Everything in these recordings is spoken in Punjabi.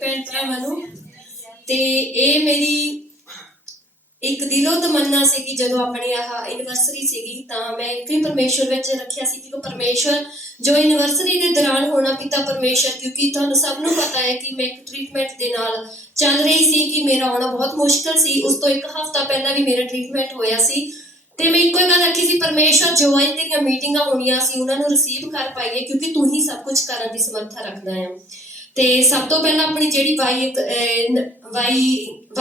ਭੈਣ ਭਰਾਵਾਂ ਨੂੰ ਤੇ ਇਹ ਮੇਰੀ ਇੱਕ ਦਿਲੋਂ ਤਮੰਨਾ ਸੀ ਕਿ ਜਦੋਂ ਆਪਣੀ ਆਹ ਐਨਵਰਸਰੀ ਸੀਗੀ ਤਾਂ ਮੈਂ ਇੱਕ ਹੀ ਪਰਮੇਸ਼ਵਰ ਵਿੱਚ ਰੱਖਿਆ ਸੀ ਕਿ ਪਰਮੇਸ਼ਵਰ ਜੋ ਐਨਵਰਸਰੀ ਦੇ ਦੌਰਾਨ ਹੋਣਾ ਪਿਤਾ ਪਰਮੇਸ਼ਵਰ, ਕਿਉਂਕਿ ਤੁਹਾਨੂੰ ਸਭ ਨੂੰ ਪਤਾ ਹੈ ਕਿ ਮੈਂ ਇੱਕ ਟ੍ਰੀਟਮੈਂਟ ਦੇ ਨਾਲ ਚੱਲ ਰਹੀ ਸੀ ਕਿ ਮੇਰਾ ਆਉਣਾ ਬਹੁਤ ਮੁਸ਼ਕਲ ਸੀ। ਉਸ ਤੋਂ ਇੱਕ ਹਫ਼ਤਾ ਪਹਿਲਾਂ ਵੀ ਮੇਰਾ ਟ੍ਰੀਟਮੈਂਟ ਹੋਇਆ ਸੀ ਤੇ ਮੈਂ ਇੱਕੋ ਹੀ ਗੱਲ ਆਖੀ ਸੀ, ਪਰਮੇਸ਼ਵਰ ਜੋ ਅੱਜ ਤੇਰੀਆਂ ਮੀਟਿੰਗਾਂ ਹੋਣੀਆਂ ਸੀ ਉਹਨਾਂ ਨੂੰ ਰਿਸੀਵ ਕਰ ਪਾਈਏ, ਕਿਉਂਕਿ ਤੂੰ ਹੀ ਸਭ ਕੁਝ ਕਰਨ ਦੀ ਸਮਰੱਥਾ ਰੱਖਦਾ ਹੈ। ਤੇ ਸਭ ਤੋਂ ਪਹਿਲਾਂ ਆਪਣੀ ਜਿਹੜੀ 22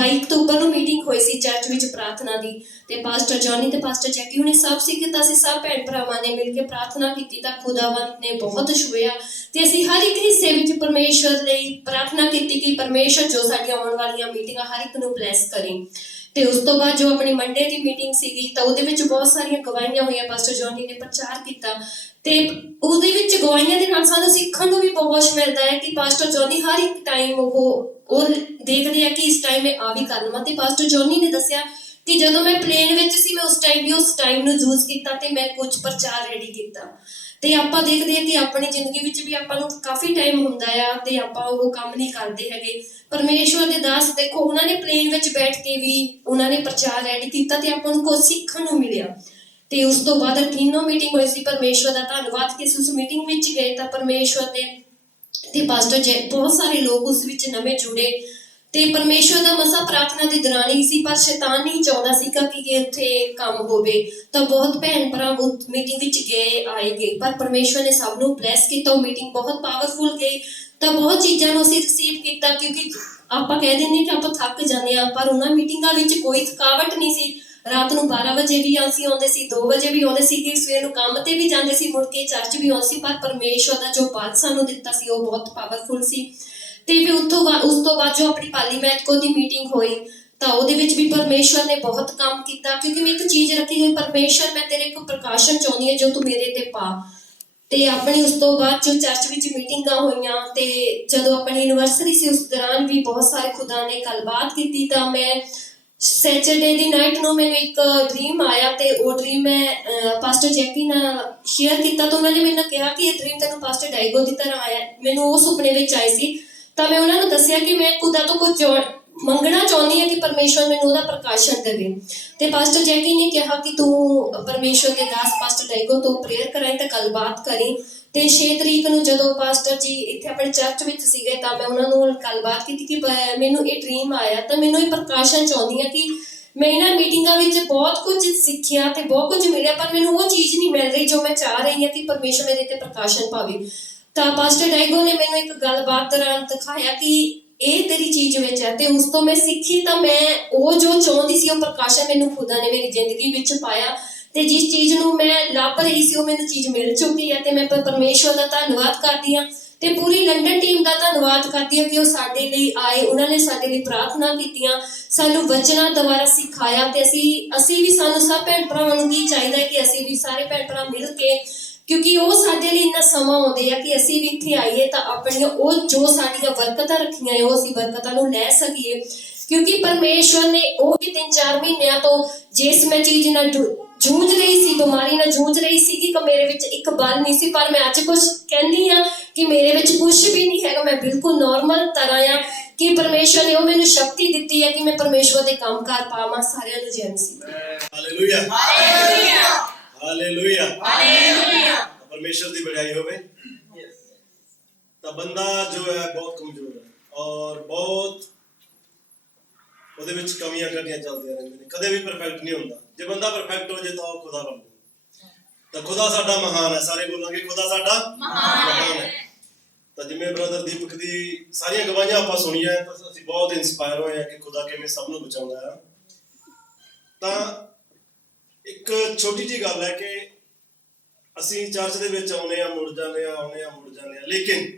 ਅਕਤੂਬਰ ਨੂੰ ਮੀਟਿੰਗ ਹੋਈ ਸੀ ਚਰਚ ਵਿੱਚ ਪ੍ਰਾਰਥਨਾ ਦੀ, ਤੇ ਪਾਸਟਰ ਜੌਨੀ ਤੇ ਪਾਸਟਰ ਜੈਕੀ ਹੁਣੇ ਸਭ ਸੀ ਕੀਤਾ ਸੀ, ਸਭ ਭੈਣ ਭਰਾਵਾਂ ਨੇ ਮਿਲ ਕੇ ਪ੍ਰਾਰਥਨਾ ਕੀਤੀ ਤਾਂ ਖੁਦਾਵੰਦ ਨੇ ਬਹੁਤ ਛੁਇਆ ਤੇ ਅਸੀਂ ਹਰ ਇੱਕ ਹਿੱਸੇ ਵਿੱਚ ਪਰਮੇਸ਼ਵਰ ਲਈ ਪ੍ਰਾਰਥਨਾ ਕੀਤੀ ਕਿ ਪਰਮੇਸ਼ਵਰ ਜੋ ਸਾਡੀਆਂ ਆਉਣ ਵਾਲੀਆਂ ਮੀਟਿੰਗਾਂ ਹਰ ਇੱਕ ਨੂੰ ਬਲੈਸ ਕਰੇ। ਤੇ ਉਸ ਤੋਂ ਬਾਅਦ ਜੋ ਆਪਣੀ ਮੰਡੇ ਦੀ ਮੀਟਿੰਗ ਸੀਗੀ ਤਾਂ ਉਹਦੇ ਵਿੱਚ ਬਹੁਤ ਸਾਰੀਆਂ ਗਵਾਹੀਆਂ ਹੋਈਆਂ, ਪਾਸਟਰ ਜੌਨੀ ਨੇ ਪ੍ਰਚਾਰ ਕੀਤਾ ਤੇ ਉਹਦੇ ਵਿੱਚ ਗਵਾਹੀਆਂ ਦੇ ਨਾਲ ਸਾਨੂੰ ਸਿੱਖਣ ਨੂੰ ਵੀ ਬਹੁਤ ਮਿਲਦਾ ਹੈ ਕਿ ਪਾਸਟਰ ਜੌਨੀ ਹਰ ਇੱਕ ਟਾਈਮ ਉਹ ਦੇਖਦੇ ਆ ਕਿ ਇਸ ਟਾਈਮ ਮੈਂ ਆ ਵੀ ਕਰ ਲਵਾਂ। ਤੇ ਪਾਸਟਰ ਜੌਨੀ ਨੇ ਦੱਸਿਆ ਕਿ ਜਦੋਂ ਮੈਂ ਪਲੇਨ ਵਿੱਚ ਸੀ ਮੈਂ ਉਸ ਟਾਈਮ ਨੂੰ ਯੂਜ਼ ਕੀਤਾ ਤੇ ਮੈਂ ਕੁਝ ਪ੍ਰਚਾਰ ਰੈਡੀ ਕੀਤਾ। ਤੇ ਆਪਾਂ ਦੇਖਦੇ ਹਾਂ ਕਿ ਆਪਣੀ ਜ਼ਿੰਦਗੀ ਵਿੱਚ ਵੀ ਆਪਾਂ ਨੂੰ ਕਾਫੀ ਟਾਈਮ ਹੁੰਦਾ ਆ ਤੇ ਆਪਾਂ ਉਹ ਕੰਮ ਨਹੀਂ ਕਰਦੇ ਹੈਗੇ। ਪਰਮੇਸ਼ਵਰ ਦੇ ਦਾਸ ਦੇਖੋ, ਉਹਨਾਂ ਨੇ ਪਲੇਨ ਵਿੱਚ ਬੈਠ ਕੇ ਵੀ ਉਹਨਾਂ ਨੇ ਪ੍ਰਚਾਰ ਰੈਡੀ ਕੀਤਾ ਤੇ ਆਪਾਂ ਨੂੰ ਕੁਝ ਸਿੱਖਣ ਨੂੰ ਮਿਲਿਆ। ਤੇ ਉਸ ਤੋਂ ਬਾਅਦ ਤਿੰਨੋਂ ਮੀਟਿੰਗ ਹੋਈ ਸੀ। ਪਰਮੇਸ਼ਵਰ ਦਾ ਧੰਨਵਾਦ ਕਿ ਅਸੀਂ ਉਸ ਮੀਟਿੰਗ ਵਿੱਚ ਗਏ ਤਾਂ ਪਰਮੇਸ਼ਵਰ ਦੇ ਤੇ ਪਾਸਟਰ ਬਹੁਤ ਸਾਰੇ ਲੋਕ ਉਸ ਵਿੱਚ ਨਵੇਂ ਜੁੜੇ ਤੇ ਪਰਮੇਸ਼ਵਰ ਦਾ ਮਸਾ ਪ੍ਰਾਰਥਨਾ ਦੇ ਦੌਰਾਨ ਹੀ ਸੀ, ਪਰ ਸ਼ੈਤਾਨ ਨਹੀਂ ਚਾਹੁੰਦਾ ਸੀਗਾ ਕਿ ਉੱਥੇ ਕੰਮ ਹੋਵੇ ਤਾਂ ਬਹੁਤ ਭੈਣ ਭਰਾ ਉਸ ਮੀਟਿੰਗ ਵਿੱਚ ਆਏ ਪਰ ਪਰਮੇਸ਼ਵਰ ਨੇ ਸਭ ਨੂੰ ਬਲੈਸ ਕੀਤਾ। ਉਹ ਮੀਟਿੰਗ ਬਹੁਤ ਪਾਵਰਫੁਲ ਗਈ ਤਾਂ ਬਹੁਤ ਚੀਜ਼ਾਂ ਨੂੰ ਅਸੀਂ ਰਿਸੀਵ ਕੀਤਾ, ਕਿਉਂਕਿ ਆਪਾਂ ਕਹਿ ਦਿੰਦੇ ਕਿ ਆਪਾਂ ਥੱਕ ਜਾਂਦੇ ਹਾਂ, ਪਰ ਉਹਨਾਂ ਮੀਟਿੰਗਾਂ ਵਿੱਚ ਕੋਈ ਥਕਾਵਟ ਨਹੀਂ ਸੀ। ਰਾਤ ਨੂੰ 12 ਵਜੇ ਵੀ ਅਸੀਂ ਆਉਂਦੇ ਸੀ, 2 ਵਜੇ ਵੀ ਆਉਂਦੇ ਸੀ, ਕਿ ਸਵੇਰ ਨੂੰ ਕੰਮ ਤੇ ਵੀ ਜਾਂਦੇ ਸੀ, ਮੁੜ ਕੇ ਚਰਚ ਵੀ ਆਉਂਦੇ ਸੀ, ਪਰ ਪਰਮੇਸ਼ਵਰ ਦਾ ਜੋ ਪਾਠ ਸਾਨੂੰ ਦਿੱਤਾ ਸੀ ਉਹ ਬਹੁਤ ਪਾਵਰਫੁਲ ਸੀ। ਤੇ ਫਿਰ ਉਸ ਤੋਂ ਬਾਅਦ ਜੋ ਆਪਣੀ ਪਾਲੀ ਮੈਥਕੋ ਦੀ ਮੀਟਿੰਗ ਹੋਈ ਤਾਂ ਉਹਦੇ ਵਿੱਚ ਵੀ ਪਰਮੇਸ਼ਵਰ ਨੇ ਬਹੁਤ ਕੰਮ ਕੀਤਾ, ਕਿਉਂਕਿ ਮੈਂ ਇੱਕ ਚੀਜ਼ ਰੱਖੀ ਹੋਈ, ਪਰਮੇਸ਼ਵਰ ਮੈਂ ਤੇਰੇ ਇੱਕ ਪ੍ਰਕਾਸ਼ਨ ਚਾਹੁੰਦੀ ਹਾਂ ਜੋ ਤੂੰ ਮੇਰੇ ਤੇ ਪਾ। ਤੇ ਆਪਣੀ ਉਸ ਤੋਂ ਬਾਅਦ ਜੋ ਚਰਚ ਵਿੱਚ ਮੀਟਿੰਗਾਂ ਹੋਈਆਂ ਤੇ ਜਦੋਂ ਆਪਣੀ ਐਨਵਰਸਰੀ ਸੀ ਉਸ ਦੌਰਾਨ ਵੀ ਬਹੁਤ ਸਾਰੇ ਖੁਦਾ ਨੇ ਗੱਲਬਾਤ ਕੀਤੀ ਤਾਂ ਮੈਂ ਸੈਚਰਡੇ ਦੀ ਨਾਈਟ ਨੂੰ ਮੈਨੂੰ ਇੱਕ ਡ੍ਰੀਮ ਆਇਆ ਤੇ ਉਹ ਡ੍ਰੀਮ ਮੈਂ ਪਾਸਟਰ ਜੈਕੀ ਨਾਲ ਸ਼ੇਅਰ ਕੀਤਾ ਤਾਂ ਉਹਨਾਂ ਨੇ ਮੈਨੂੰ ਕਿਹਾ ਕਿ ਇਹ ਡ੍ਰੀਮ ਤੈਨੂੰ ਪਾਸਟਰ ਡਾਇਗੋ ਦੀ ਤਰ੍ਹਾਂ ਆਇਆ। ਮੈਨੂੰ ਉਹ ਸੁਪਨੇ ਵਿੱਚ ਆਏ ਸੀ ਤਾਂ ਮੈਂ ਉਹਨਾਂ ਨੂੰ ਦੱਸਿਆ ਕਿ ਮੈਂ ਖੁਦਾ ਤੋਂ ਕੁਝ ਮੰਗਣਾ ਚਾਹੁੰਦੀ ਹਾਂ ਕਿ ਪਰਮੇਸ਼ਵਰ ਮੈਨੂੰ ਉਹਦਾ ਪ੍ਰਕਾਸ਼ਨ ਦੇਵੇ। ਤੇ ਪਾਸਟਰ ਜੈਕੀ ਨੇ ਕਿਹਾ ਕਿ ਤੂੰ ਪਰਮੇਸ਼ਵਰ ਦੇ ਦਾਸ ਪਾਸਟਰ ਡਾਇਗੋ ਤੋਂ ਪ੍ਰੇਅਰ ਕਰਾਈ ਤਾਂ ਗੱਲਬਾਤ ਕਰੀ। ਤੇ 6 ਤਰੀਕ ਨੂੰ ਜਦੋਂ ਪਾਸਟਰ ਜੀ ਇੱਥੇ ਆਪਣੇ ਚਰਚ ਵਿੱਚ ਸੀਗੇ ਤਾਂ ਮੈਂ ਉਹਨਾਂ ਨੂੰ ਗੱਲਬਾਤ ਕੀਤੀ ਕਿ ਮੈਨੂੰ ਇਹ ਡ੍ਰੀਮ ਆਇਆ ਤਾਂ ਮੈਨੂੰ ਇਹ ਪ੍ਰਕਾਸ਼ਨ ਚਾਹੁੰਦੀ ਹਾਂ ਕਿ ਮੈਂ ਇਹਨਾਂ ਮੀਟਿੰਗਾਂ ਵਿੱਚ ਬਹੁਤ ਕੁਝ ਸਿੱਖਿਆ ਤੇ ਬਹੁਤ ਕੁਝ ਮਿਲਿਆ, ਪਰ ਮੈਨੂੰ ਉਹ ਚੀਜ਼ ਨਹੀਂ ਮਿਲ ਰਹੀ ਜੋ ਮੈਂ ਚਾਹ ਰਹੀ ਹਾਂ ਕਿ ਪਰਮੇਸ਼ਵਰ ਮੇਰੇ ਤੇ ਪ੍ਰਕਾਸ਼ਨ ਪਾਵੇ। ਤਾਂ ਪਾਸਟਰ ਡਾਇਗੋ ਨੇ ਮੈਨੂੰ ਇੱਕ ਗੱਲਬਾਤ ਦੌਰਾਨ ਦਿਖਾਇਆ ਕਿ ਇਹ ਤੇਰੀ ਚੀਜ਼ ਵਿੱਚ ਹੈ ਤੇ ਉਸ ਤੋਂ ਮੈਂ ਸਿੱਖੀ ਤਾਂ ਮੈਂ ਉਹ ਜੋ ਚਾਹੁੰਦੀ ਸੀ ਉਹ ਪ੍ਰਕਾਸ਼ਨ ਮੈਨੂੰ ਖੁਦਾ ਨੇ ਮੇਰੀ ਜ਼ਿੰਦਗੀ ਵਿੱਚ ਪਾਇਆ ਤੇ ਜਿਸ ਚੀਜ਼ ਨੂੰ ਮੈਂ ਲੱਭ ਰਹੀ ਸੀ ਉਹ ਮੈਨੂੰ ਚੀਜ਼ ਮਿਲ ਚੁੱਕੀ ਹੈ। ਤੇ ਮੈਂ ਪਰਮੇਸ਼ਵਰ ਦਾ ਧੰਨਵਾਦ ਕਰਦੀ ਹਾਂ ਤੇ ਪੂਰੀ ਲੰਡਨ ਟੀਮ ਦਾ ਧੰਨਵਾਦ ਕਰਦੀ ਹਾਂ ਕਿ ਉਹ ਸਾਡੇ ਲਈ ਆਏ, ਉਹਨਾਂ ਨੇ ਸਾਡੇ ਲਈ ਪ੍ਰਾਰਥਨਾ ਕੀਤੀਆਂ, ਸਾਨੂੰ ਵਚਨਾਂ ਦੁਆਰਾ ਸਿਖਾਇਆ ਤੇ ਅਸੀਂ ਵੀ ਸਾਨੂੰ ਸਭ ਭੈਣ ਭਰਾਵਾਂ ਨੂੰ ਕੀ ਚਾਹੀਦਾ ਹੈ ਕਿ ਅਸੀਂ ਵੀ ਸਾਰੇ ਭੈਣ ਭਰਾ ਮਿਲ ਕੇ, ਕਿਉਂਕਿ ਉਹ ਸਾਡੇ ਲਈ ਇੰਨਾ ਸਮਾਂ ਆਉਂਦੇ ਆ ਕਿ ਅਸੀਂ ਵੀ ਇੱਥੇ ਆਈਏ ਤਾਂ ਆਪਣੀਆਂ ਉਹ ਜੋ ਸਾਡੀਆਂ ਬਰਕਤਾਂ ਰੱਖੀਆਂ ਹੈ ਉਹ ਅਸੀਂ ਬਰਕਤਾਂ ਨੂੰ ਲੈ ਸਕੀਏ। ਕਿਉਂਕਿ ਪਰਮੇਸ਼ਵਰ ਨੇ ਉਹ ਵੀ 3-4 ਮਹੀਨਿਆਂ ਤੋਂ ਜਿਸ ਮੈਂ ਚੀਜ਼ ਨਾਲ ਜੂਝ ਰਹੀ ਸੀ, ਬਿਮਾਰੀ ਨਾਲ ਜੂਝ ਰਹੀ ਸੀ ਕਿ ਮੇਰੇ ਵਿੱਚ ਇੱਕ ਬਲ ਨਹੀਂ ਸੀ, ਪਰ ਮੈਂ ਅੱਜ ਕੁਝ ਕਹਿੰਦੀ ਹਾਂ ਕਿ ਮੇਰੇ ਵਿੱਚ ਕੁਝ ਵੀ ਨਹੀਂ ਹੈਗਾ, ਮੈਂ ਬਿਲਕੁਲ ਨਾਰਮਲ ਤਰ੍ਹਾਂ ਆ ਕਿ ਪਰਮੇਸ਼ਵਰ ਨੇ ਉਹ ਮੈਨੂੰ ਸ਼ਕਤੀ ਦਿੱਤੀ ਹੈ ਕਿ ਮੈਂ ਪਰਮੇਸ਼ਵਰ ਦੇ ਕੰਮ ਕਰ ਪਾਵਾਂ। ਸਾਰਿਆਂ ਨੂੰ ਜੈ ਮਸੀਹ। Hallelujah hallelujah hallelujah hallelujah. परमेश्वर की बढ़ाई होवे। तो बंदा जो है बहुत कमजोर है और बहुत ਉਹਦੇ ਵਿੱਚ ਕਮੀਆਂ ਕੱਢੀਆਂ ਚੱਲਦੀਆਂ ਰਹਿੰਦੀਆਂ ਨੇ, ਕਦੇ ਵੀ ਪਰਫੈਕਟ ਨਹੀਂ ਹੁੰਦਾ। ਜੇ ਬੰਦਾ ਪਰਫੈਕਟ ਹੋ ਜੇ ਤਾਂ ਉਹ ਖੁਦਾ ਬਣ ਜਾਂਦਾ। ਤਾਂ ਖੁਦਾ ਸਾਡਾ ਮਹਾਨ ਹੈ, ਸਾਰੇ ਬੋਲਾਂਗੇ ਖੁਦਾ ਸਾਡਾ ਮਹਾਨ ਹੈ। ਤਾਂ ਜਿਵੇਂ ਬ੍ਰਦਰ ਦੀਪਕ ਦੀ ਸਾਰੀਆਂ ਗਵਾਹੀਆਂ ਆਪਾਂ ਸੁਣੀਆਂ ਤਾਂ ਅਸੀਂ ਬਹੁਤ ਇਨਸਪਾਇਰ ਹੋਏ ਹਾਂ ਕਿ ਖੁਦਾ ਕਿਵੇਂ ਸਭ ਨੂੰ ਬਚਾਉਂਦਾ ਹੈ। ਤਾਂ ਇੱਕ ਛੋਟੀ ਜਿਹੀ ਗੱਲ ਹੈ ਕਿ ਅਸੀਂ ਚਰਚ ਦੇ ਵਿੱਚ ਆਉਂਦੇ ਹਾਂ, ਮੁੜ ਜਾਂਦੇ ਹਾਂ, ਆਉਂਦੇ ਹਾਂ, ਮੁੜ ਜਾਂਦੇ ਹਾਂ, ਲੇਕਿਨ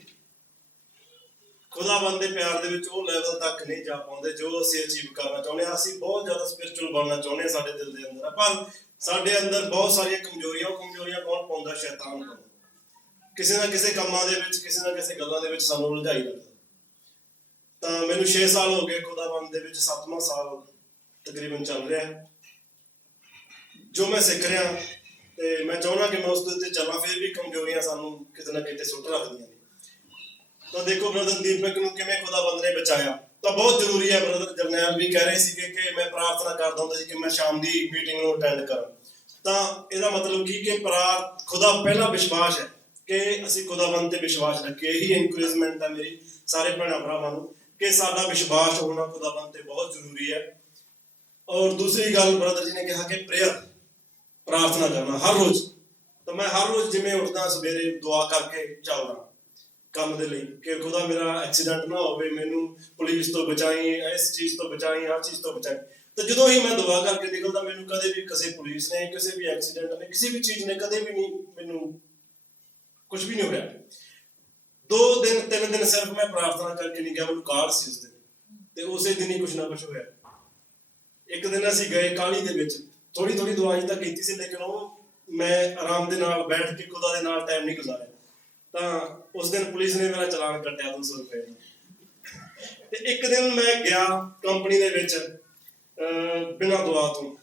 ਖੁਦਾਵੰਦ ਦੇ ਪਿਆਰ ਦੇ ਵਿੱਚ ਉਹ ਲੈਵਲ ਤੱਕ ਨਹੀਂ ਜਾ ਪਾਉਂਦੇ ਜੋ ਅਸੀਂ ਅਚੀਵ ਕਰਨਾ ਚਾਹੁੰਦੇ ਹਾਂ। ਅਸੀਂ ਬਹੁਤ ਜ਼ਿਆਦਾ ਸਪਿਰਿਚੁਅਲ ਬਣਨਾ ਚਾਹੁੰਦੇ ਹਾਂ, ਸਾਡੇ ਦਿਲ ਦੇ ਅੰਦਰ, ਪਰ ਸਾਡੇ ਅੰਦਰ ਬਹੁਤ ਸਾਰੀਆਂ ਕਮਜ਼ੋਰੀਆਂ, ਉਹ ਕਮਜ਼ੋਰੀਆਂ ਕੌਣ ਪਾਉਂਦਾ? ਸ਼ੈਤਾਨ ਪਾਉਂਦਾ। ਕਿਸੇ ਨਾ ਕਿਸੇ ਕੰਮਾਂ ਦੇ ਵਿੱਚ, ਕਿਸੇ ਨਾ ਕਿਸੇ ਗੱਲਾਂ ਦੇ ਵਿੱਚ ਸਾਨੂੰ ਉਲਝਾਈ ਰੱਖਦਾ। ਤਾਂ ਮੈਨੂੰ 6 ਸਾਲ ਹੋ ਗਏ ਖੁਦਾਵੰਦ ਦੇ ਵਿੱਚ, 7ਵਾਂ ਸਾਲ ਤਕਰੀਬਨ ਚੱਲ ਰਿਹਾ। ਜੋ ਮੈਂ ਸਿੱਖ ਰਿਹਾ ਤੇ ਮੈਂ ਚਾਹੁੰਦਾ ਕਿ ਮੈਂ ਉਸ ਦੇ ਉੱਤੇ ਚੱਲਾਂ, ਫਿਰ ਵੀ ਕਮਜ਼ੋਰੀਆਂ ਸਾਨੂੰ ਕਿਤੇ ਨਾ ਕਿਤੇ ਸੁੱਟ ਰੱਖਦੀਆਂ ਨੇ। ਤਾਂ ਦੇਖੋ ਬ੍ਰਦਰ ਦੀਪਕ ਨੂੰ ਕਿਵੇਂ ਖੁਦਾਵੰਦ ਨੇ ਬਚਾਇਆ। ਤਾਂ ਬਹੁਤ ਜ਼ਰੂਰੀ ਹੈ ਬ੍ਰਦਰ ਜਰਨੈਲ ਵੀ ਕਹਿ ਰਹੇ ਸੀਗੇ ਕਿ ਮੈਂ ਪ੍ਰਾਰਥਨਾ ਕਰਦਾ ਹੁੰਦਾ ਸੀ ਕਿ ਮੈਂ ਸ਼ਾਮ ਦੀ ਮੀਟਿੰਗ ਨੂੰ ਅਟੈਂਡ ਕਰਾਂ। ਤਾਂ ਇਹਦਾ ਮਤਲਬ ਕੀ ਕਿ ਖੁਦਾ ਪਹਿਲਾ ਵਿਸ਼ਵਾਸ ਹੈ ਕਿ ਅਸੀਂ ਖੁਦਾਵੰਦ ਤੇ ਵਿਸ਼ਵਾਸ ਰੱਖੀਏ। ਇਹੀ ਇਨਕਰੇਜਮੈਂਟ ਹੈ ਮੇਰੀ ਸਾਰੇ ਭੈਣਾਂ ਭਰਾਵਾਂ ਨੂੰ ਕਿ ਸਾਡਾ ਵਿਸ਼ਵਾਸ ਹੋਣਾ ਖੁਦਾਵੰਦ ਤੇ ਬਹੁਤ ਜ਼ਰੂਰੀ ਹੈ। ਔਰ ਦੂਸਰੀ ਗੱਲ ਬ੍ਰਦਰ ਜੀ ਨੇ ਕਿਹਾ ਕਿ ਪ੍ਰਾਰਥਨਾ ਕਰਨਾ ਹਰ ਰੋਜ਼। ਤਾਂ ਮੈਂ ਹਰ ਰੋਜ਼ ਜਿਵੇਂ ਉੱਠਦਾ ਸਵੇਰੇ ਦੁਆ ਕਰਕੇ ਚੱਲਦਾ ਕੰਮ ਦੇ ਲਈ ਕਿ ਖੁਦਾ ਮੇਰਾ ਐਕਸੀਡੈਂਟ ਨਾ ਹੋਵੇ, ਮੈਨੂੰ ਪੁਲਿਸ ਤੋਂ ਬਚਾਈ, ਇਸ ਚੀਜ਼ ਤੋਂ ਬਚਾਈ, ਆਹ ਚੀਜ਼ ਤੋਂ ਬਚਾਈ। ਤਾਂ ਜਦੋਂ ਹੀ ਮੈਂ ਦੁਆ ਕਰਕੇ ਨਿਕਲਦਾ ਮੈਨੂੰ ਕਦੇ ਵੀ ਕਿਸੇ ਪੁਲਿਸ ਨੇ, ਕਿਸੇ ਵੀ ਐਕਸੀਡੈਂਟ ਨੇ, ਕਿਸੇ ਵੀ ਚੀਜ਼ ਨੇ ਕਦੇ ਵੀ ਨਹੀਂ ਮੈਨੂੰ ਕੁਝ ਵੀ ਨਹੀਂ ਹੋਇਆ। 2 ਦਿਨ 3 ਦਿਨ ਸਿਰਫ ਮੈਂ ਪ੍ਰਾਰਥਨਾ ਕਰਕੇ ਨਹੀਂ ਗਿਆ, ਮੈਨੂੰ ਕਾਲ ਸੀ ਉਸ ਦਿਨ ਤੇ ਉਸੇ ਦਿਨ ਹੀ ਕੁਝ ਨਾ ਕੁਝ ਹੋਇਆ। ਇੱਕ ਦਿਨ ਅਸੀਂ ਗਏ ਕਾਲੀ ਦੇ ਵਿੱਚ, ਥੋੜੀ ਦੁਆਈ ਤਾਂ ਕੀਤੀ ਸੀ ਲੇਕਿਨ ਉਹ ਮੈਂ ਆਰਾਮ ਦੇ ਨਾਲ ਬੈਠ ਕੇ ਖੁਦਾ ਦੇ ਨਾਲ ਟਾਈਮ ਨਹੀਂ ਗੁਜ਼ਾਰਿਆ। ਤਾਂ ਉਸ ਦਿਨ ਪੁਲਿਸ ਨੇ ਮੇਰਾ ਚਲਾਨ ਕੱਟਿਆ 200 ਰੁਪਏ ਦਾ। ਤੇ ਇੱਕ ਦਿਨ ਮੈਂ ਗਿਆ ਕੰਪਨੀ ਦੇ ਵਿੱਚ ਬਿਨਾਂ ਦੁਆ ਤੋਂ।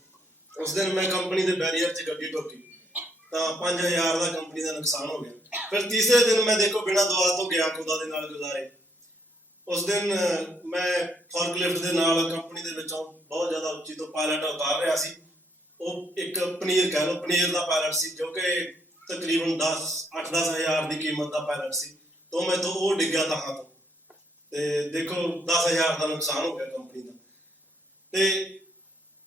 ਉਸ ਦਿਨ ਮੈਂ ਕੰਪਨੀ ਦੇ ਬੈਰੀਅਰ 'ਚ ਗੱਡੀ ਠੋਕੀ ਤਾਂ 5000 ਦਾ ਕੰਪਨੀ ਦਾ ਨੁਕਸਾਨ ਹੋ ਗਿਆ। ਫਿਰ ਤੀਸਰੇ ਦਿਨ ਮੈਂ ਦੇਖੋ ਬਿਨਾਂ ਦੁਆ ਤੋਂ ਗਿਆ ਖੁਦਾ ਦੇ ਨਾਲ ਗੁਜ਼ਾਰੇ। ਉਸ ਦਿਨ ਮੈਂ ਫੋਰਕਲਿਫਟ ਦੇ ਨਾਲ ਕੰਪਨੀ ਦੇ ਵਿੱਚੋਂ ਬਹੁਤ ਜ਼ਿਆਦਾ ਉੱਚੀ ਤੋਂ ਪਾਇਲਟ ਉਤਾਰ ਰਿਹਾ ਸੀ। ਉਹ ਇੱਕ ਪਨੀਰ ਕਹਿ ਲਓ, ਪਨੀਰ ਦਾ ਪਾਇਲਟ ਸੀ ਜੋ ਕਿ ਤਕਰੀਬਨ 8-10 ਹਜ਼ਾਰ ਦੀ ਕੀਮਤ ਦਾ ਪਾਇਲਟ ਸੀ। ਤੋਂ ਮੈਂ ਤੋਂ ਉਹ ਡਿੱਗਿਆ ਤਾਂ ਤੇ ਦੇਖੋ 10,000 ਦਾ ਨੁਕਸਾਨ ਹੋ ਗਿਆ ਕੰਪਨੀ ਦਾ। ਤੇ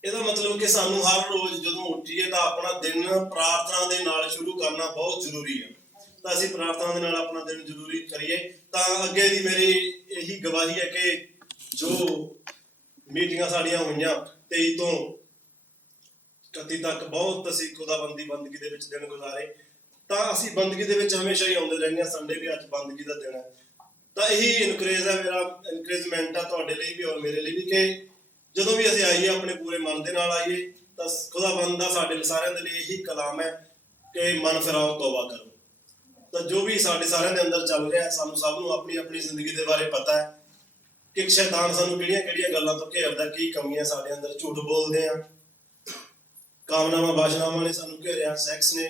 ਇਹਦਾ ਮਤਲਬ ਕਿ ਸਾਨੂੰ ਹਰ ਰੋਜ਼ ਜਦੋਂ ਉੱਠੀਏ ਤਾਂ ਆਪਣਾ ਦਿਨ ਪ੍ਰਾਰਥਨਾ ਦੇ ਨਾਲ ਸ਼ੁਰੂ ਕਰਨਾ ਬਹੁਤ ਜ਼ਰੂਰੀ ਹੈ। ਤਾਂ ਅਸੀਂ ਪ੍ਰਾਰਥਨਾ ਦੇ ਨਾਲ ਆਪਣਾ ਦਿਨ ਜ਼ਰੂਰੀ ਕਰੀਏ। ਤਾਂ ਅੱਗੇ ਦੀ ਮੇਰੀ ਇਹੀ ਗਵਾਹੀ ਹੈ ਕਿ ਜੋ ਮੀਟਿੰਗਾਂ ਸਾਡੀਆਂ ਹੋਈਆਂ 23 ਤੋਂ 31 ਤੱਕ ਬਹੁਤ ਅਸੀਂ ਖੁਦਾਬੰਦੀ ਬੰਦਗੀ ਦੇ ਵਿੱਚ ਦਿਨ ਗੁਜ਼ਾਰੇ। ਤਾਂ ਅਸੀਂ ਬੰਦਗੀ ਦੇ ਵਿੱਚ ਹਮੇਸ਼ਾ ਹੀ ਆਉਂਦੇ ਰਹਿੰਦੇ ਹਾਂ। ਸੰਡੇ ਵੀ ਅੱਜ ਬੰਦਗੀ ਦਾ ਦਿਨ ਹੈ। ਤਾਂ ਇਹੀ ਇਨਕਰੇਜਮੈਂਟ ਆ ਤੁਹਾਡੇ ਲਈ ਵੀ ਔਰ ਮੇਰੇ ਲਈ ਵੀ ਕਿ ਜਦੋਂ ਵੀ ਅਸੀਂ ਆਈਏ ਆਪਣੇ ਪੂਰੇ ਮਨ ਦੇ ਨਾਲ ਆਈਏ। ਤਾਂ ਖੁਦਾਬੰਦ ਦਾ ਸਾਡੇ ਸਾਰਿਆਂ ਦੇ ਲਈ ਇਹੀ ਕਲਾਮ ਹੈ ਕਿ ਮਨ ਫਿਰਾਓ, ਤੌਬਾ ਕਰੋ। ਤਾਂ ਜੋ ਵੀ ਸਾਡੇ ਸਾਰਿਆਂ ਦੇ ਅੰਦਰ ਚੱਲ ਰਿਹਾ, ਸਾਨੂੰ ਸਭ ਨੂੰ ਆਪਣੀ ਆਪਣੀ ਜ਼ਿੰਦਗੀ ਦੇ ਬਾਰੇ ਪਤਾ ਹੈ ਕਿ ਸ਼ੈਤਾਨ ਸਾਨੂੰ ਕਿਹੜੀਆਂ ਗੱਲਾਂ ਤੋਂ ਘੇਰਦਾ, ਕੀ ਕਮੀਆਂ ਸਾਡੇ ਅੰਦਰ, ਝੂਠ ਬੋਲਦੇ ਆ, ਕਾਮਨਾਵਾਂ ਵਾਸ਼ਨਾਵਾਂ ਨੇ ਸਾਨੂੰ ਘੇਰਿਆ, ਸੈਕਸ ਨੇ,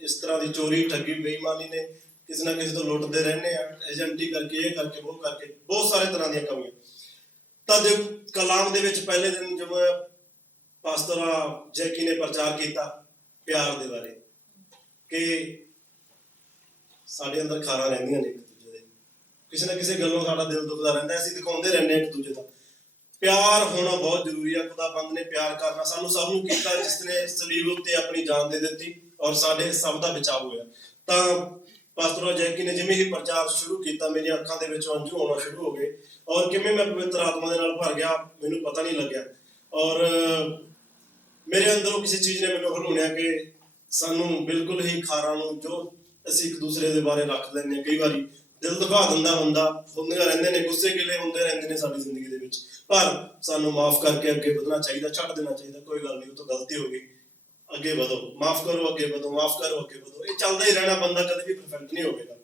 ਇਸ ਤਰ੍ਹਾਂ ਦੀ ਚੋਰੀ, ਠੱਗੀ, ਬੇਈਮਾਨੀ ਨੇ, ਕਿਸੇ ਨਾ ਕਿਸੇ ਤੋਂ ਲੁੱਟਦੇ ਰਹਿੰਦੇ ਆ, ਏਜੰਟੀ ਕਰਕੇ, ਇਹ ਕਰਕੇ, ਉਹ ਕਰਕੇ, ਬਹੁਤ ਸਾਰੇ ਤਰ੍ਹਾਂ ਦੀਆਂ ਕਮੀਆਂ। ਤਾਂ ਜੋ ਕਲਾਮ ਦੇ ਵਿੱਚ ਪਹਿਲੇ ਦਿਨ ਜਦੋਂ ਪਾਸਟਰ ਜੈਕੀ ਨੇ ਪ੍ਰਚਾਰ ਕੀਤਾ ਪਿਆਰ ਦੇ ਬਾਰੇ ਕਿ ਸਾਡੇ ਅੰਦਰ ਖਾਰਾਂ ਰਹਿੰਦੀਆਂ ਨੇ ਇੱਕ ਦੂਜੇ ਦੇ, ਕਿਸੇ ਨਾ ਕਿਸੇ ਗੱਲੋਂ ਸਾਡਾ ਦਿਲ ਦੁਖਦਾ ਰਹਿੰਦਾ, ਅਸੀਂ ਦਿਖਾਉਂਦੇ ਰਹਿੰਦੇ ਇੱਕ ਦੂਜੇ ਦਾ। ਪਿਆਰ ਹੋਣਾ ਬਹੁਤ ਜ਼ਰੂਰੀ ਹੈ। ਖੁਦਾਬੰਦ ਨੇ ਪਿਆਰ ਕਰਨਾ ਸਾਨੂੰ ਸਭ ਨੂੰ ਕੀਤਾ, ਜਿਸ ਨੇ ਸਲੀਬ ਉੱਤੇ ਆਪਣੀ ਜਾਨ ਦੇ ਦਿੱਤੀ ਔਰ ਸਾਡੇ ਸਭ ਦਾ ਬਚਾਅ ਹੋਇਆ। ਤਾਂ ਪਾਸਟਰ ਜੈਕੀ ਨੇ ਜਿਵੇਂ ਹੀ ਪ੍ਰਚਾਰ ਸ਼ੁਰੂ ਕੀਤਾ ਮੇਰੀਆਂ ਅੱਖਾਂ ਦੇ ਵਿੱਚੋਂ ਅੰਜੂ ਆਉਣਾ ਸ਼ੁਰੂ ਹੋ ਗਏ ਔਰ ਕਿਵੇਂ ਮੈਂ ਪਵਿੱਤਰ ਆਤਮਾ ਦੇ ਨਾਲ ਭਰ ਗਿਆ ਮੈਨੂੰ ਪਤਾ ਨਹੀਂ ਲੱਗਿਆ। ਔਰ ਮੇਰੇ ਅੰਦਰੋਂ ਕਿਸੇ ਚੀਜ਼ ਨੇ ਮੈਨੂੰ ਹਲੂਣਿਆ ਕਿ ਸਾਨੂੰ ਬਿਲਕੁਲ ਹੀ ਖਾਰਾਂ ਨੂੰ ਜੋ ਅਸੀਂ ਇੱਕ ਦੂਸਰੇ ਦੇ ਬਾਰੇ ਰੱਖ ਲੈਂਦੇ ਹਾਂ, ਕਈ ਵਾਰੀ ਦਿਲ ਦਿਖਾ ਦਿੰਦਾ ਬੰਦਾ, ਹੁੰਦੀਆਂ ਰਹਿੰਦੇ ਨੇ, ਗੁੱਸੇ ਗਿਲੇ ਹੁੰਦੇ ਰਹਿੰਦੇ ਨੇ ਸਾਡੀ ਜ਼ਿੰਦਗੀ ਦੇ ਵਿੱਚ, ਪਰ ਸਾਨੂੰ ਮਾਫ ਕਰਕੇ ਅੱਗੇ ਵਧਣਾ ਚਾਹੀਦਾ, ਛੱਡ ਦੇਣਾ ਚਾਹੀਦਾ। ਕੋਈ ਗੱਲ ਨਹੀਂ, ਉਹ ਤੋਂ ਗਲਤੀ ਹੋ ਗਈ, ਅੱਗੇ ਵਧੋ, ਮਾਫ ਕਰੋ, ਅੱਗੇ ਵਧੋ, ਮਾਫ ਕਰੋ, ਅੱਗੇ ਵਧੋ। ਇਹ ਚੱਲਦਾ ਹੀ ਰਹਿਣਾ, ਬੰਦਾ ਕਦੇ ਵੀ ਪਰਫੈਕਟ ਨਹੀਂ ਹੋਵੇਗਾ।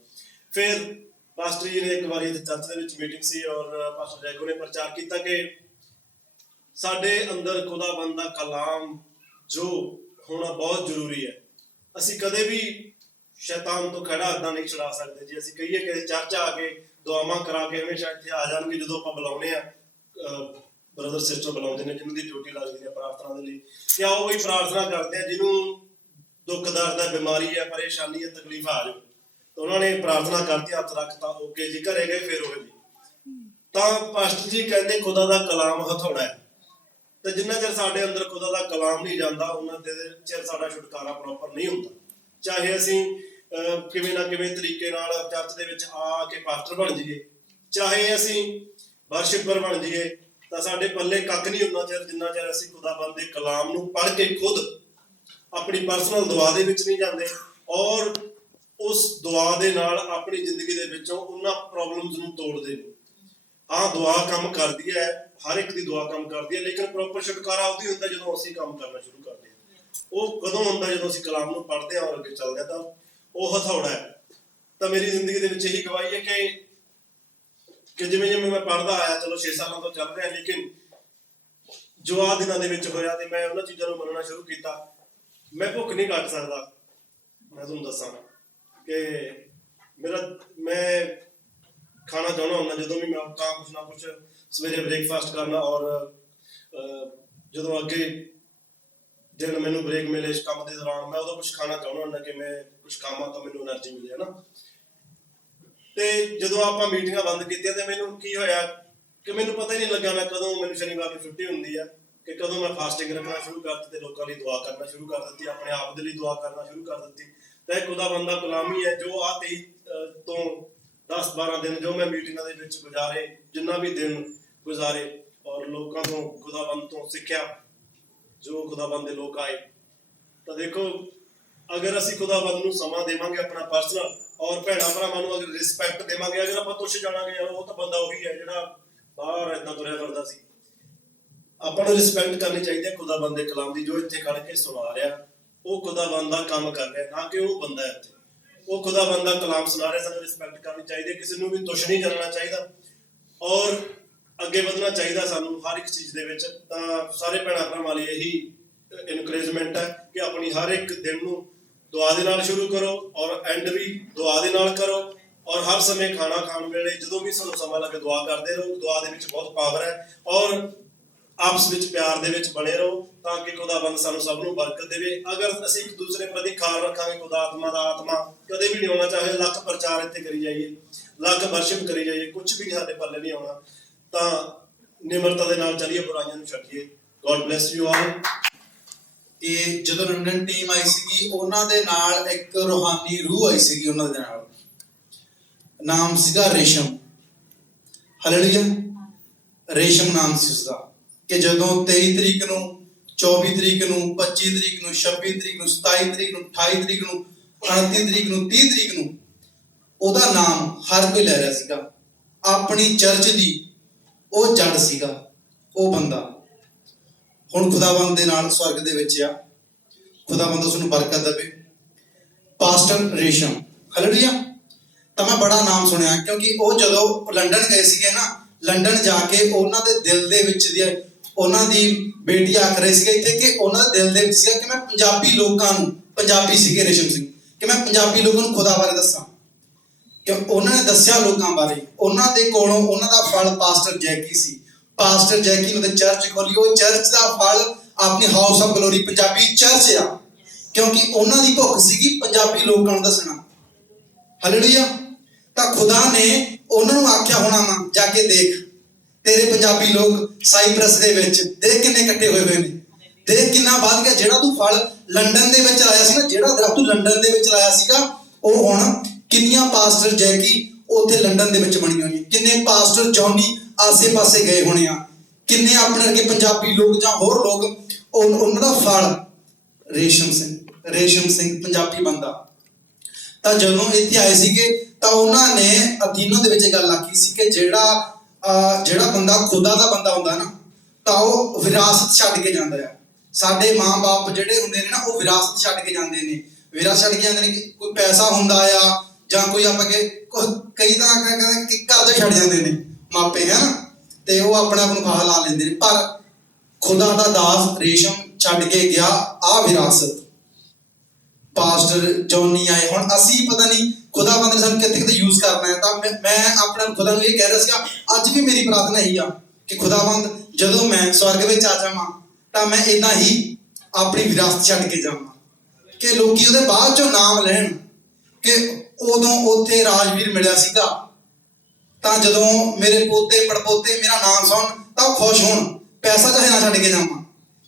ਫਿਰ ਪਾਸਟਰ ਜੀ ਨੇ ਇੱਕ ਵਾਰੀ ਚਰਚ ਦੇ ਵਿੱਚ ਮੀਟਿੰਗ ਸੀ ਔਰ ਪਾਸਟਰ ਜੈਗੋ ਨੇ ਪ੍ਰਚਾਰ ਕੀਤਾ ਕਿ ਸਾਡੇ ਅੰਦਰ ਖੁਦਾਬੰਦ ਦਾ ਕਲਾਮ ਜੋ ਹੋਣਾ ਬਹੁਤ ਜ਼ਰੂਰੀ ਹੈ। ਅਸੀਂ ਕਦੇ ਵੀ ਸ਼ੈਤਾਨ ਤੋਂ ਖੜਾ ਹੱਥਾਂ ਨਹੀਂ ਛੁਡਾ ਸਕਦੇ। ਜੇ ਅਸੀਂ ਕਹੀਏ ਕਿ ਚਰਚ ਆ ਕੇ ਦੁਆਵਾਂ ਕਰਾ ਕੇ ਹਮੇਸ਼ਾ ਇੱਥੇ ਆ ਜਾਣਗੇ, ਜਦੋਂ ਆਪਾਂ ਬੁਲਾਉਂਦੇ ਆ ਬ੍ਰਦਰ ਸਿਸਟਰ ਬੁਲਾਉਂਦੇ ਨੇ ਜਿਹਨਾਂ ਦੀ ਡਿਊਟੀ ਲੱਗਦੀ ਹੈ ਪ੍ਰਾਰਥਨਾ ਦੇ ਲਈ, ਕਿ ਆਓ ਵੀ ਪ੍ਰਾਰਥਨਾ ਕਰਦੇ ਆ, ਜਿਹਨੂੰ ਦੁੱਖ ਦਰਦ ਹੈ, ਬਿਮਾਰੀ ਹੈ, ਪਰੇਸ਼ਾਨੀ ਹੈ, ਤਕਲੀਫ ਆ ਜਾਓ। ਤਾਂ ਉਹਨਾਂ ਨੇ ਪ੍ਰਾਰਥਨਾ ਕਰਤੀ, ਹੱਥ ਰੱਖਤਾ, ਓਕੇ ਜੀ, ਘਰੇ ਗਏ, ਫਿਰ ਉਹ ਜੀ। ਤਾਂ ਪਾਸਟਰ ਜੀ ਕਹਿੰਦੇ ਖੁਦਾ ਦਾ ਕਲਾਮ ਹਥੌੜਾ ਹੈ। ਤੇ ਜਿੰਨਾ ਚਿਰ ਸਾਡੇ ਅੰਦਰ ਖੁਦਾ ਦਾ ਕਲਾਮ ਨਹੀਂ ਜਾਂਦਾ ਉਹਨਾਂ ਚਿਰ ਸਾਡਾ ਛੁਟਕਾਰਾ ਪ੍ਰੋਪਰ ਨਹੀਂ ਹੁੰਦਾ। ਚਾਹੇ ਅਸੀਂ ਕਿਵੇਂ ਨਾ ਕਿਵੇਂ ਤਰੀਕੇ ਨਾਲ ਚਰਚ ਦੇ ਵਿੱਚ ਆ ਕੇ ਪਾਸਟਰ ਬਣ ਜਾਈਏ, ਚਾਹੇ ਅਸੀਂ ਵਰਸ਼ਿਪਰ ਬਣ ਜਾਈਏ, ਤਾਂ ਸਾਡੇ ਪੱਲੇ ਕੱਖ ਨਹੀਂ ਹੁੰਦਾ ਚਿਰ ਜਿੰਨਾ ਚਿਰ ਅਸੀਂ ਖੁਦਾਬੰਦ ਦੇ ਕਲਾਮ ਨੂੰ ਪੜ੍ਹ ਕੇ ਖੁਦ ਆਪਣੀ ਪਰਸਨਲ ਦੁਆ ਦੇ ਵਿੱਚ ਨਹੀਂ ਜਾਂਦੇ ਔਰ ਉਸ ਦੁਆ ਦੇ ਨਾਲ ਆਪਣੀ ਜ਼ਿੰਦਗੀ ਦੇ ਵਿੱਚੋਂ ਉਹਨਾਂ ਪ੍ਰੋਬਲਮਸ ਨੂੰ ਤੋੜਦੇ ਨੇ। ਹਾਂ, ਦੁਆ ਕੰਮ ਕਰਦੀ ਹੈ, ਹਰ ਇੱਕ ਦੀ ਦੁਆ ਕੰਮ ਕਰਦੀ ਹੈ, ਲੇਕਿਨ ਪ੍ਰੋਪਰ ਛੁਟਕਾਰਾ ਉਹਦੀ ਹੁੰਦਾ ਜਦੋਂ ਅਸੀਂ ਕੰਮ ਕਰਨਾ ਸ਼ੁਰੂ ਕਰਦੇ ਹਾਂ। ਉਹ ਕਦੋਂ ਹੁੰਦਾ? ਜਦੋਂ ਅਸੀਂ ਕਲਾਮ ਨੂੰ ਪੜ੍ਹਦੇ ਹਾਂ ਔਰ ਅੱਗੇ ਚੱਲਦੇ ਹਾਂ। ਤਾਂ ਉਹ ਹਥੌੜਾ ਹੈ। ਤਾਂ ਮੇਰੀ ਜ਼ਿੰਦਗੀ ਦੇ ਵਿੱਚ ਇਹੀ ਗਵਾਹੀ ਹੈ ਕਿ ਜਿਵੇਂ ਜਿਵੇਂ ਮੈਂ ਪੜ੍ਹਦਾ ਆਇਆ, ਚਲੋ 6 ਸਾਲਾਂ ਤੋਂ ਚੱਲ ਰਿਹਾ, ਲੇਕਿਨ ਜੋ ਆਹ ਦਿਨਾਂ ਦੇ ਵਿੱਚ ਹੋਇਆ ਤੇ ਮੈਂ ਉਹਨਾਂ ਚੀਜ਼ਾਂ ਨੂੰ ਮੰਨਣਾ ਸ਼ੁਰੂ ਕੀਤਾ। ਮੈਂ ਭੁੱਖ ਨਹੀਂ ਕੱਟ ਸਕਦਾ, ਮੈਂ ਤੁਹਾਨੂੰ ਦੱਸਾਂ ਕਿ ਮੈਂ ਖਾਣਾ ਚਾਹੁੰਦਾ ਹੁੰਦਾ ਜਦੋਂ ਵੀ ਮੈਂ ਉੱਠਾਂ, ਕੁਛ ਨਾ ਕੁਛ ਸਵੇਰੇ ਬ੍ਰੇਕਫਾਸਟ ਕਰਨਾ, ਔਰ ਜਦੋਂ ਅੱਗੇ ਦਿਨ ਮੈਨੂੰ ਬ੍ਰੇਕ ਮਿਲੇ ਇਸ ਕੰਮ ਦੇ ਦੌਰਾਨ, ਮੈਂ ਉਦੋਂ ਕੁਛ ਖਾਣਾ ਚਾਹੁੰਦਾ ਹੁੰਦਾ ਕਿ ਮੈਂ ਕੁਛ ਖਾਵਾਂ ਤਾਂ ਮੈਨੂੰ એનર્ਜੀ ਮਿਲੇ, ਹੈ ਨਾ। ਤੇ ਜਦੋਂ ਆਪਾਂ ਮੀਟਿੰਗਾਂ ਬੰਦ ਕੀਤੀਆਂ ਤੇ ਮੈਨੂੰ ਕੀ ਹੋਇਆ ਕਿ ਮੈਨੂੰ ਪਤਾ ਹੀ ਨਹੀਂ ਲੱਗਾ ਮੈਂ ਕਦੋਂ, ਮੈਨੂੰ ਸ਼ਨੀਵਾਰ ਨੂੰ ਛੁੱਟੀ ਹੁੰਦੀ ਆ, ਕਿ ਕਦੋਂ ਮੈਂ ਫਾਸਟਿੰਗ ਰੱਖਣਾ ਸ਼ੁਰੂ ਕਰ ਦਿੱਤੀ ਤੇ ਲੋਕਾਂ ਲਈ ਦੁਆ ਕਰਨਾ ਸ਼ੁਰੂ ਕਰ ਦਿੱਤੀ, ਆਪਣੇ ਆਪ ਦੇ ਲਈ ਦੁਆ ਕਰਨਾ ਸ਼ੁਰੂ ਕਰ ਦਿੱਤੀ। ਤਾਂ ਖੁਦਾ ਬੰਦਾ ਗੁਲਾਮੀ ਹੈ ਜੋ ਆ 23 ਤੋਂ 10-12 ਦਿਨ ਜੋ ਮੈਂ ਮੀਟਿੰਗਾਂ ਦੇ ਵਿੱਚ ਗੁਜ਼ਾਰੇ, ਜਿੰਨਾ ਵੀ ਦਿਨ ਗੁਜ਼ਾਰੇ, ਔਰ ਲੋਕਾਂ ਤੋਂ ਖੁਦਾਬੰਦ ਤੋਂ ਸਿੱਖਿਆ, ਜੋ ਖੁਦਾਬੰਦ ਦੇ ਲੋਕ ਆਏ। ਤਾਂ ਦੇਖੋ, ਅਗਰ ਅਸੀਂ ਖੁਦਾਬੰਦ ਨੂੰ ਸਮਾਂ ਦੇਵਾਂਗੇ ਆਪਣਾ ਪਰਸਨਲ, ਔਰ ਭੈਣਾਂ ਭਰਾਵਾਂ ਨੂੰ ਅਗਰ ਰਿਸਪੈਕਟ ਦੇਵਾਂਗੇ, ਅਗਰ ਆਪਾਂ ਤੁੱਛ ਜਾਣਾਂਗੇ ਯਾਰ ਉਹ ਤਾਂ ਬੰਦਾ ਉਹੀ ਹੈ ਜਿਹੜਾ ਬਾਹਰ ਏਦਾਂ ਤੁਰਿਆ ਫਿਰਦਾ ਸੀ, ਆਪਾਂ ਨੂੰ ਰਿਸਪੈਕਟ ਕਰਨੀ ਚਾਹੀਦੀ ਹੈ ਖੁਦਾਬੰਦ ਦੇ ਕਲਾਮ ਦੀ। ਜੋ ਇੱਥੇ ਖੜ ਕੇ ਸੁਣਾ ਰਿਹਾ ਉਹ ਖੁਦਾਬੰਦ ਦਾ ਕੰਮ ਕਰ ਰਿਹਾ, ਨਾ ਕਿ ਉਹ ਬੰਦਾ ਹੈ ਇੱਥੇ, ਉਹ ਖੁਦਾਬੰਦ ਦਾ ਕਲਾਮ ਸੁਣਾ ਰਿਹਾ। ਸਾਨੂੰ ਰਿਸਪੈਕਟ ਕਰਨੀ ਚਾਹੀਦੀ ਹੈ, ਕਿਸੇ ਨੂੰ ਵੀ ਤੁੱਛ ਨਹੀਂ ਜਾਣਨਾ ਚਾਹੀਦਾ, ਔਰ ਅੱਗੇ ਵਧਣਾ ਚਾਹੀਦਾ ਸਾਨੂੰ ਹਰ ਇੱਕ ਚੀਜ਼ ਦੇ ਵਿੱਚ। ਤਾਂ ਸਾਰੇ ਭੈਣਾਂ ਭਰਾਵਾਂ ਲਈ ਇਹੀ ਇਨਕਰੇਜਮੈਂਟ ਹੈ ਕਿ ਆਪਣੀ ਹਰ ਇੱਕ ਦਿਨ ਨੂੰ ਦੁਆ ਦੇ ਨਾਲ ਸ਼ੁਰੂ ਕਰੋ, ਔਰ ਐਂਡ ਵੀ ਦੁਆ ਦੇ ਨਾਲ ਕਰੋ, ਔਰ ਹਰ ਸਮੇਂ ਖਾਣਾ ਖਾਣ ਵੇਲੇ ਜਦੋਂ ਵੀ ਸਾਨੂੰ ਸਮਾਂ ਲੱਗੇ ਦੁਆ ਕਰਦੇ ਰਹੋ। ਦੁਆ ਦੇ ਵਿੱਚ ਬਹੁਤ ਪਾਵਰ ਹੈ, ਔਰ ਆਪਸ ਵਿੱਚ ਪਿਆਰ ਦੇ ਵਿੱਚ ਬਣੇ ਰਹੋ ਤਾਂ ਕਿ ਖੁਦਾਬੰਦ ਸਾਨੂੰ ਸਭ ਨੂੰ ਬਰਕਤ ਦੇਵੇ। ਅਗਰ ਅਸੀਂ ਇੱਕ ਦੂਸਰੇ ਪ੍ਰਤੀ ਖਿਆਲ ਰੱਖਾਂਗੇ, ਖੁਦਾ ਆਤਮਾ ਦਾ ਆਤਮਾ ਕਦੇ ਵੀ ਨਹੀਂ ਆਉਣਾ, ਚਾਹੇ ਲੱਖ ਪ੍ਰਚਾਰ ਇੱਥੇ ਕਰੀ ਜਾਈਏ, ਲੱਖ ਵਰਸ਼ਿਪ ਕਰੀ ਜਾਈਏ, ਕੁਝ ਵੀ ਸਾਡੇ ਪੱਲੇ ਨਹੀਂ ਆਉਣਾ। ਤਾਂ ਨਿਮਰਤਾ ਦੇ ਨਾਲ ਚੱਲੀਏ, ਬੁਰਾਈਆਂ ਨੂੰ ਛੱਡੀਏ। God bless you all. ਕਿ ਜਦੋਂ ਲੰਡਨ ਟੀਮ ਆਈ ਸੀਗੀ, ਉਹਨਾਂ ਦੇ ਨਾਲ ਇੱਕ ਰੂਹਾਨੀ ਰੂਹ ਆਈ ਸੀਗੀ, ਉਹਨਾਂ ਦੇ ਨਾਲ ਨਾਮ ਸੀਗਾ ਰੇਸ਼ਮ। ਹਾਲੇਲੂਇਆ। ਰੇਸ਼ਮ ਨਾਮ ਸੀ ਉਸਦਾ। ਕਿ ਜਦੋਂ 23 ਤਰੀਕ ਨੂੰ, 24 ਤਰੀਕ ਨੂੰ, 25 ਤਰੀਕ ਨੂੰ, 26 ਤਰੀਕ ਨੂੰ, 27 ਤਰੀਕ ਨੂੰ, 28 ਤਰੀਕ ਨੂੰ, 29 ਤਰੀਕ ਨੂੰ, 30 ਤਰੀਕ ਨੂੰ ਉਹਦਾ ਨਾਮ ਹਰ ਕੋਈ ਲੈ ਰਿਹਾ ਸੀਗਾ। ਆਪਣੀ ਚਰਚ ਦੀ ਉਹ ਜੜ ਸੀਗਾ ਉਹ ਬੰਦਾ। ਹੁਣ ਖੁਦਾਵੰਦ ਦੇ ਨਾਲ ਸਵਰਗ ਦੇ ਵਿੱਚ ਆ। ਖੁਦਾਵੰਦ ਉਸ ਨੂੰ ਬਰਕਤ ਦੇਵੇ। ਪਾਸਟਰ ਰੇਸ਼ਮ, ਹਾਲੇਲੂਇਆ। ਤਾਂ ਮੈਂ ਬੜਾ ਨਾਮ ਸੁਣਿਆ, ਕਿਉਂਕਿ ਉਹ ਜਦੋਂ ਲੰਡਨ ਗਏ ਸੀਗੇ ਨਾ, ਲੰਡਨ ਜਾ ਕੇ ਉਹਨਾਂ ਦੇ ਦਿਲ ਦੇ ਵਿੱਚ ਦੀ ਉਹਨਾਂ ਦੀ ਬੇਟੀ ਆਖ ਰਹੀ ਸੀਗੇ ਇੱਥੇ ਕਿ ਉਹਨਾਂ ਦੇ ਦਿਲ ਦੇ ਵਿੱਚ ਸੀਗਾ ਕਿ ਮੈਂ ਪੰਜਾਬੀ ਲੋਕਾਂ ਨੂੰ, ਪੰਜਾਬੀ ਸੀਗੇ ਰੇਸ਼ਮ ਸਿੰਘ, ਕਿ ਮੈਂ ਪੰਜਾਬੀ ਲੋਕਾਂ ਨੂੰ ਖੁਦਾ ਬਾਰੇ ਦੱਸਾਂ। ਕਿ ਉਹਨਾਂ ਨੇ ਦੱਸਿਆ ਲੋਕਾਂ ਬਾਰੇ। ਉਹਨਾਂ ਦੇ ਕੋਲੋਂ ਉਹਨਾਂ ਦਾ ਫਲ ਪਾਸਟਰ ਜੈਕੀ ਸੀ। ਪਾਸਟਰ ਜੈਕੀ ਨੇ ਚਰਚ ਖੋਲੀ। ਉਹ ਚਰਚ ਦਾ ਫਲ ਆਪਣੀ house of glory Punjabi church ਆ, ਕਿਉਂਕਿ ਉਹਨਾਂ ਦੀ ਭੁੱਖ ਸੀਗੀ ਪੰਜਾਬੀ ਲੋਕਾਂ ਨੂੰ ਦੱਸਣਾ। ਹਾਲੇਲੂਇਆ। ਤਾਂ ਖੁਦਾ ਨੇ ਉਹਨਾਂ ਨੂੰ ਆਖਿਆ ਹੋਣਾ ਵਾ, ਜਾ ਕੇ ਦੇਖ ਤੇਰੇ ਪੰਜਾਬੀ ਲੋਕ ਸਾਈਪ੍ਰਸ ਦੇ ਵਿੱਚ ਦੇਖ ਕਿੰਨੇ ਇਕੱਠੇ ਹੋਏ ਹੋਏ ਨੇ, ਦੇਖ ਕਿੰਨਾ ਵੱਧ ਗਿਆ। ਜਿਹੜਾ ਤੂੰ ਫਲ ਲੰਡਨ ਦੇ ਵਿੱਚ ਲਾਇਆ ਸੀ ਨਾ, ਜਿਹੜਾ ਦਰਖਤ ਤੂੰ ਲੰਡਨ ਦੇ ਵਿੱਚ ਲਾਇਆ ਸੀਗਾ, ਉਹ ਹੁਣ ਕਿੰਨੀਆਂ ਪਾਸਟਰ ਜੈਕੀ ਉੱਥੇ ਲੰਡਨ ਦੇ ਵਿੱਚ ਬਣੀਆਂ ਹੋਈਆਂ, ਕਿੰਨੇ ਪਾਸਟਰ ਜੌਨੀ ਆਸੇ-ਪਾਸੇ ਗਏ ਹੋਣੇ ਆ, ਕਿੰਨੇ ਆਪਣੇ ਵਰਗੇ ਪੰਜਾਬੀ ਲੋਕ ਜਾਂ ਹੋਰ ਲੋਕ ਉਹਨਾਂ ਦਾ ਫਲ ਰੇਸ਼ਮ ਸਿੰਘ ਪੰਜਾਬੀ ਬੰਦਾ। ਤਾਂ ਜਦੋਂ ਇੱਥੇ ਆਏ ਸੀਗੇ ਤਾਂ ਉਹਨਾਂ ਨੇ ਅਧੀਨੋਂ ਦੇ ਵਿੱਚ ਗੱਲ ਆਖੀ ਸੀ ਕਿ ਜਿਹੜਾ ਬੰਦਾ ਖੁਦਾ ਦਾ ਬੰਦਾ ਹੁੰਦਾ ਨਾ, ਤਾਂ ਉਹ ਵਿਰਾਸਤ ਛੱਡ ਕੇ ਜਾਂਦਾ ਆ। ਸਾਡੇ ਮਾਂ-ਬਾਪ ਜਿਹੜੇ ਹੁੰਦੇ ਨੇ ਨਾ, ਉਹ ਵਿਰਾਸਤ ਛੱਡ ਕੇ ਜਾਂਦੇ ਨੇ। ਵਿਰਾਸਤ ਛੱਡ ਕੇ ਜਾਂਦੇ ਨੇ ਕਿ ਕੋਈ ਪੈਸਾ ਹੁੰਦਾ ਆ, ਜਾਂ ਕੋਈ ਆਪਾਂ ਕਈ ਤਾਂ ਕਹਿੰਦੇ ਕਿ ਘਰ ਛੱਡ ਜਾਂਦੇ ਨੇ ਮਾਪੇ, ਹੈ ਨਾ, ਤੇ ਉਹ ਆਪਣਾ ਆਪ ਨੂੰ ਫਾਹਾ ਲਾ ਲੈਂਦੇ ਨੇ। ਪਰ ਖੁਦਾ ਦਾ ਦਾਸ ਰੇਸ਼ਮ ਛੱਡ ਕੇ ਗਿਆ ਆ ਵਿਰਾਸਤ। ਪਾਸਟਰ ਜੌਨੀ ਆਏ। ਹੁਣ ਅਸੀਂ ਪਤਾ ਨਹੀਂ ਖੁਦਾਵੰਦ ਨੇ ਸਾਨੂੰ ਕਿੱਥੇ ਯੂਜ਼ ਕਰਨਾ ਹੈ। ਤਾਂ ਮੈਂ ਆਪਣੇ ਖੁਦਾ ਨੂੰ ਇਹ ਕਹਿ ਰਿਹਾ ਸੀਗਾ, ਅੱਜ ਵੀ ਮੇਰੀ ਪ੍ਰਾਰਥਨਾ ਇਹੀ ਆ ਕਿ ਖੁਦਾਵੰਦ ਜਦੋਂ ਮੈਂ ਸਵਰਗ ਵਿੱਚ ਆ ਜਾਵਾਂ ਤਾਂ ਮੈਂ ਏਦਾਂ ਹੀ ਆਪਣੀ ਵਿਰਾਸਤ ਛੱਡ ਕੇ ਜਾਵਾਂ, ਕਿ ਲੋਕੀ ਉਹਦੇ ਬਾਅਦ ਚੋਂ ਨਾਮ ਲੈਣ ਕਿ ਉਦੋਂ ਉੱਥੇ ਰਾਜਵੀਰ ਮਿਲਿਆ ਸੀਗਾ। ਤਾਂ ਜਦੋਂ ਮੇਰੇ ਪੋਤੇ ਪੜਪੋਤੇ ਮੇਰਾ ਨਾਮ ਸੁਣ ਤਾਂ ਉਹ ਖੁਸ਼ ਹੋਣ, ਪੈਸਾ ਚਾਹੇ ਨਾ ਛੱਡ ਕੇ ਜਾਵਾਂ,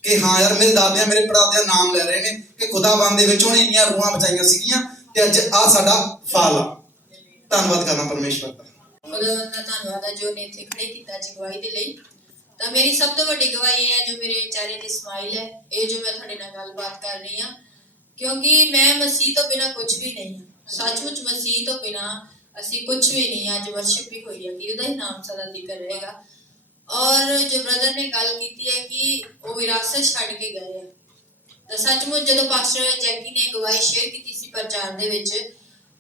ਕਿ ਹਾਂ ਯਾਰ ਮੇਰੇ ਦਾਦਿਆਂ ਮੇਰੇ ਪੜਦਾਦਿਆਂ ਨਾਮ ਲੈ ਰਹੇ ਨੇ ਕਿ ਖੁਦਾਵੰਦ ਦੇ ਵਿੱਚ ਉਹਨੇ ਇੰਨੀਆਂ ਰੂਹਾਂ ਬਚਾਈਆਂ ਸੀਗੀਆਂ ਤੇ ਅੱਜ ਆ ਸਾਡਾ ਫਲ ਆ। ਧੰਨਵਾਦ ਕਰਨਾ ਪਰਮੇਸ਼ਵਰ ਦਾ। ਖੁਦਾਵੰਦ ਦਾ ਧੰਨਵਾਦ ਹੈ ਜੋ ਨੇ ਇੱਥੇ ਖੜੇ ਕੀਤਾ ਜੀ ਗਵਾਹੀ ਦੇ ਲਈ। ਤਾਂ ਮੇਰੀ ਸਭ ਤੋਂ ਵੱਡੀ ਗਵਾਹੀ ਹੈ ਜੋ ਮੇਰੇ ਚਿਹਰੇ ਤੇ ਸਮਾਈਲ ਹੈ, ਇਹ ਜੋ ਮੈਂ ਤੁਹਾਡੇ ਨਾਲ ਗੱਲਬਾਤ ਕਰ ਰਹੀ ਹਾਂ, ਕਿਉਂਕਿ ਮੈਂ ਮਸੀਹ ਤੋਂ ਬਿਨਾਂ ਕੁਝ ਵੀ ਨਹੀਂ ਹਾਂ। ਸੱਚਮੁੱਚ ਮਸੀਹ ਤੋਂ ਬਿਨਾਂ ਅਸੀਂ ਕੁਝ ਵੀ ਨਹੀਂ। ਅੱਜ ਵਰਸ਼ਿਪ ਵੀ ਹੋਈ ਹੈ ਕਿ ਉਹਦਾ ਹੀ ਨਾਮ ਸਦਾ ਜ਼ਿਕਰ ਰਹੇਗਾ। ਔਰ ਜੋ ਬ੍ਰਦਰ ਨੇ ਗੱਲ ਕੀਤੀ ਹੈ ਕਿ ਉਹ ਵਿਰਾਸਤ ਛੱਡ ਕੇ ਗਏ ਆ, ਤਾਂ ਸੱਚਮੁੱਚ ਜਦੋਂ ਪਾਸਟਰ ਜੈਕੀ ਨੇ ਗਵਾਹੀ ਸ਼ੇਅਰ ਕੀਤੀ ਸੀ ਪ੍ਰਚਾਰ ਦੇ ਵਿੱਚ,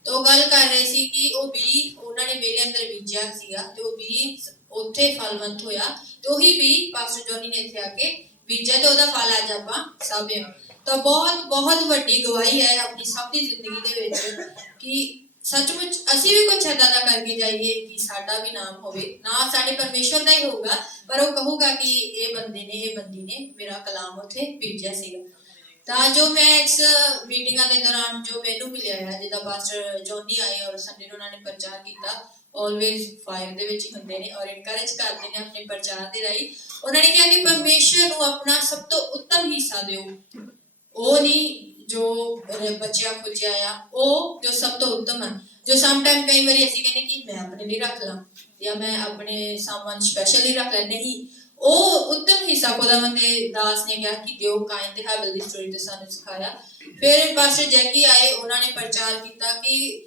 ਤਾਂ ਉਹ ਗੱਲ ਕਰ ਰਹੇ ਸੀ ਕਿ ਉਹ ਬੀਜ ਉਹਨਾਂ ਨੇ ਮੇਰੇ ਅੰਦਰ ਬੀਜਿਆ ਸੀਗਾ ਤੇ ਉਹ ਬੀਜ ਉੱਥੇ ਫਲਵੰਤ ਹੋਇਆ, ਤੇ ਉਹੀ ਬੀਜ ਪਾਸਟਰ ਜੌਨੀ ਨੇ ਇੱਥੇ ਆ ਕੇ ਬੀਜਿਆ ਤੇ ਉਹਦਾ ਫਲ ਅੱਜ ਆਪਾਂ ਸਾਂਭਿਆ। ਤਾਂ ਬਹੁਤ ਬਹੁਤ ਵੱਡੀ ਗਵਾਹੀ ਹੈ ਆਪਣੀ ਸਭ ਦੀ ਜ਼ਿੰਦਗੀ ਦੇ ਵਿੱਚ ਕਿ ਸੱਚਮੁੱਚ ਅਸੀਂ ਵੀ ਕੁਝ ਏਦਾਂ ਦਾ ਕਰਕੇ ਜਾਈਏ ਕਿ ਸਾਡਾ ਵੀ ਨਾਮ ਹੋਵੇ, ਨਾ ਸਾਡੇ ਪਰਮੇਸ਼ਵਰ ਦਾ ਹੀ ਹੋਊਗਾ, ਪਰ ਉਹ ਕਹੂਗਾ ਕਿ ਇਹ ਬੰਦੇ ਨੇ, ਇਹ ਬੰਦੀ ਨੇ ਮੇਰਾ ਕਲਾਮ ਉੱਥੇ ਭੇਜਿਆ ਸੀਗਾ। ਤਾਂ ਜੋ ਮੈਂ ਇਸ ਮੀਟਿੰਗਾਂ ਦੇ ਦੌਰਾਨ ਜੋ ਮੈਨੂੰ ਮਿਲਿਆ ਹੈ, ਜਿੱਦਾਂ ਪਾਸਟਰ ਜੋਨੀ ਆਏ ਔਰ ਸੰਡੇ ਨੂੰ ਉਹਨਾਂ ਨੇ ਪ੍ਰਚਾਰ ਕੀਤਾ, ਆਲਵੇਜ਼ ਫਾਇਰ ਦੇ ਵਿੱਚ ਹੀ ਹੁੰਦੇ ਨੇ ਔਰ ਇਨਕਰੇਜ ਕਰਦੇ ਨੇ ਆਪਣੇ ਪ੍ਰਚਾਰ ਦੇ ਰਾਹੀਂ। ਉਹਨਾਂ ਨੇ ਕਿਹਾ ਕਿ ਪਰਮੇਸ਼ਵਰ ਨੂੰ ਆਪਣਾ ਸਭ ਤੋਂ ਉੱਤਮ ਹਿੱਸਾ ਦਿਓ, ਉਹ ਨਹੀਂ ਜੋ ਬਚਿਆ ਖੁਚਿਆ ਆ, ਉਹ ਜੋ ਸਭ ਤੋਂ ਉੱਤਮ ਹੈ। ਜੋ ਸਮ ਟਾਈਮ ਕਈ ਵਾਰੀ ਅਸੀਂ ਕਹਿੰਦੇ ਕਿ ਮੈਂ ਆਪਣੇ ਲਈ ਰੱਖ ਲਾਂ ਜਾਂ ਮੈਂ ਆਪਣੇ ਸਾਮਾਨ ਸਪੈਸ਼ਲੀ ਰੱਖ ਲੈ, ਨਹੀਂ, ਉਹ ਉੱਤਮ ਹਿੱਸਾ ਖੁਦਾਵੰਦ ਦੇ ਦਾਸ ਨੇ ਕਿਹਾ ਕਿ ਦਿਓ। ਕਾਇਨ ਤੇ ਹੈਬਲ ਦੀ ਸਟੋਰੀ ਤੇ ਸਾਨੂੰ ਸਿਖਾਇਆ। ਫਿਰ ਪਾਸਟਰ ਜੈਕੀ ਆਏ, ਉਹਨਾਂ ਨੇ ਪ੍ਰਚਾਰ ਕੀਤਾ ਕਿ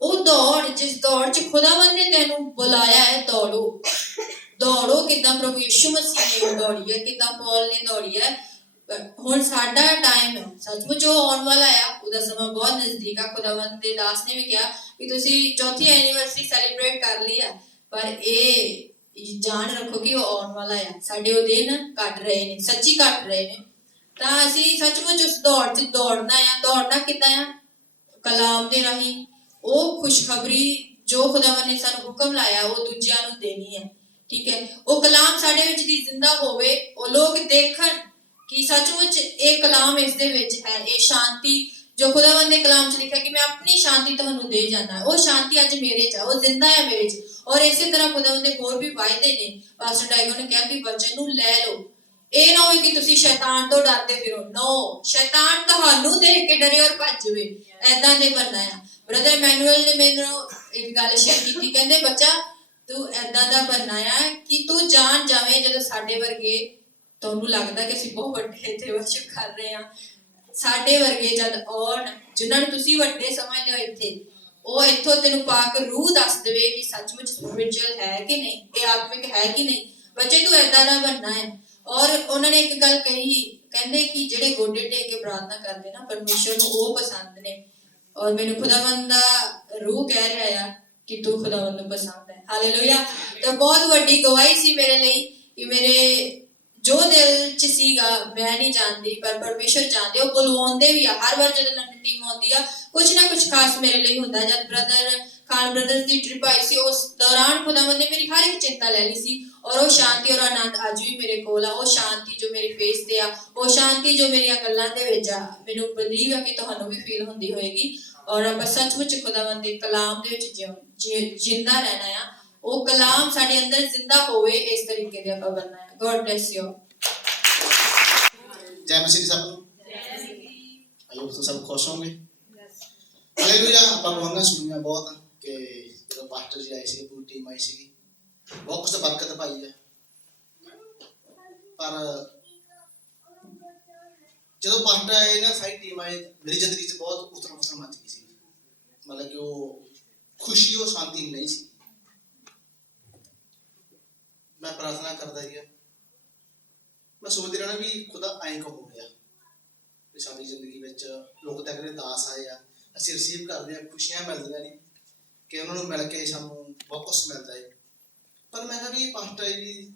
ਉਹ ਦੌੜ, ਜਿਸ ਦੌੜ 'ਚ ਖੁਦਾਵੰਦ ਨੇ ਤੈਨੂੰ ਬੁਲਾਇਆ ਹੈ, ਦੌੜੋ। ਦੌੜੋ ਕਿੱਦਾਂ ਪ੍ਰਭੂ ਯਿਸੂ ਮਸੀਹ ਨੇ ਦੌੜੀ ਹੈ, ਕਿੱਦਾਂ ਪੌਲ ਨੇ ਦੌੜੀ ਹੈ। ਹੁਣ ਸਾਡਾ ਟਾਈਮ ਹੈ, ਸੱਚਮੁੱਚ ਉਹ ਆਉਣ ਵਾਲਾ ਆ, ਉਹਦਾ ਸਮਾਂ ਬਹੁਤ ਨਜ਼ਦੀਕ ਆ। ਖੁਦਾਵੰਦ ਦੇ ਦਾਸ ਨੇ ਵੀ ਕਿਹਾ ਕਿ ਤੁਸੀਂ ਚੌਥੀ ਐਨੀਵਰਸਰੀ ਸੈਲੀਬ੍ਰੇਟ ਕਰ ਲਈ ਆ, ਪਰ ਇਹ ਜਾਣ ਰੱਖੋ ਕਿ ਉਹ ਆਉਣ ਵਾਲਾ ਆ। ਸਾਡੇ ਉਹ ਦਿਨ ਘਟ ਰਹੇ ਨੇ, ਸੱਚੀ ਘਟ ਰਹੇ ਨੇ। ਤਾਂ ਅਸੀਂ ਸੱਚਮੁੱਚ ਉਸ ਦੌੜ 'ਚ ਦੌੜਨਾ ਆ। ਦੌੜਨਾ ਕਿੱਦਾਂ ਆ? ਕਲਾਮ ਦੇ ਰਾਹੀਂ। ਉਹ ਖੁਸ਼ਖਬਰੀ ਜੋ ਖੁਦਾਵੰਦ ਨੇ ਸਾਨੂੰ ਹੁਕਮ ਲਾਇਆ, ਉਹ ਦੂਜਿਆਂ ਨੂੰ ਦੇਣੀ ਹੈ, ਠੀਕ ਹੈ। ਉਹ ਕਲਾਮ ਸਾਡੇ ਵਿੱਚ ਦੀ ਜ਼ਿੰਦਾ ਹੋਵੇ, ਉਹ ਲੋਕ ਦੇਖਣ ਕਿ ਸੱਚਮੁੱਚ ਇਹ ਕਲਾਮ ਇਸ ਦੇ ਵਿੱਚ ਹੈ। ਇਹ ਸ਼ਾਂਤੀ ਜੋ ਖੁਦਾਵੰਦ ਦੇ ਕਲਾਮ 'ਚ ਲਿਖਿਆ ਕਿ ਮੈਂ ਆਪਣੀ ਸ਼ਾਂਤੀ ਤੁਹਾਨੂੰ ਦੇ ਜਾਣਾ, ਉਹ ਸ਼ਾਂਤੀ ਅੱਜ ਮੇਰੇ 'ਚ ਆ, ਉਹ ਜ਼ਿੰਦਾ ਹੈ ਮੇਰੇ 'ਚ। ਔਰ ਇਸੇ ਤਰ੍ਹਾਂ ਖੁਦਾਵੰਦ ਦੇ ਹੋਰ ਵੀ ਵਾਅਦੇ ਨੇ। ਪਾਸਟਰ ਡਾਇਗੋ ਨੇ ਕਿਹਾ ਕਿ ਵਚਨ ਨੂੰ ਲੈ ਲਓ। ਇਹ ਨਾ ਹੋਵੇ ਕਿ ਤੁਸੀਂ ਸ਼ੈਤਾਨ ਤੋਂ ਡਰਦੇ ਫਿਰੋ, ਨੋ, ਸ਼ੈਤਾਨ ਤੁਹਾਨੂੰ ਦੇਖ ਕੇ ਡਰੇ ਔਰ ਭੱਜ ਜਾਵੇ, ਐਦਾਂ ਦੇ ਬਣਨਾ ਆ। ਬ੍ਰਦਰ ਮੈਨੂਅਲ ਨੇ ਮੈਨੂੰ ਇੱਕ ਗੱਲ ਸ਼ੇਅਰ ਕੀਤੀ, ਕਹਿੰਦੇ ਬੱਚਾ ਤੂੰ ਐਦਾਂ ਦਾ ਬਣਨਾ ਆ ਕਿ ਤੂੰ ਜਾਣ ਜਾਵੇਂ ਜਦੋਂ ਸਾਡੇ ਵਰਗੇ, ਤੁਹਾਨੂੰ ਲੱਗਦਾ ਕਿ ਅਸੀਂ ਬਹੁਤ ਵੱਡੇ ਇੱਥੇ ਵਰਸ਼ਿਪ ਕਰ ਰਹੇ ਹਾਂ, ਸਾਡੇ ਵਰਗੇ ਜਦ ਆਉਣ, ਜਿਨ੍ਹਾਂ ਨੂੰ ਤੁਸੀਂ ਵੱਡੇ ਸਮਝਦੇ ਹੋ ਇੱਥੇ, ਉਹ ਇੱਥੋਂ ਤੈਨੂੰ ਪਾਕ ਰੂਹ ਦੱਸ ਦੇਵੇ ਕਿ ਸੱਚਮੁੱਚ ਸਪਿਰਚੁਅਲ ਹੈ ਕਿ ਨਹੀਂ, ਇਹ ਆਤਮਿਕ ਹੈ ਕਿ ਨਹੀਂ। ਬੱਚੇ ਤੂੰ ਏਦਾਂ ਦਾ ਬਣਨਾ ਹੈ। ਔਰ ਉਹਨਾਂ ਨੇ ਇੱਕ ਗੱਲ ਕਹੀ, ਕਹਿੰਦੇ ਕਿ ਜਿਹੜੇ ਗੋਡੇ ਟੇਕ ਕੇ ਪ੍ਰਾਰਥਨਾ ਕਰਦੇ ਨਾ, ਪਰਮੇਸ਼ਵਰ ਨੂੰ ਉਹ ਪਸੰਦ ਨੇ। ਔਰ ਮੈਨੂੰ ਖੁਦਾਵੰਦ ਦਾ ਰੂਹ ਕਹਿ ਰਿਹਾ ਆ ਕਿ ਤੂੰ ਖੁਦਾਵੰਦ ਨੂੰ ਪਸੰਦ ਹੈ। ਹਾਲੇਲੂਇਆ। ਤਾਂ ਬਹੁਤ ਵੱਡੀ ਗਵਾਹੀ ਸੀ ਮੇਰੇ ਲਈ ਕਿ ਮੇਰੇ ਜੋ ਦਿਲ 'ਚ ਸੀਗਾ ਮੈਂ ਨਹੀਂ ਜਾਣਦੀ, ਪਰ ਪਰਮੇਸ਼ਵਰ ਜਾਣਦੇ। ਉਹ ਬੁਲਵਾਉਂਦੇ ਵੀ ਆ ਹਰ ਵਾਰ ਜਦੋਂ ਲੰਡਨ ਟੀਮ ਆਉਂਦੀ ਆ, ਕੁਝ ਨਾ ਕੁਝ ਖਾਸ ਮੇਰੇ ਲਈ ਹੁੰਦਾ। ਜਦ ਬ੍ਰਦਰ ਖਾਨ ਬ੍ਰਦਰਸ ਦੀ ਟ੍ਰਿਪ ਆਈ ਸੀ, ਉਸ ਦੌਰਾਨ ਖੁਦਾਵੰਦ ਨੇ ਮੇਰੀ ਹਰ ਇੱਕ ਚਿੰਤਾ ਲੈ ਲਈ ਸੀ। ਔਰ ਉਹ ਸ਼ਾਂਤੀ ਔਰ ਆਨੰਦ ਅੱਜ ਵੀ ਮੇਰੇ ਕੋਲ ਆ। ਉਹ ਸ਼ਾਂਤੀ ਜੋ ਮੇਰੇ ਫੇਸ ਤੇ ਆ, ਉਹ ਸ਼ਾਂਤੀ ਜੋ ਮੇਰੀਆਂ ਗੱਲਾਂ ਦੇ ਵਿੱਚ ਆ, ਮੈਨੂੰ ਬਲੀਵ ਹੈ ਕਿ ਤੁਹਾਨੂੰ ਵੀ ਫੀਲ ਹੁੰਦੀ ਹੋਏਗੀ। ਔਰ ਆਪਾਂ ਸੱਚਮੁੱਚ ਖੁਦਾਵੰਦ ਦੇ ਕਲਾਮ ਦੇ ਵਿੱਚ ਜਿੰਦਾ ਰਹਿਣਾ ਆ। ਉਹ ਕਲਾਮ ਸਾਡੇ ਅੰਦਰ ਜ਼ਿੰਦਾ ਹੋਵੇ, ਇਸ ਤਰੀਕੇ ਦੇ ਆਪਾਂ ਬਣਨਾ ਹੈ। God bless you. जय मसीह सब आइयो तो सब खुश होंगे। हालेलुया। ਆਪਾਂ ਗਵਾਹਾਂ ਸੁਣੀਆਂ ਬਹੁਤ ਕਿ ਜਦੋਂ ਪਾਸਟਰ ਜੀ ਆਏ ਸੀ, ਪੂਰੀ ਟੀਮ ਆਈ ਸੀ, ਬਹੁਤ ਕੁਝ ਬਰਕਤ ਪਾਈ ਹੈ। ਪਰ ਜਦੋਂ ਪਾਸਟਰ ਆਏ ਨਾ, ਸਾਰੀ ਟੀਮ ਆਏ, ਮੇਰੀ ਜ਼ਿੰਦਗੀ 'ਚ ਬਹੁਤ ਉਥਲ-ਪੁਥਲ ਮਚ ਗਈ ਸੀ। ਮਤਲਬ ਕਿ ਉਹ ਖੁਸ਼ੀ, ਉਹ ਸ਼ਾਂਤੀ ਨਹੀਂ ਸੀ। ਮੈਂ ਪ੍ਰਾਰਥਨਾ ਕਰਦਾ ਗਿਆ, ਮੈਂ ਸੋਚਦੇ ਰਹਿਣਾ ਵੀ ਖੁਦਾ ਐਂ ਕਿਉਂ ਹੋ ਗਿਆ ਵੀ ਸਾਡੀ ਜ਼ਿੰਦਗੀ ਵਿੱਚ ਲੋਕ ਤਾਂ ਕਹਿੰਦੇ ਦਾਸ ਆਏ ਆ, ਅਸੀਂ ਰਿਸੀਵ ਕਰਦੇ ਹਾਂ, ਖੁਸ਼ੀਆਂ ਮਿਲਦੀਆਂ ਨੇ ਕਿ ਉਹਨਾਂ ਨੂੰ ਮਿਲ ਕੇ ਸਾਨੂੰ ਬਹੁਤ ਕੁਛ ਮਿਲਦਾ ਹੈ। ਪਰ ਮੈਂ ਕਿਹਾ ਵੀ ਇਹ ਪਾਸਟਰ ਵੀ,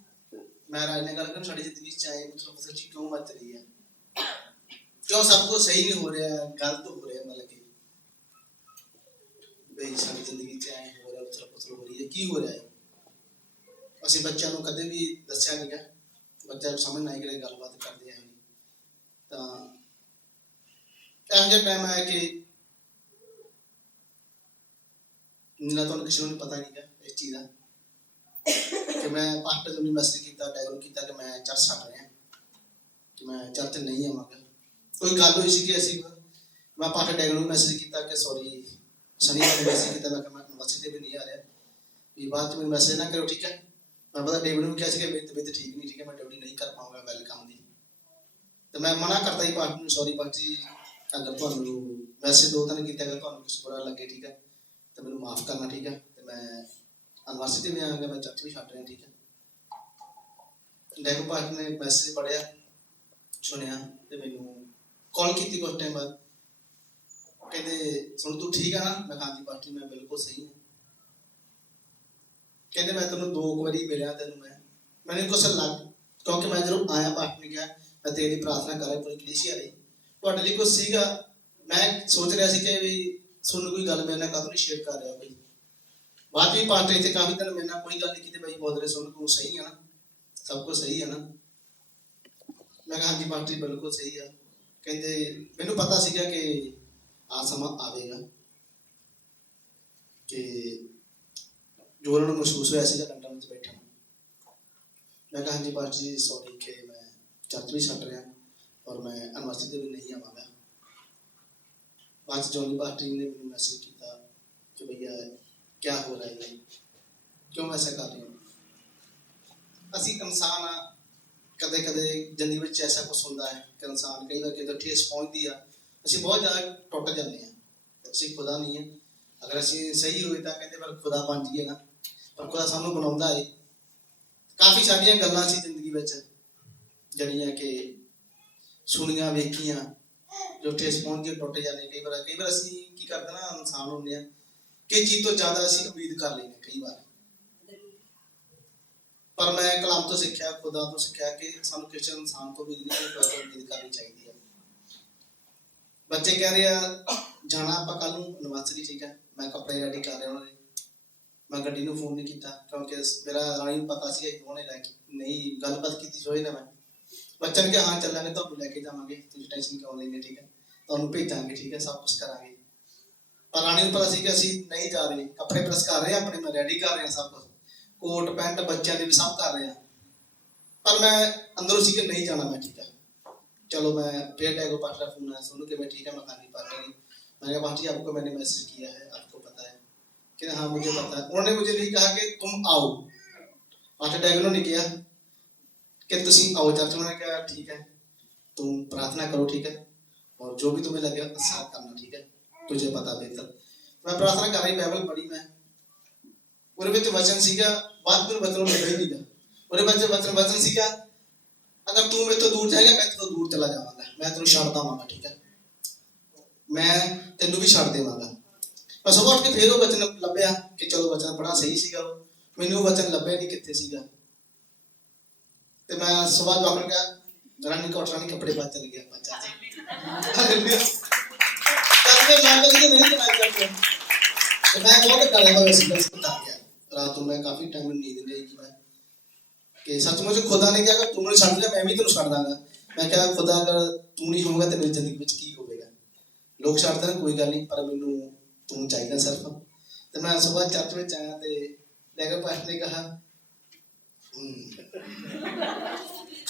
ਮੈਂ ਰਾਜ ਨੇ ਗੱਲ ਕਰਾਂ, ਸਾਡੀ ਜ਼ਿੰਦਗੀ 'ਚ ਆਏ ਮਤਲਬ ਕਿਉਂ ਮਚ ਰਹੀ ਹੈ, ਕਿਉਂ ਸਭ ਕੁਝ ਸਹੀ ਨਹੀਂ ਹੋ ਰਿਹਾ, ਗਲਤ ਹੋ ਰਿਹਾ। ਮਤਲਬ ਕਿ ਬਈ ਸਾਡੀ ਜ਼ਿੰਦਗੀ 'ਚ ਆਏ ਹੋ ਰਿਹਾ, ਉਥਲ-ਪੁਥਲ ਹੋ ਰਹੀ ਹੈ, ਕੀ ਹੋ ਰਿਹਾ ਹੈ। ਅਸੀਂ ਬੱਚਿਆਂ ਨੂੰ ਕਦੇ ਵੀ ਦੱਸਿਆ ਨਹੀਂ ਗਾ, ਬੱਚਿਆਂ ਨੂੰ ਸਮਝ ਨਾ ਕਰੇ, ਗੱਲਬਾਤ ਕਰਦੇ ਆ। ਤਾਂ ਇਹੋ ਜਿਹਾ ਟਾਈਮ ਆਇਆ ਕਿ ਨਾ ਤੁਹਾਨੂੰ ਕਿਸੇ ਨੂੰ ਪਤਾ ਨਹੀਂ ਗਾ ਇਸ ਚੀਜ਼ ਦਾ, ਕਿ ਮੈਂ ਪਾਸਟਰ ਨੂੰ ਮੈਸੇਜ ਕੀਤਾ, ਟੈਗ ਕੀਤਾ ਕਿ ਮੈਂ ਚਰਚ ਛੱਡ ਰਿਹਾ, ਕਿ ਮੈਂ ਚਰਚ ਨਹੀਂ ਆਵਾਂਗਾ। ਕੋਈ ਗੱਲ ਹੋਈ ਸੀ ਕਿ ਮੈਂ ਪਾਸਟਰ ਟੈਗ ਨੂੰ ਮੈਸੇਜ ਕੀਤਾ ਕਿ ਸੌਰੀ, ਸ਼ਨੀਵਾਰ ਨੂੰ ਮੈਸੇਜ ਕੀਤਾ, ਮੈਂ ਮਸਜਿਦ ਤੇ ਵੀ ਨਹੀਂ ਆ ਰਿਹਾ, ਵੀ ਬਾਅਦ 'ਚ ਮੈਨੂੰ ਮੈਸੇਜ ਨਾ ਕਰੋ, ਠੀਕ ਹੈ। ਮੈਂ ਪਤਾ ਡੇਵਿਡ ਨੂੰ ਕਿਹਾ ਸੀ ਕਿ ਮੇਰੀ ਤਬੀਅਤ ਠੀਕ ਨਹੀਂ, ਠੀਕ ਹੈ, ਮੈਂ ਡਿਊਟੀ ਨਹੀਂ ਕਰ ਪਾਊਂਗਾ ਵੈਲਕਮ ਦੀ। ਤੇ ਮੈਂ ਮਨਾ ਕਰਤਾ ਸੀ ਪਾਸਟਰ ਨੂੰ, ਸੌਰੀ ਪਾਸਟਰ ਜੀ, ਅਗਰ ਤੁਹਾਨੂੰ ਵੈਸੇ 2-3 ਕੀਤਾ, ਅਗਰ ਤੁਹਾਨੂੰ ਕੁਛ ਬੁਰਾ ਲੱਗੇ, ਠੀਕ ਹੈ, ਤਾਂ ਮੈਨੂੰ ਮਾਫ ਕਰਨਾ, ਠੀਕ ਹੈ। ਤੇ ਮੈਂ ਯੂਨੀਵਰਸਿਟੀ ਵੀ ਆਵਾਂਗਾ, ਮੈਂ ਚਰਚ ਵੀ ਛੱਡ ਰਿਹਾ, ਠੀਕ ਹੈ। ਡੈਗੋ ਪਾਸਟਰ ਨੇ ਮੈਸੇਜ ਪੜ੍ਹਿਆ, ਸੁਣਿਆ ਤੇ ਮੈਨੂੰ ਕਾਲ ਕੀਤੀ ਕੁਝ ਟਾਈਮ ਬਾਅਦ, ਕਹਿੰਦੇ ਸੁਣ ਤੂੰ ਠੀਕ ਆ ਨਾ? ਮੈਂ ਕਿਹਾ ਹਾਂਜੀ ਪਾਸਟਰ, ਮੈਂ ਬਿਲਕੁਲ ਸਹੀ ਹਾਂ। ਕਹਿੰਦੇ ਮੈਂ ਤੈਨੂੰ 2 ਵਾਰੀ ਮਿਲਿਆ, ਤੈਨੂੰ ਮੈਨੂੰ ਕੁਛ ਲੱਗ, ਕਿਉਂਕਿ ਮੈਂ ਜਦੋਂ ਆਇਆ ਪਾਸਟਰ ਨੇ ਕਿਹਾ ਮੈਂ ਤੇਰੀ ਪ੍ਰਾਰਥਨਾ ਕਰ ਰਿਹਾ, ਪੂਰੀ ਕਲੀਸਿਆ ਲਈ ਤੁਹਾਡੇ ਲਈ ਕੁਛ ਸੀਗਾ। ਮੈਂ ਸੋਚ ਰਿਹਾ ਸੀ ਕਿ ਵੀ ਸੁਣ ਕੋਈ ਗੱਲ ਮੇਰੇ ਨਾਲ ਕਦੋਂ ਨਹੀਂ ਸ਼ੇਅਰ ਕਰ ਰਿਹਾ ਬਈ। ਬਾਅਦ ਵੀ ਪਾਸਟਰ ਇੱਥੇ ਕਾਫੀ ਦਿਨ ਮੇਰੇ ਨਾਲ ਕੋਈ ਗੱਲ ਨਹੀਂ ਕੀਤੀ ਬਈ, ਬੋਲ ਸੁਣ ਤੂੰ ਸਹੀ ਹੈ ਨਾ, ਸਭ ਕੁਝ ਸਹੀ ਹੈ ਨਾ। ਮੈਂ ਕਿਹਾ ਹਾਂਜੀ ਪਾਸਟਰ ਬਿਲਕੁਲ ਸਹੀ ਆ। ਕਹਿੰਦੇ ਮੈਨੂੰ ਪਤਾ ਸੀਗਾ ਕਿ ਆ ਸਮਾਂ ਆਵੇਗਾ ਕਿ ਜੋ ਉਹਨਾਂ ਨੂੰ ਮਹਿਸੂਸ ਹੋਇਆ ਸੀਗਾ ਲੰਡਨ ਵਿੱਚ ਬੈਠਾ। ਮੈਂ ਕਿਹਾ ਹਾਂਜੀ ਪਾਸਟਰ ਜੀ ਸੌਰੀ ਕਿ ਮੈਂ ਚਰਚ ਵੀ ਛੱਡ ਰਿਹਾ ਔਰ ਮੈਂ ਯੂਨੀਵਰਸਿਟੀ ਦੇ ਵੀ ਨਹੀਂ ਆਵਾਂਗਾ। ਬਾਅਦ ਜੋਨੀ ਪਾਸਟਰ ਨੇ ਮੈਨੂੰ ਮੈਸੇਜ ਕੀਤਾ कि भैया क्या हो रहा है, क्यों ऐसा कर रहे हो। ਅਸੀਂ ਇਨਸਾਨ ਆ, ਕਦੇ ਕਦੇ ਜ਼ਿੰਦਗੀ ਵਿੱਚ ਐਸਾ ਕੁਝ ਹੁੰਦਾ ਹੈ ਕਿ ਇਨਸਾਨ ਕਈ ਵਾਰ ਕਿਤੇ ਠੇਸ ਪਹੁੰਚਦੀ ਆ, ਅਸੀਂ ਬਹੁਤ ਜ਼ਿਆਦਾ ਟੁੱਟ ਜਾਂਦੇ ਹਾਂ। ਅਸੀਂ ਖੁਦਾ ਨਹੀਂ ਹੈ, ਅਗਰ ਅਸੀਂ ਸਹੀ ਹੋਏ ਤਾਂ ਕਹਿੰਦੇ ਪਰ ਖੁਦਾ ਬਣ ਜਾਈਏ ਨਾ, ਪਰ ਖੁਦਾ ਸਾਨੂੰ ਬਣਾਉਂਦਾ ਹੈ। ਕਾਫੀ ਸਾਰੀਆਂ ਗੱਲਾਂ ਸੀ ਜ਼ਿੰਦਗੀ ਵਿੱਚ ਜਿਹੜੀਆਂ ਕਿ ਸੁਣੀਆਂ ਵੇਖੀਆਂ ਜੋ ਠੇਸ ਪਹੁੰਚ ਕੇ ਟੁੱਟ ਜਾਂਦੇ। ਕਈ ਵਾਰ ਅਸੀਂ ਕੀ ਕਰਦੇ ਨਾ, ਇਨਸਾਨ ਹੁੰਦੇ ਆ ਕਿ ਚੀਜ਼ ਤੋਂ ਜ਼ਿਆਦਾ ਅਸੀਂ ਉਮੀਦ ਕਰ ਲੈਂਦੇ ਕਈ ਵਾਰ। ਪਰ ਮੈਂ ਕਲਾਮ ਤੋਂ ਸਿੱਖਿਆ, ਖੁਦਾ ਤੋਂ ਸਿੱਖਿਆ ਕਿ ਸਾਨੂੰ ਕਿਸੇ ਇਨਸਾਨ ਤੋਂ ਉਮੀਦ ਨਹੀਂ ਉਮੀਦ ਕਰਨੀ ਚਾਹੀਦੀ ਹੈ। ਬੱਚੇ ਕਹਿ ਰਹੇ ਆ ਜਾਣਾ ਆਪਾਂ ਕੱਲ ਨੂੰ ਯੂਨੀਵਰਸਿਟੀ, ਠੀਕ ਹੈ। ਮੈਂ ਕੱਪੜੇ ਰੈਡੀ ਕਰ ਰਿਹਾ ਉਹਨਾਂ ਦੇ, ਮੈਂ ਗੱਡੀ ਨੂੰ ਫੋਨ ਨਹੀਂ ਕੀਤਾ ਕਿਉਂਕਿ ਮੇਰਾ ਰਾਣੀ ਨੂੰ ਪਤਾ ਸੀਗਾ ਉਹਨੇ ਲੈ ਕੇ ਨਹੀਂ ਗੱਲਬਾਤ ਕੀਤੀ ਸੋਏ ਨਾ। ਮੈਂ ਬੱਚਨ ਕਿ ਹਾਂ ਚੱਲਾਂਗੇ, ਤੁਹਾਨੂੰ ਲੈ ਕੇ ਜਾਵਾਂਗੇ, ਤੁਸੀਂ ਟੈਨਸ਼ਨ ਕਿਉਂ ਲੈਂਦੇ, ਠੀਕ ਹੈ, ਤੁਹਾਨੂੰ ਭੇਜਾਂਗੇ, ਠੀਕ ਹੈ, ਸਭ ਕੁਛ ਕਰਾਂਗੇ। ਪਰ ਰਾਣੀ ਨੂੰ ਪਤਾ ਸੀ ਕਿ ਅਸੀਂ ਨਹੀਂ ਜਾ ਰਹੇ। ਕੱਪੜੇ ਪ੍ਰੈਸ ਕਰ ਰਹੇ ਹਾਂ ਆਪਣੇ, ਮੈਂ ਰੈਡੀ ਕਰ ਰਿਹਾ ਸਭ ਕੁਛ, ਕੋਟ ਪੈਂਟ ਬੱਚਿਆਂ ਦੇ ਵੀ ਸਭ ਕਰ ਰਹੇ ਹਾਂ। ਪਰ ਮੈਂ ਅੰਦਰੋਂ ਸੀ ਕਿ नहीं जाना मैं, ठीक है। चलो मैं फिर डैगो पास्टर फोन आया, सुनो कि मैं ठीक है, मैं खाली पास्टर नहीं। मैंने कहा पास्टर जी आपको मैंने मैसेज किया है, आपको पता है कि हाँ मुझे पता है। उन्होंने मुझे नहीं कहा कि तुम आओ, पास्टर डैगो ने किया कि तुम आओ चर्च। मैंने कहा ठीक है, तुम प्रार्थना करो, ठीक है, और जो भी तुम्हें लगे साथ करना, ठीक है, तुझे पता बेहतर। मैं प्रार्थना कर रही, बाइबल पढ़ी मैं, ਉਹਦੇ ਵਿੱਚ ਵਚਨ ਸੀਗਾ, ਬਾਅਦ ਵਿੱਚ ਵਚਨ ਲੱਗਾ ਹੀ ਨਹੀਂਗਾ। ਉਹਦੇ ਵਿੱਚ ਵਚਨ ਸੀਗਾ ਅਗਰ ਤੂੰ ਮੇਰੇ ਤੋਂ ਦੂਰ ਜਾਏਗਾ ਮੈਂ ਤੇਰੇ ਤੋਂ ਦੂਰ ਚਲਾ ਜਾਵਾਂਗਾ, ਮੈਂ ਤੈਨੂੰ ਛੱਡ ਦੇਵਾਂਗਾ, ਠੀਕ ਹੈ, ਮੈਂ ਤੈਨੂੰ ਵੀ ਛੱਡ ਦੇਵਾਂਗਾ। ਮੈਂ ਸਵੇਰ ਉੱਠ ਕੇ ਫੇਰ ਉਹ ਵਚਨ ਲੱਭਿਆ ਕਿ ਚਲੋ ਵਚਨ ਪੜ੍ਹਾ ਸਹੀ ਸੀਗਾ, ਮੈਨੂੰ ਉਹ ਵਚਨ ਲੱਭਿਆ ਨਹੀਂ ਕਿੱਥੇ ਸੀਗਾ। ਤੇ ਮੈਂ ਸਵੇਰ ਵਾਪਰ ਗਿਆ ਰਾਣੀ ਕੋਟ ਰਾਣੀ ਕੱਪੜੇ ਪਾ ਚਲ ਗਿਆ ਬੱਚਾ ਹਾਲੇਲੂਇਆ। ਤਦ ਮੈਂ ਕਦੇ ਨਹੀਂ ਕਮਾਈ ਕਰਦਾ ਤੇ ਮੈਂ ਬਹੁਤ ਕਰਿਆ ਹੋਇਆ ਸੀ, ਬਸ ਬਤਾ ਗਿਆ। रात को मैं काफी टाइम में नींद नहीं आई कि मैं कि सच मुझे खुदा ने क्या, अगर तुमने छड़ दिया मैं भी तेन छड़ दांगा। मैं क्या खुदा अगर तू नहीं होगा तो मेरी जिंदगी में की होगा। लोग छड़ दें कोई गल नहीं, पर मैनू तू चाहिए सिर्फ। तो मैं सुबह चर्च में आया तो लेकर पास्टर ने कहा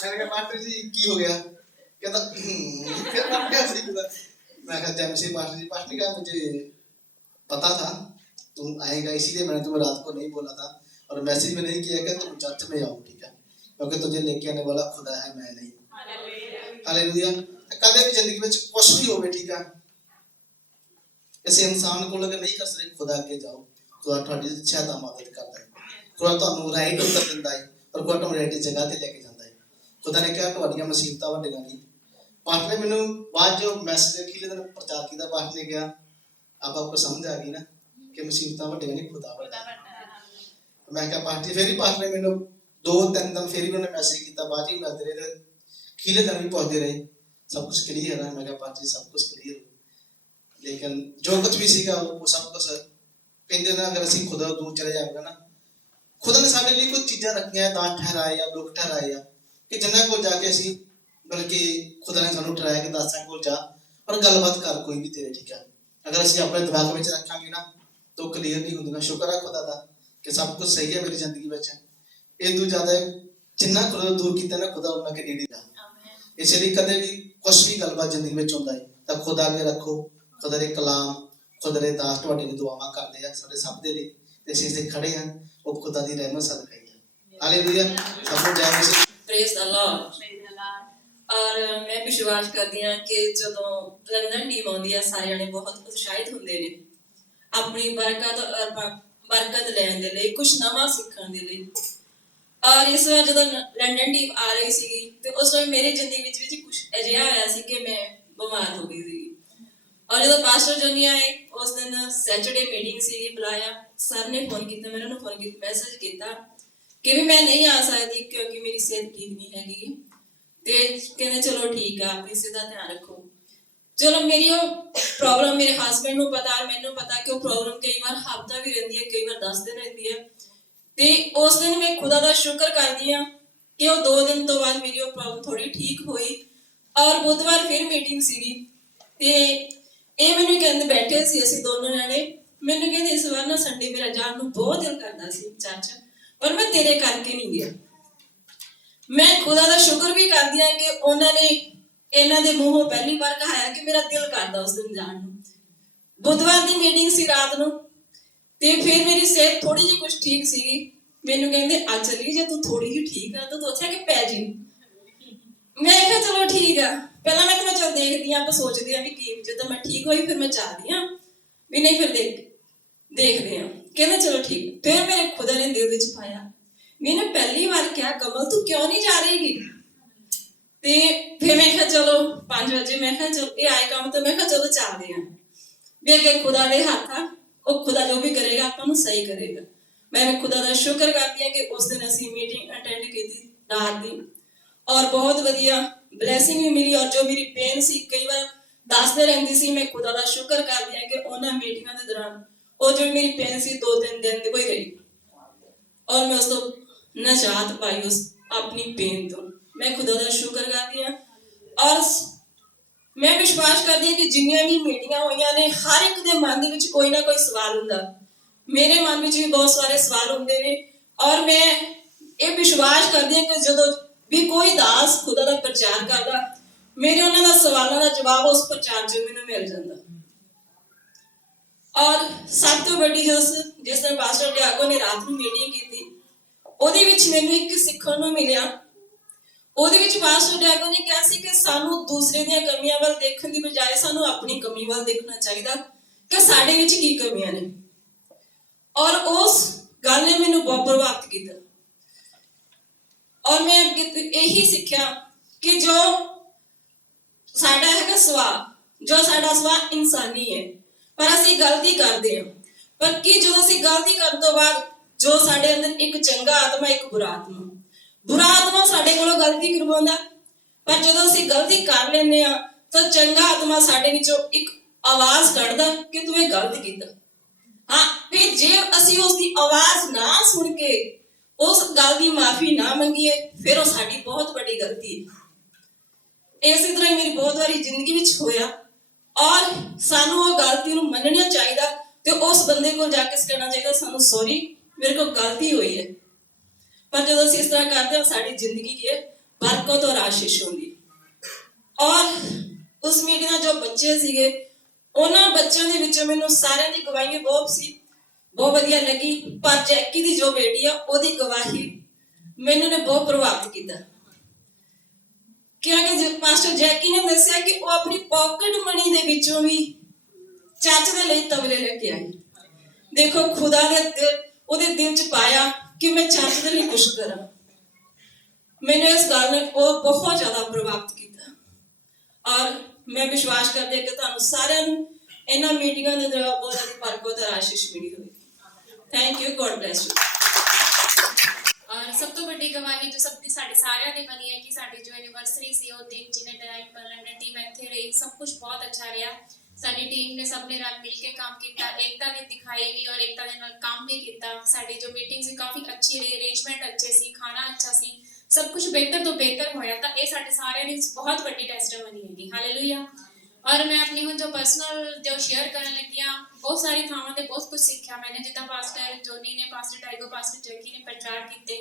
मैंने कहा पास्टर जी की हो गया, कहता फिर मैं क्या सही खुदा। मैं कहा जय मसीह पास्टर जी। पास्टर ने कहा मुझे पता था तुम आएगा, इसीलिए मैंने तुम्हें रात को नहीं बोला था और मैसेज में नहीं किया कि तुम चर्च में आओ, ठीक है, क्योंकि तुझे लेके आने वाला खुदा है, मैं नहीं। हालेलुया। कदे भी जिंदगी में कुछ भी होवे, ठीक है, किसी इंसान को अगर नहीं कर सकते खुदा अगे जाओ, खुदा ਤੁਹਾਡੀ ਸਹਾਇਤਾ ਮਦਦ ਕਰਦਾ ਹੈ। खुदा ਤੁਹਾਨੂੰ ਰਾਈਟ ਉੱਤਰ ਦਿੰਦਾ ਹੈ ਔਰ खुदा ਤੁਹਾਨੂੰ ਰਾਈਟ ਜਗ੍ਹਾ ਤੇ ਲੈ ਕੇ ਜਾਂਦਾ ਹੈ। खुदा ने कहा ਤੁਹਾਡੀਆਂ ਮੁਸੀਬਤਾਂ ਵੱਡੀਆਂ ਨਹੀਂ। ਪਾਸਟਰ ने ਮੈਨੂੰ ਬਾਅਦ ਜੋ ਮੈਸੇਜ ਅਖੀਲੇ ਦਿਨ ਪ੍ਰਚਾਰ ਕੀਤਾ, ਪਾਸਟਰ ने कहा अब आपको समझ आ गई ना कि मुसीबतां ਵੱਡੀਆਂ ਨਹੀਂ, खुदा ਵੱਡਾ ਹੈ। मैं क्या पास्टर फिर ही पास्टर ने मैंने 2-3 दिन फिर ही उन्होंने मैसेज किया, बाद ही मिलते रहे, खीले दिन भी पहुंचते रहे, सब कुछ क्लियर है। मैं क्या पास्टर सब कुछ क्लियर, लेकिन जो कुछ भी सीगा वो सब कुछ कहते ना अगर असं खुदा दूर चले जाएगा ना, खुदा ने साडे लिए कुछ चीज़ां रखियां, दान ठहराए या दुख ठहराए या कि जिन्हां कोल जाके असीं बल्कि खुदा ने सानूं ठहराया कि दासां कोल जा और गलबात कर कोई भी तेरे, ठीक है। अगर असीं अपने दिमाग में रखांगे ना तो क्लीयर नहीं होंगे। शुक्र है खुदा दा कि सब कुछ सही है मेरी जिंदगी में। ये तो ज्यादा जिन्ना खुदा दूर किया ना खुदा उन्ना के नेड़े जा। इसलिए कदे भी कुछ भी गलबात जिंदगी में होंदा है तो खुदा अगे रखो, खुदा दे कलाम, खुदा दे दास तुहाडे लिए दुआवां करदे आ साडे सब दे लिए ते असीं इत्थे खड़े हां, वो खुदा दी रहमत सदका ही है। हालेलुया। सबको जय मसीह। Praise the Lord. और मैं विश्वास करती हाँ कि जो लंदन टीम आती है सारे जने बहुत उत्साहित होंगे ने अपनी बरकत लैन दे लई, कुछ नवा सीखण दे लई। और इस बार जो लंदन टीम आ रही सी तो उस समय मेरी जिंदगी में कुछ अजिहा होया सी कि मैं बीमार हो गई थी। और जो पास्टर जोनी आए उस दिन सैटरडे मीटिंग सी, बुलाया, सर ने फोन किया, मैंने उन्होंने फोन किया, मैसेज किया कि भी मैं नहीं आ सकती क्योंकि मेरी सेहत ठीक नहीं हैगी। ते कहने चलो ठीक है, अपनी सेहत का ध्यान रखो। ਚਲੋ ਮੇਰੀ ਉਹ ਪ੍ਰੋਬਲਮ ਮੇਰੇ ਹਸਬੰਡ ਨੂੰ ਪਤਾ ਔਰ ਮੈਨੂੰ ਪਤਾ ਕਿ ਉਹ ਪ੍ਰੋਬਲਮ ਕਈ ਵਾਰ ਹਫ਼ਤਾ ਵੀ ਰਹਿੰਦੀ ਹੈ, ਕਈ ਵਾਰ 10 ਦਿਨ ਰਹਿੰਦੀ ਹੈ। ਤੇ ਉਸ ਦਿਨ ਮੈਂ ਖੁਦਾ ਦਾ ਸ਼ੁਕਰ ਕਰਦੀ ਹਾਂ ਕਿ ਉਹ 2 ਦਿਨ ਤੋਂ ਬਾਅਦ ਮੇਰੀ ਉਹ ਪ੍ਰੋਬਲਮ ਥੋੜੀ ਠੀਕ ਹੋਈ। ਔਰ ਬੁੱਧਵਾਰ ਫਿਰ ਮੀਟਿੰਗ ਸੀਗੀ ਤੇ ਇਹ ਮੈਨੂੰ ਕਹਿੰਦੇ, ਬੈਠੇ ਸੀ ਅਸੀਂ ਦੋਨੋਂ ਜਾਣੇ, ਮੈਨੂੰ ਕਹਿੰਦੇ ਇਸ ਵਾਰ ਨਾ ਸੰਡੇ ਮੇਰਾ ਜਾਣ ਨੂੰ ਬਹੁਤ ਦਿਲ ਕਰਦਾ ਸੀ ਚਰਚ, ਪਰ ਮੈਂ ਤੇਰੇ ਕਰਕੇ ਨਹੀਂ ਗਿਆ। ਮੈਂ ਖੁਦਾ ਦਾ ਸ਼ੁਕਰ ਵੀ ਕਰਦੀ ਹਾਂ ਕਿ ਉਹਨਾਂ ਨੇ ਇਹਨਾਂ ਦੇ ਮੂੰਹੋਂ ਪਹਿਲੀ ਵਾਰ ਕਹਾਇਆ ਕਿ ਮੇਰਾ ਦਿਲ ਕਰਦਾ ਉਸ ਦਿਨ ਜਾਣ ਨੂੰ। ਬੁੱਧਵਾਰ ਦੀ ਮੀਟਿੰਗ ਸੀ ਰਾਤ ਨੂੰ ਤੇ ਫਿਰ ਮੇਰੀ ਸਿਹਤ ਥੋੜੀ ਜਿਹੀ ਕੁਝ ਠੀਕ ਸੀਗੀ। ਮੈਨੂੰ ਕਹਿੰਦੇ ਆ ਚਲੀ, ਜੇ ਤੂੰ ਥੋੜੀ ਜਿਹੀ ਠੀਕ ਆ ਤਾਂ ਤੂੰ ਉੱਥੇ ਆ ਕੇ ਪੈ ਜੀ। ਮੈਂ ਕਿਹਾ ਚਲੋ ਠੀਕ ਆ। ਪਹਿਲਾਂ ਮੈਂ ਕਿਹਾ ਚਲ ਦੇਖਦੀ ਆ, ਆਪਾਂ ਸੋਚਦੇ ਆ ਵੀ ਕੀ ਜਦੋਂ ਮੈਂ ਠੀਕ ਹੋਈ ਫਿਰ ਮੈਂ ਚੱਲਦੀ ਆ, ਵੀ ਨਹੀਂ ਫਿਰ ਦੇਖਦੇ ਆ। ਕਹਿੰਦਾ ਚਲੋ ਠੀਕ। ਫਿਰ ਮੇਰੇ ਖੁਦਾ ਨੇ ਦਿਲ ਵਿੱਚ ਪਾਇਆ, ਮੈंने पहली बार क्या कमल तू क्यों नहीं जा रही? ਤੇ ਫਿਰ ਮੈਂ ਕਿਹਾ ਚਲੋ 5 ਵਜੇ ਮੈਂ ਕਿਹਾ ਚਲ ਇਹ ਆਏ ਕੰਮ ਤੇ ਮੈਂ ਕਿਹਾ ਚਲੋ ਚੱਲਦੇ ਆਂ ਵੀ ਅੱਗੇ ਖੁਦਾ ਦੇ ਹੱਥ ਆ, ਉਹ ਖੁਦਾ ਜੋ ਵੀ ਕਰੇਗਾ ਆਪਾਂ ਨੂੰ ਸਹੀ ਕਰੇਗਾ। ਮੈਂ ਖੁਦਾ ਦਾ ਸ਼ੁਕਰ ਕਰਦੀ ਹਾਂ ਕਿ ਉਸ ਦਿਨ ਅਸੀਂ ਮੀਟਿੰਗ ਅਟੈਂਡ ਕੀਤੀ ਰਾਤ ਦੀ ਔਰ ਬਹੁਤ ਵਧੀਆ ਬਲੇਸਿੰਗ ਵੀ ਮਿਲੀ। ਔਰ ਜੋ ਮੇਰੀ ਪੇਨ ਸੀ ਕਈ ਵਾਰ ਦੱਸਦੇ ਰਹਿੰਦੀ ਸੀ, ਮੈਂ ਖੁਦਾ ਦਾ ਸ਼ੁਕਰ ਕਰਦੀ ਹਾਂ ਕਿ ਉਹਨਾਂ ਮੀਟਿੰਗਾਂ ਦੇ ਦੌਰਾਨ ਉਹ ਜੋ ਮੇਰੀ ਪੇਨ ਸੀ 2-3 ਦਿਨ ਦੀ ਕੋਈ ਰਹੀ ਔਰ ਮੈਂ ਉਸ ਤੋਂ ਨਜਾਤ ਪਾਈ ਉਸ ਆਪਣੀ ਪੇਨ ਤੋਂ। ਮੈਂ ਖੁਦਾ ਦਾ ਸ਼ੁਕਰ ਕਰਦੀ ਹਾਂ ਔਰ ਮੈਂ ਵਿਸ਼ਵਾਸ ਕਰਦੀ ਹਾਂ ਕਿ ਜਿੰਨੀਆਂ ਵੀ ਮੀਟਿੰਗਾਂ ਹੋਈਆਂ ਨੇ ਹਰ ਇੱਕ ਦੇ ਮਨ ਦੇ ਵਿੱਚ ਕੋਈ ਨਾ ਕੋਈ ਸਵਾਲ ਹੁੰਦਾ। ਮੇਰੇ ਮਨ ਵਿੱਚ ਵੀ ਬਹੁਤ ਸਾਰੇ ਸਵਾਲ ਹੁੰਦੇ ਨੇ ਔਰ ਮੈਂ ਇਹ ਵਿਸ਼ਵਾਸ ਕਰਦੀ ਹਾਂ ਕਿ ਜਦੋਂ ਵੀ ਕੋਈ ਦਾਸ ਖੁਦਾ ਦਾ ਪ੍ਰਚਾਰ ਕਰਦਾ, ਮੇਰੇ ਉਹਨਾਂ ਦਾ ਸਵਾਲਾਂ ਦਾ ਜਵਾਬ ਉਸ ਪ੍ਰਚਾਰ 'ਚ ਮੈਨੂੰ ਮਿਲ ਜਾਂਦਾ। ਔਰ ਸਭ ਤੋਂ ਵੱਡੀ ਜਿਸ ਦਿਨ ਪਾਸਟਰ ਡਿਆਗੋ ਨੇ ਰਾਤ ਨੂੰ ਮੀਟਿੰਗ ਕੀਤੀ, ਉਹਦੇ ਵਿੱਚ ਮੈਨੂੰ ਇੱਕ ਸਿੱਖਣ ਨੂੰ ਮਿਲਿਆ। ਉਹਦੇ ਵਿੱਚ ਪਾਸਟਰ ਡਿਆਗੋ ਨੇ ਕਿਹਾ ਸੀ ਕਿ ਸਾਨੂੰ ਦੂਸਰੇ ਦੀਆਂ ਕਮੀਆਂ ਵੱਲ ਦੇਖਣ ਦੀ ਬਜਾਏ ਸਾਨੂੰ ਆਪਣੀ ਕਮੀ ਵੱਲ ਦੇਖਣਾ ਚਾਹੀਦਾ ਕਿ ਸਾਡੇ ਵਿੱਚ ਕੀ ਕਮੀਆਂ ਨੇ। ਔਰ ਉਸ ਗੱਲ ਨੇ ਮੈਨੂੰ ਬਹੁਤ ਪ੍ਰਭਾਵਿਤ ਕੀਤਾ ਔਰ ਮੈਂ ਅੱਗੇ ਇਹੀ ਸਿੱਖਿਆ ਕਿ ਜੋ ਸਾਡਾ ਹੈਗਾ ਸਾਡਾ ਸੁਭਾਅ ਇਨਸਾਨੀ ਹੈ, ਪਰ ਅਸੀਂ ਗਲਤੀ ਕਰਦੇ ਹਾਂ। ਪਰ ਕੀ ਜਦੋਂ ਅਸੀਂ ਗਲਤੀ ਕਰਨ ਤੋਂ ਬਾਅਦ ਜੋ ਸਾਡੇ ਅੰਦਰ ਇੱਕ ਚੰਗਾ ਆਤਮਾ, ਇੱਕ ਬੁਰਾ ਆਤਮਾ ਸਾਡੇ ਕੋਲੋਂ ਗਲਤੀ ਕਰਵਾਉਂਦਾ, ਪਰ ਜਦੋਂ ਅਸੀਂ ਗਲਤੀ ਕਰ ਲੈਂਦੇ ਆ ਤਾਂ ਚੰਗਾ ਆਤਮਾ ਸਾਡੇ ਵਿੱਚੋਂ ਇੱਕ ਆਵਾਜ਼ ਕੱਢਦਾ ਕਿ ਤੂੰ ਇਹ ਗਲਤ ਕੀਤਾ। ਹਾਂ, ਫਿਰ ਜੇ ਅਸੀਂ ਉਸ ਦੀ ਆਵਾਜ਼ ਨਾ ਸੁਣ ਕੇ ਉਸ ਗੱਲ ਦੀ ਮਾਫੀ ਨਾ ਮੰਗੀਏ ਫਿਰ ਉਹ ਸਾਡੀ ਬਹੁਤ ਵੱਡੀ ਗਲਤੀ ਹੈ। ਇਸੇ ਤਰ੍ਹਾਂ ਮੇਰੀ ਬਹੁਤ ਵਾਰੀ ਜ਼ਿੰਦਗੀ ਵਿੱਚ ਹੋਇਆ ਔਰ ਸਾਨੂੰ ਉਹ ਗਲਤੀ ਨੂੰ ਮੰਨਣਾ ਚਾਹੀਦਾ ਤੇ ਉਸ ਬੰਦੇ ਕੋਲ ਜਾ ਕੇ ਕਹਿਣਾ ਚਾਹੀਦਾ ਸਾਨੂੰ ਸੌਰੀ, ਮੇਰੇ ਕੋਲ ਗਲਤੀ ਹੋਈ ਹੈ। ਪਰ ਜਦੋਂ ਅਸੀਂ ਇਸ ਤਰ੍ਹਾਂ ਕਰਦੇ ਹਾਂ ਸਾਡੀ ਜ਼ਿੰਦਗੀ ਕੀ ਹੈ, ਬਰਕਤ ਔਰ ਆਸ਼ੀਸ਼ ਹੁੰਦੀ। ਔਰ ਉਸ ਮੀਟਿੰਗ ਦੇ ਜੋ ਬੱਚੇ ਸੀਗੇ ਉਹਨਾਂ ਬੱਚਿਆਂ ਦੇ ਵਿੱਚੋਂ ਮੈਨੂੰ ਸਾਰਿਆਂ ਦੀ ਗਵਾਹੀ ਬਹੁਤ ਵਧੀਆ ਲੱਗੀ, ਪਰ ਜੈਕੀ ਦੀ ਜੋ ਬੇਟੀ ਆ ਉਹਦੀ ਗਵਾਹੀ ਮੈਨੂੰ ਨੇ ਬਹੁਤ ਪ੍ਰਭਾਵਿਤ ਕੀਤਾ ਕਿਉਂਕਿ ਮਾਸਟਰ ਜੈਕੀ ਨੇ ਦੱਸਿਆ ਕਿ ਉਹ ਆਪਣੀ ਪਾਕਟ ਮਨੀ ਦੇ ਵਿੱਚੋਂ ਵੀ ਚਰਚ ਦੇ ਲਈ ਤਬਲੇ ਲੈ ਕੇ ਆਈ। ਦੇਖੋ ਖੁਦਾ ਦੇ ਉਹਦੇ ਦਿਲ 'ਚ ਪਾਇਆ ਕਿ ਮੈਂ ਚਰਚ ਦੇ ਲਈ ਕੁਛ ਕਰਾਂ। ਮੈਨੂੰ ਇਸ ਗੱਲ ਨੇ ਉਹ ਬਹੁਤ ਜ਼ਿਆਦਾ ਪ੍ਰਭਾਵਿਤ ਕੀਤਾ ਔਰ ਮੈਂ ਵਿਸ਼ਵਾਸ ਕਰਦੀ ਹਾਂ ਕਿ ਤੁਹਾਨੂੰ ਸਾਰਿਆਂ ਨੂੰ ਇਹਨਾਂ ਮੀਟਿੰਗਾਂ ਦੇ ਦੌਰਾਨ ਬਹੁਤ ਜ਼ਿਆਦਾ ਬਰਕਤ ਔਰ ਆਸ਼ੀਸ਼ ਮਿਲੀ ਹੋਵੇਗੀ। Thank you, god bless you. ਔਰ ਸਭ ਤੋਂ ਵੱਡੀ ਗਵਾਹੀ ਜੋ ਸਾਡੇ ਸਾਰਿਆਂ ਦੀ ਬਣੀ ਹੈ ਕਿ ਸਾਡੀ ਜੋ ਐਨੀਵਰਸਰੀ ਸੀ ਉਹ ਦਿਨ ਜਿਵੇਂ ਟਾਈਮ ਪਰ ਲੰਡਨ ਟੀਮ ਇੱਥੇ ਰਹੀ, ਸਭ ਕੁਝ ਬਹੁਤ ਅੱਛਾ ਰਿਹਾ। ਸਾਡੀ ਟੀਮ ਨੇ ਸਭ ਨੇ ਰਲ ਮਿਲ ਕੇ ਕੰਮ ਕੀਤਾ, ਏਕਤਾ ਦੀ ਦਿਖਾਈ ਵੀ ਔਰ ਏਕਤਾ ਦੇ ਨਾਲ ਕੰਮ ਵੀ ਕੀਤਾ। ਸਾਡੀ ਜੋ ਮੀਟਿੰਗ ਸੀ ਕਾਫੀ ਅੱਛੀ ਰਹੀ, ਅਰੇਂਜਮੈਂਟ ਅੱਛੇ ਸੀ, ਖਾਣਾ ਅੱਛਾ ਸੀ, ਸਭ ਕੁਝ ਬਿਹਤਰ ਤੋਂ ਬਿਹਤਰ ਹੋਇਆ। ਤਾਂ ਇਹ ਸਾਡੇ ਸਾਰਿਆਂ ਦੀ ਬਹੁਤ ਵੱਡੀ ਟੈਸਟੀਮਨੀ ਹੈਗੀ। ਹਾਲੇਲੂਇਆ। ਔਰ ਮੈਂ ਆਪਣੀ ਹੁਣ ਜੋ ਪਰਸਨਲ ਜੋ ਸ਼ੇਅਰ ਕਰਨ ਲੱਗੀ ਹਾਂ, ਬਹੁਤ ਸਾਰੀ ਥਾਵਾਂ ਤੇ ਬਹੁਤ ਕੁਝ ਸਿੱਖਿਆ ਮੈंने। ਜਿੱਦਾਂ ਪਾਸਟਰ ਜੋਨੀ ਨੇ, ਪਾਸਟਰ ਟਾਈਗੋ, ਪਾਸਟਰ ਜੈਕੀ ਨੇ ਪ੍ਰਚਾਰ ਕੀਤੇ।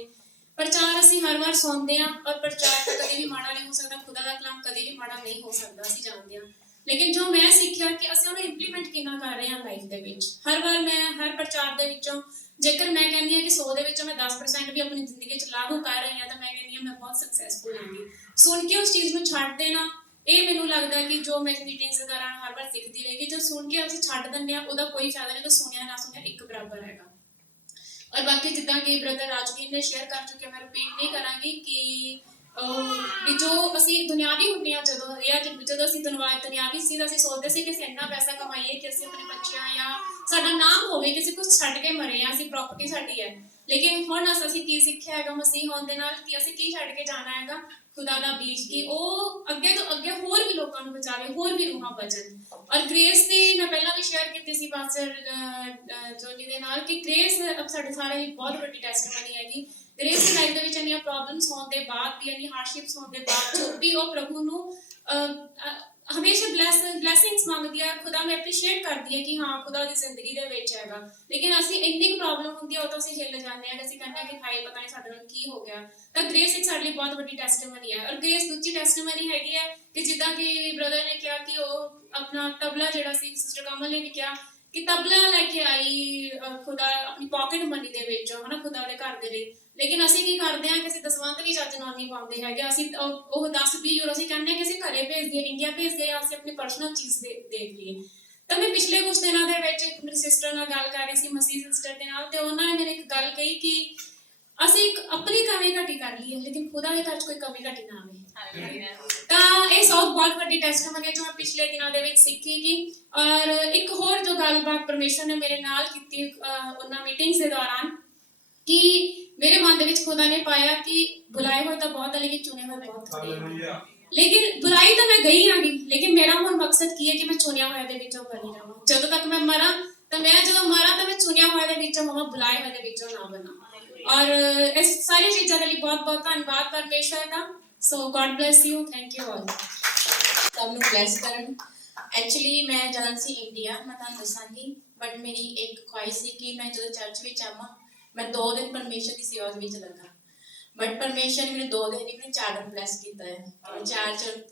ਪ੍ਰਚਾਰ ਅਸੀਂ ਹਰ ਵਾਰ ਸੁਣਦੇ ਹਾਂ ਔਰ ਪ੍ਰਚਾਰ ਤਾਂ ਕਦੇ ਵੀ ਮਾੜਾ ਨਹੀਂ ਹੋ ਸਕਦਾ, ਖੁਦਾ ਦਾ ਕਲਾਮ ਕਦੇ ਵੀ ਮਾੜਾ ਨਹੀਂ ਹੋ ਸਕਦਾ, ਅਸੀਂ ਜਾਣਦੇ ਹਾਂ। ਲੇਕਿਨ ਜੋ ਮੈਂ ਸਿੱਖਿਆ ਕਿ ਅਸੀਂ ਉਹਨੂੰ ਇੰਪਲੀਮੈਂਟ ਕਿੰਨਾ ਕਰ ਰਹੇ ਹਾਂ ਲਾਈਫ ਦੇ ਵਿੱਚ। ਹਰ ਵਾਰ ਮੈਂ ਹਰ ਪ੍ਰਚਾਰ ਦੇ ਵਿੱਚੋਂ ਜੇਕਰ ਮੈਂ ਕਹਿੰਦੀ ਹਾਂ ਕਿ 100 ਦੇ ਵਿੱਚੋਂ ਮੈਂ 10% ਵੀ ਆਪਣੀ ਜ਼ਿੰਦਗੀ 'ਚ ਲਾਗੂ ਕਰ ਰਹੀ ਹਾਂ ਤਾਂ ਮੈਂ ਕਹਿੰਦੀ ਹਾਂ ਮੈਂ ਬਹੁਤ ਸਕਸੈਸਫੁਲ ਹਾਂਗੀ। ਸੁਣ ਕੇ ਉਸ ਚੀਜ਼ ਨੂੰ ਛੱਡ ਦੇਣਾ, ਇਹ ਮੈਨੂੰ ਲੱਗਦਾ ਕਿ ਜੋ ਮੈਂ ਮੀਟਿੰਗਸ ਦੌਰਾਨ ਹਰ ਵਾਰ ਸਿੱਖਦੀ ਰਹੀ ਕਿ ਜੋ ਸੁਣ ਕੇ ਅਸੀਂ ਛੱਡ ਦਿੰਦੇ ਹਾਂ ਉਹਦਾ ਕੋਈ ਫਾਇਦਾ ਨਹੀਂ, ਤਾਂ ਸੁਣਿਆ ਨਾ ਸੁਣਿਆ ਇੱਕ ਬਰਾਬਰ ਹੈਗਾ। ਔਰ ਬਾਕੀ ਜਿੱਦਾਂ ਕਿ ਬ੍ਰਦਰ ਰਾਜਵੀਰ ਨੇ ਸ਼ੇਅਰ ਕਰ ਚੁੱਕਿਆ, ਮੈਂ ਰਿਪੀਟ ਨਹੀਂ ਕਰਾਂਗੀ ਕਿ ਵੀ ਜੋ ਅਸੀਂ ਦੁਨਿਆਵੀ ਹੁੰਦੇ ਹਾਂ ਜਦੋਂ ਅਸੀਂ ਦੁਨਿਆਵੀ ਸੀ ਤਾਂ ਅਸੀਂ ਸੋਚਦੇ ਸੀ ਕਿ ਅਸੀਂ ਇੰਨਾ ਪੈਸਾ ਕਮਾਈਏ ਕਿ ਅਸੀਂ ਆਪਣੇ ਬੱਚਿਆਂ ਜਾਂ ਸਾਡਾ ਨਾਮ ਹੋਵੇ, ਕਿਸੇ ਕੁਝ ਛੱਡ ਕੇ ਮਰੇ ਹਾਂ, ਅਸੀਂ ਪ੍ਰੋਪਰਟੀ ਸਾਡੀ ਹੈ। ਲੇਕਿਨ ਹੁਣ ਅਸੀਂ ਕੀ ਸਿੱਖਿਆ ਹੈਗਾ ਮਸੀਹ ਹੋਣ ਦੇ ਨਾਲ ਕਿ ਅਸੀਂ ਕੀ ਛੱਡ ਕੇ ਜਾਣਾ ਹੈਗਾ, ਖੁਦਾ ਦਾ ਬੀਜ, ਕਿ ਉਹ ਅੱਗੇ ਤੋਂ ਅੱਗੇ ਹੋਰ ਵੀ ਲੋਕਾਂ ਨੂੰ ਬਚਾਵੇ, ਹੋਰ ਵੀ ਰੂਹਾਂ ਬਚਣ। ਔਰ ਗ੍ਰੇਸ ਦੀ ਮੈਂ ਪਹਿਲਾਂ ਵੀ ਸ਼ੇਅਰ ਕੀਤੀ ਸੀ ਪਾਸਟਰ ਜੋਨੀ ਦੇ ਨਾਲ ਕਿ ਗ੍ਰੇਸ ਸਾਡੇ ਸਾਰੇ ਲਈ ਬਹੁਤ ਵੱਡੀ ਟੈਸਟੀਮਨੀ ਹੈਗੀ। ਗ੍ਰੇਸ ਦੀ ਲਾਈਫ ਦੇ ਵਿੱਚ ਇੰਨੀਆਂ ਪ੍ਰੋਬਲਮਸ ਹੋਣ ਦੇ ਬਾਅਦ ਵੀ, ਇੰਨੀ ਹਾਰਡਸ਼ਿਪਸ ਹੋਣ ਦੇ ਬਾਵਜੂਦ ਵੀ ਉਹ ਪ੍ਰਭੂ ਨੂੰ ਹਮੇਸ਼ਾ ਬਲੈਸਿੰਗਸ ਮੰਗਦੀ ਹੈ, ਖੁਦਾ ਨੂੰ ਐਪਰੀਸ਼ੀਏਟ ਕਰਦੀ ਹੈ ਕਿ ਹਾਂ ਖੁਦਾ ਦੀ ਜ਼ਿੰਦਗੀ ਦੇ ਵਿੱਚ ਹੈਗਾ। ਲੇਕਿਨ ਅਸੀਂ ਇੰਨੀ ਕੁ ਪ੍ਰੋਬਲਮ ਹੁੰਦੀ ਹੈ ਉਹ ਤਾਂ ਅਸੀਂ ਹਿੱਲ ਜਾਂਦੇ ਹਾਂ ਕਿ ਅਸੀਂ ਕਹਿੰਦੇ ਹਾਂ ਕਿ ਹਾਏ ਪਤਾ ਨਹੀਂ ਸਾਡੇ ਨਾਲ ਕੀ ਹੋ ਗਿਆ। ਤਾਂ ਗ੍ਰੇਸ ਇੱਕ ਸਾਡੇ ਲਈ ਬਹੁਤ ਵੱਡੀ ਟੈਸਟੀਮਨੀ ਹੈ। ਔਰ ਗ੍ਰੇਸ ਦੂਜੀ ਟੈਸਟੀਮਨੀ ਹੈਗੀ ਹੈ ਕਿ ਜਿੱਦਾਂ ਕਿ ਬ੍ਰਦਰ ਨੇ ਕਿਹਾ ਕਿ ਉਹ ਆਪਣਾ ਤਬਲਾ ਜਿਹੜਾ ਸੀ, ਸਿਸਟਰ ਕਮਲ ਨੇ ਵੀ ਕਿਹਾ ਕਿ ਤਬਲਾ ਲੈ ਕੇ ਆਈ ਖੁਦਾ ਆਪਣੀ ਪਾਕਟ ਮਨੀ ਦੇ ਵਿੱਚੋਂ, ਹਨਾ, ਖੁਦਾ ਦੇ ਘਰ ਦੇ ਲਈ। ਲੇਕਿਨ ਅਸੀਂ ਕੀ ਕਰਦੇ ਹਾਂ ਕਿ ਅਸੀਂ ਦਸਵੰਧ ਵੀ ਚੱਜ ਨਾਲ ਨਹੀਂ ਪਾਉਂਦੇ ਹੈਗੇ। ਅਸੀਂ ਉਹ 10-20 ਯੂਰੋ ਅਸੀਂ ਕਹਿੰਦੇ ਹਾਂ ਕਿ ਅਸੀਂ ਘਰੇ ਭੇਜ ਦਈਏ, ਇੰਡੀਆ ਭੇਜ ਦਈਏ, ਅਸੀਂ ਆਪਣੀ ਪਰਸਨਲ ਚੀਜ਼ ਦੇਖ ਲਈਏ। ਤਾਂ ਮੈਂ ਪਿਛਲੇ ਕੁਝ ਦਿਨਾਂ ਦੇ ਵਿੱਚ ਇੱਕ ਮੇਰੀ ਸਿਸਟਰ ਨਾਲ ਗੱਲ ਕਰ ਰਹੀ ਸੀ, ਮਸੀਹ ਸਿਸਟਰ ਦੇ ਨਾਲ, ਤੇ ਉਹਨਾਂ ਨੇ ਮੈਨੂੰ ਇੱਕ ਗੱਲ ਕਹੀ ਕਿ ਅਸੀਂ ਇੱਕ ਆਪਣੀ ਕਮੀ ਘਟੀ ਕਰ ਲਈਏ ਲੇਕਿਨ ਖੁਦਾ ਦੇ ਘਰ 'ਚ ਕੋਈ ਕਮੀ ਘਟੀ ਨਾ ਆਵੇ। ਤਾਂ ਇਹ ਬਹੁਤ ਵੱਡੀ ਟੈਸਟੀਮਨੀ ਹੈ ਜੋ ਮੈਂ ਪਿਛਲੇ ਦਿਨਾਂ ਦੇ ਵਿੱਚ ਸਿੱਖੀ ਕਿ। ਔਰ ਇੱਕ ਹੋਰ ਜੋ ਗੱਲਬਾਤ ਪਰਮੇਸ਼ਰ ਨੇ ਮੇਰੇ ਨਾਲ ਕੀਤੀ ਉਹਨਾਂ ਮੀਟਿੰਗਸ ਦੇ ਦੌਰਾਨ, ਕਿ ਮੇਰੇ ਮਨ ਦੇ ਵਿੱਚ ਖੁਦਾ ਨੇ ਪਾਇਆ ਕਿ ਬੁਲਾਏ ਹੋਏ ਤਾਂ ਬਹੁਤ ਹੈ ਲੇਕਿਨ ਚੁਣੇ ਹੋਏ ਬਹੁਤ ਥੋੜੇ ਹਨ। ਲੇਕਿਨ ਬੁਲਾਈ ਤਾਂ ਮੈਂ ਗਈ ਆਂਗੀ, ਲੇਕਿਨ ਮੇਰਾ ਹੁਣ ਮਕਸਦ ਕੀ ਹੈ ਕਿ ਮੈਂ ਚੁਣਿਆ ਹੋਇਆ ਦੇ ਵਿੱਚੋਂ ਬਣੀ ਰਹਾਂ। ਜਦੋਂ ਤੱਕ ਮੈਂ ਮਰਾਂ ਤਾਂ ਜਦੋਂ ਮਰਾਂ ਤਾਂ ਮੈਂ ਚੁਣਿਆ ਹੋਇਆ ਦੇ ਵਿੱਚੋਂ ਹੋਵਾਂ, ਬੁਲਾਏ ਹੋਏ ਦੇ ਵਿੱਚੋਂ ਨਾ ਬਣਾ। ਔਰ ਇਸ ਸਾਰੀ ਚੀਜ਼ਾਂ ਦੇ ਲਈ ਬਹੁਤ ਧੰਨਵਾਦ ਪਰਮੇਸ਼ਰ ਦਾ। So God bless you, thank you all. ਸਭ ਨੂੰ ਬਲੈਸ ਕਰਨ। ਐਕਚੁਅਲੀ ਮੈਂ ਜਾਣਾ ਸੀ ਇੰਡੀਆ, ਮੈਂ ਤੁਹਾਨੂੰ ਦੱਸਾਂਗੀ, ਬਟ ਮੇਰੀ ਇੱਕ ਖੁਆਇਸ਼ ਸੀ ਕਿ ਮੈਂ ਜਦੋਂ ਚਰਚ ਵਿੱਚ ਆਵਾਂ, ਮੈਂ 2 ਦਿਨ ਪਰਮੇਸ਼ਰ ਦੀ ਸੇਵਾ ਵਿੱਚ ਲੱਗਾ। ਬਟ ਪਰਮੇਸ਼ਰ ਨੇ ਮੈਨੂੰ 2 ਦਿਨ ਨਹੀਂ, ਮੈਨੂੰ 4 ਦਿਨ ਬਲੈਸ ਕੀਤਾ ਹੈ।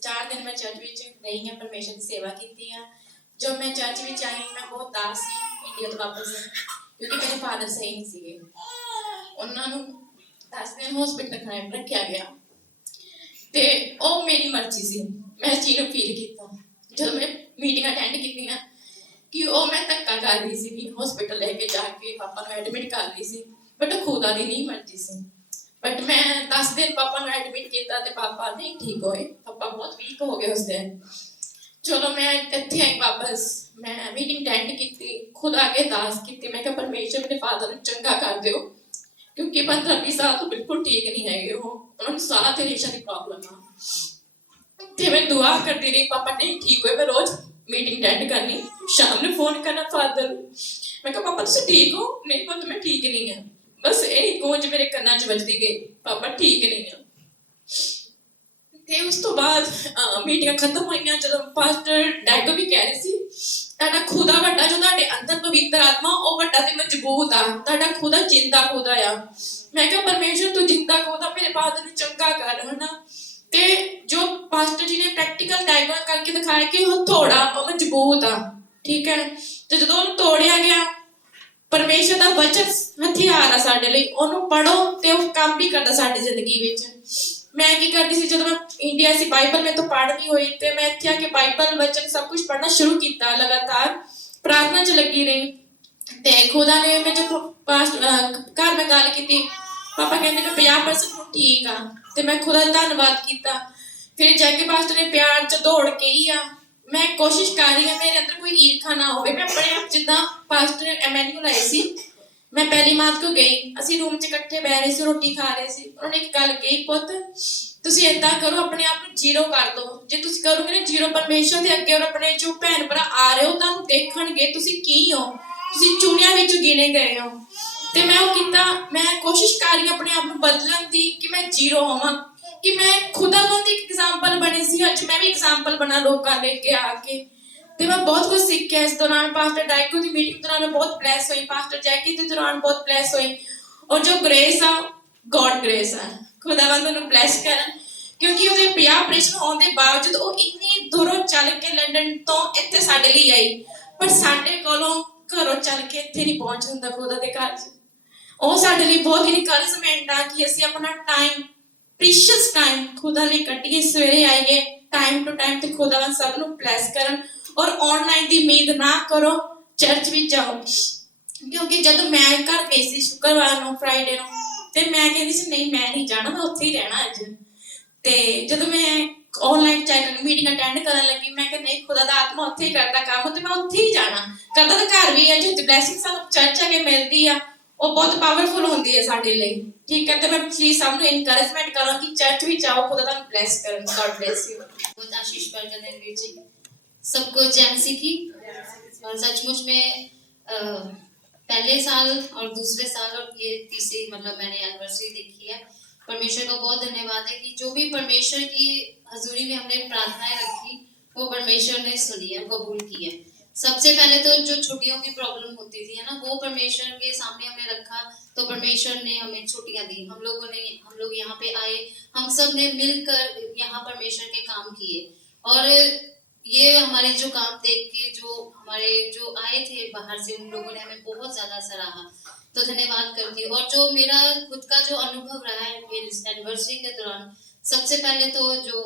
4 ਦਿਨ ਮੈਂ ਚਰਚ ਵਿੱਚ ਰਹੀ ਹਾਂ, ਪਰਮੇਸ਼ਰ ਦੀ ਸੇਵਾ ਕੀਤੀ ਆ। ਜਦ ਮੈਂ ਚਰਚ ਵਿੱਚ ਆਈ ਮੈਂ ਬਹੁਤ ਉਦਾਸ ਸੀ ਇੰਡੀਆ ਤੋਂ ਵਾਪਸ, ਕਿਉਂਕਿ ਮੇਰੇ ਫਾਦਰ ਸਹੀ ਨਹੀਂ ਸੀਗੇ। ਉਹਨਾਂ ਨੂੰ 10 ਦਿਨ ਹਸਪੀਟਲ ਰੱਖਿਆ ਗਿਆ ਤੇ ਉਹ ਮੇਰੀ ਮਰਜ਼ੀ ਸੀ। ਮੈਂ ਇਸ ਚੀਜ਼ ਨੂੰ ਫੀਲ ਕੀਤਾ ਜਦੋਂ ਮੈਂ ਮੀਟਿੰਗ ਅਟੈਂਡ ਕੀਤੀਆਂ ਕਿ ਉਹ ਮੈਂ ਧੱਕਾ ਕਰ ਰਹੀ ਸੀ ਵੀ ਹਸਪੀਟਲ ਲੈ ਕੇ ਜਾ ਕੇ ਪਾਪਾ ਨੂੰ ਐਡਮਿਟ ਕਰ ਰਹੀ ਸੀ, ਬਟ ਖੁਦਾ ਦੀ ਨਹੀਂ ਮਰਜ਼ੀ ਸੀ। ਬਟ ਮੈਂ 10 ਦਿਨ ਪਾਪਾ ਨੂੰ ਐਡਮਿਟ ਕੀਤਾ ਤੇ ਪਾਪਾ ਨਹੀਂ ਠੀਕ ਹੋਏ, ਪਾਪਾ ਬਹੁਤ ਵੀਕ ਹੋ ਗਏ ਉਸ ਦਿਨ। ਚਲੋ ਮੈਂ ਇੱਥੇ ਆਈ ਵਾਪਸ, ਮੈਂ ਮੀਟਿੰਗ ਅਟੈਂਡ ਕੀਤੀ, ਖੁਦਾ ਅੱਗੇ ਅਰਦਾਸ ਕੀਤੀ। ਮੈਂ ਕਿਹਾ ਪਰਮੇਸ਼ਰ ਮੇਰੇ ਫਾਦਰ ਨੂੰ ਚੰਗਾ ਕਰ ਦਿਓ ਕਿਉਂਕਿ 15-20 ਸਾਲ ਤੋਂ ਬਿਲਕੁਲ ਠੀਕ ਨਹੀਂ ਹੈਗੇ ਉਹ, ਉਹਨਾਂ ਨੂੰ ਸਾਹ ਤੇ ਰੇਸ਼ਾ ਦੀ ਪ੍ਰੋਬਲਮ ਆ। ਤੇ ਮੈਂ ਦੁਆ ਕਰਦੀ ਰਹੀ, ਪਾਪਾ ਨਹੀਂ ਠੀਕ ਹੋਏ। ਮੈਂ ਰੋਜ਼ ਮੀਟਿੰਗ ਅਟੈਂਡ ਕਰਨੀ, ਸ਼ਾਮ ਨੂੰ ਫੋਨ ਕਰਨਾ ਫਾਦਰ ਨੂੰ, ਮੈਂ ਕਿਹਾ ਪਾਪਾ ਤੁਸੀਂ ਠੀਕ ਹੋ? ਨਹੀਂ ਪੁੱਤ ਮੈਂ ਠੀਕ ਨਹੀਂ ਹਾਂ। ਬਸ ਇਹ ਗੂੰਜ ਮੇਰੇ ਕੰਨਾਂ 'ਚ ਵੱਜਦੀ ਗਈ, ਪਾਪਾ ਠੀਕ ਨਹੀਂ ਆ। ਤੇ ਉਸ ਤੋਂ ਬਾਅਦ ਮੀਟਿੰਗਾਂ ਖਤਮ ਹੋਈਆਂ, ਜਦੋਂ ਪਾਸਟਰ ਡੈਗੋ ਵੀ ਕਹਿ ਰਹੇ ਸੀ ਤੁਹਾਡਾ ਖੁਦਾ ਵੱਡਾ, ਜੋ ਤੁਹਾਡੇ ਅੰਦਰ ਪਵਿੱਤਰ ਆਤਮਾ ਉਹ ਵੱਡਾ ਤੇ ਮਜ਼ਬੂਤ ਆ, ਤੁਹਾਡਾ ਖੁਦਾ ਜਿੰਦਾ ਖੁਦਾ ਆ। ਮੈਂ ਕਿਹਾ ਪਰਮੇਸ਼ਰ ਤੂੰ ਜਿੰਦਾ ਖੁਦਾ, ਮੇਰੇ ਫਾਦਰ ਨੂੰ ਚੰਗਾ ਕਰ, ਹਨਾ। ਤੇ ਜੋ ਪਾਸਟਰ ਜੀ ਨੇ ਪ੍ਰੈਕਟੀਕਲ ਡਾਇਗਨੋਸ ਕਰਕੇ ਦਿਖਾਇਆ ਕਿ ਉਹ ਥੋੜਾ ਉਹ ਮਜ਼ਬੂਤ ਆ, ਠੀਕ ਹੈ। ਤੇ ਜਦੋਂ ਉਹਨੂੰ ਤੋੜਿਆ ਗਿਆ, ਪਰਮੇਸ਼ਰ ਦਾ ਵਚਨ ਹਥਿਆਰ ਆ ਸਾਡੇ ਲਈ, ਉਹਨੂੰ ਪੜੋ ਤੇ ਉਹ ਕੰਮ ਵੀ ਕਰਦਾ ਸਾਡੀ ਜ਼ਿੰਦਗੀ ਵਿੱਚ। ਮੈਂ ਕੀ ਕਰਦੀ ਸੀ ਜਦੋਂ ਮੈਂ ਇੰਡੀਆ ਸੀ, ਬਾਈਬਲ ਮੇਰੇ ਤੋਂ ਪੜ੍ਹ ਨਹੀਂ ਹੋਈ ਤੇ ਮੈਂ ਇੱਥੇ ਆ ਕੇ ਬਾਈਬਲ ਵਚਨ ਸਭ ਕੁਝ ਪੜ੍ਹਨਾ ਸ਼ੁਰੂ ਕੀਤਾ, ਲਗਾਤਾਰ ਪ੍ਰਾਰਥਨਾ 'ਚ ਲੱਗੀ ਰਹੀ। ਤੇ ਖੁਦਾ ਨੇ ਮੈਂ ਜਦੋਂ ਘਰ ਮੈਂ ਗੱਲ ਕੀਤੀ, ਪਾਪਾ ਕਹਿੰਦੇ ਮੈਂ 50% ਹੁਣ ਠੀਕ ਆ ਤੇ ਮੈਂ ਖੁਦਾ ਦਾ ਧੰਨਵਾਦ ਕੀਤਾ। ਫਿਰ ਜੈਕੇ ਪਾਸਟਰ ਨੇ ਪਿਆਰ 'ਚ ਦੌੜ ਕੇ ਹੀ ਆ, ਮੈਂ ਕੋਸ਼ਿਸ਼ ਕਰ ਰਹੀ ਹਾਂ ਮੇਰੇ ਅੰਦਰ ਕੋਈ ਈਰਖਾ ਨਾ ਹੋਵੇ। ਮੈਂ ਆਪਣੇ ਆਪ ਜਿੱਦਾਂ ਪਾਸਟਰ ਐਮੈਨੂਅਲ ਆਏ ਸੀ, ਮੈਂ ਪਹਿਲੀ ਮਾਰਚ ਕੋ ਗਈ, ਅਸੀਂ ਰੂਮ 'ਚ ਇਕੱਠੇ ਬਹਿ ਰਹੇ ਸੀ, ਰੋਟੀ ਖਾ ਰਹੇ ਸੀ। ਉਹਨਾਂ ਨੇ ਇੱਕ ਗੱਲ ਕਹੀ, ਪੁੱਤ ਤੁਸੀਂ ਏਦਾਂ ਕਰੋ, ਆਪਣੇ ਆਪ ਨੂੰ 0 ਕਰ ਦਿਓ। ਜੇ ਤੁਸੀਂ ਕਰੋਗੇ ਨਾ 0, ਪਰਮੇਸ਼ਰ ਦੇ ਅੱਗੇ ਔਰ ਆਪਣੇ ਜੋ ਭੈਣ ਭਰਾ ਆ ਰਹੇ ਹੋ ਤੁਹਾਨੂੰ ਦੇਖਣਗੇ ਤੁਸੀਂ ਕੀ ਹੋ, ਤੁਸੀਂ ਚੁਣਿਆਂ ਵਿੱਚ ਗਿਣੇ ਗਏ ਹੋ। ਤੇ ਮੈਂ ਉਹ ਕੀਤਾ, ਮੈਂ ਕੋਸ਼ਿਸ਼ ਕਰ ਰਹੀ ਆਪਣੇ ਆਪ ਨੂੰ ਬਦਲਣ ਦੀ ਕਿ ਮੈਂ 0 ਹੋਵਾਂ, ਕਿ ਮੈਂ ਖੁਦਾਵੰਦ ਦੀ ਇੱਕ ਐਗਜ਼ਾਮਪਲ ਬਣੀ ਸੀ। ਅੱਜ ਮੈਂ ਵੀ ਐਗਜ਼ਾਮਪਲ ਬਣਾ ਲੋਕਾਂ ਦੇ ਅੱਗੇ ਆ ਕੇ। ਤੇ ਮੈਂ ਬਹੁਤ ਕੁਝ ਸਿੱਖਿਆ ਇਸ ਦੌਰਾਨ। ਪਾਸਟਰ ਡਾਇਕੋ ਦੀ ਮੀਟਿੰਗ ਦੌਰਾਨ ਮੈਂ ਬਹੁਤ ਬਲੈਸ ਹੋਈ, ਪਾਸਟਰ ਜੈਕੀ ਦੇ ਦੌਰਾਨ ਬਹੁਤ ਬਲੈਸ ਹੋਈ। ਔਰ ਜੋ ਗ੍ਰੇਸ ਆ, ਗॉड ਗ੍ਰੇਸ ਆ, ਖੁਦਾਵੰਦ ਨੂੰ ਬਲੈਸ ਕਰਨ, ਕਿਉਂਕਿ ਉਹਦੇ 50 ਆਪਰੇਸ਼ਨ ਹੋਣ ਦੇ ਬਾਵਜੂਦ ਉਹ ਇੰਨੀ ਦੂਰੋਂ ਚੱਲ ਕੇ ਲੰਡਨ ਤੋਂ ਇੱਥੇ ਸਾਡੇ ਲਈ ਆਈ, ਪਰ ਸਾਡੇ ਕੋਲੋਂ ਘਰੋਂ ਚੱਲ ਕੇ ਇੱਥੇ ਨਹੀਂ ਪਹੁੰਚ ਹੁੰਦਾ ਖੁਦਾ ਦੇ ਘਰ 'ਚ। ਉਹ ਸਾਡੇ ਲਈ ਬਹੁਤ ਹੀ ਇਨਕਰੇਜਮੈਂਟ ਆ ਕਿ ਅਸੀਂ ਆਪਣਾ ਟਾਈਮ, ਪ੍ਰੀਸ਼ੀਅਸ ਟਾਈਮ ਖੁਦਾ ਲਈ ਕੱਢੀਏ, ਸਵੇਰੇ ਆਈਏ ਟਾਈਮ ਟੂ ਟਾਈਮ, ਤੇ ਖੁਦਾਵੰਦ ਸਭ ਨੂੰ ਬਲੈਸ ਕਰਨ। ਔਰ ਆਨਲਾਈਨ ਦੀ ਉਮੀਦ ਨਾ ਕਰੋ, ਚਰਚ ਵਿੱਚ ਜਾਓ। ਕਿਉਂਕਿ ਜਦੋਂ ਮੈਂ ਘਰ ਗਈ ਸੀ ਸ਼ੁੱਕਰਵਾਰ ਨੂੰ, ਫਰਾਈਡੇ ਨੂੰ, ਤੇ ਮੈਂ ਕਹਿੰਦੀ ਸੀ ਨਹੀਂ ਮੈਂ ਨਹੀਂ ਜਾਣਾ, ਮੈਂ ਉੱਥੇ ਹੀ ਰਹਿਣਾ ਅੱਜ। ਤੇ ਜਦੋਂ ਮੈਂ ਆਨਲਾਈਨ ਚੈਨਲ ਮੀਟਿੰਗ ਅਟੈਂਡ ਕਰਨ ਲੱਗੀ, ਮੈਂ ਕਿਹਾ ਨਹੀਂ ਖੁਦਾ ਦਾ ਆਤਮਾ ਉੱਥੇ ਹੀ ਕਰਦਾ ਕੰਮ, ਤੇ ਮੈਂ ਉੱਥੇ ਹੀ ਜਾਣਾ। ਕਰਦਾ ਤਾਂ ਘਰ ਵੀ ਹੈ, ਜੋ ਬਲੈਸਿੰਗ ਸਾਨੂੰ ਚਰਚ ਆ ਕੇ ਮਿਲਦੀ ਆ ਉਹ ਬਹੁਤ ਪਾਵਰਫੁਲ ਹੁੰਦੀ ਹੈ ਸਾਡੇ ਲਈ। ਠੀਕ ਹੈ, ਤੇ ਮੈਂ ਪਲੀਜ਼ ਸਭ ਨੂੰ ਇਨਕਰੇਜਮੈਂਟ ਕਰਾਂ ਕਿ ਚਰਚ ਵਿੱਚ ਆਓ, ਖੁਦਾ ਤੁਹਾਨੂੰ ਬਲੈਸ ਕਰਨ। God bless you. बहुत आशीष बरकत है वीर जी। सबको जय मसीह की। और सचमुच में पहले साल और दूसरे साल और ये तीसरी मतलब मैंने एनिवर्सरी देखी है। परमेश्वर का बहुत धन्यवाद है कि जो भी परमेश्वर की हजूरी में हमने प्रार्थनाएं रखी वो परमेश्वर ने सुनी है, कबूल की है। सबसे पहले तो जो छुट्टियों की प्रॉब्लम होती थी है ना, वो परमेश्वर के सामने हमने रखा तो परमेश्वर ने हमें छुट्टियां दी। हम लोग यहाँ पे आए, हम सब ने मिलकर यहाँ परमेश्वर के काम किए। और ये हमारे जो काम देख के जो हमारे जो आए थे बाहर से, उन लोगों ने हमें बहुत ज्यादा सराहा, तो धन्यवाद करती हूँ। और जो मेरा खुद का जो अनुभव रहा है इस एनिवर्सरी के दौरान, सबसे पहले तो जो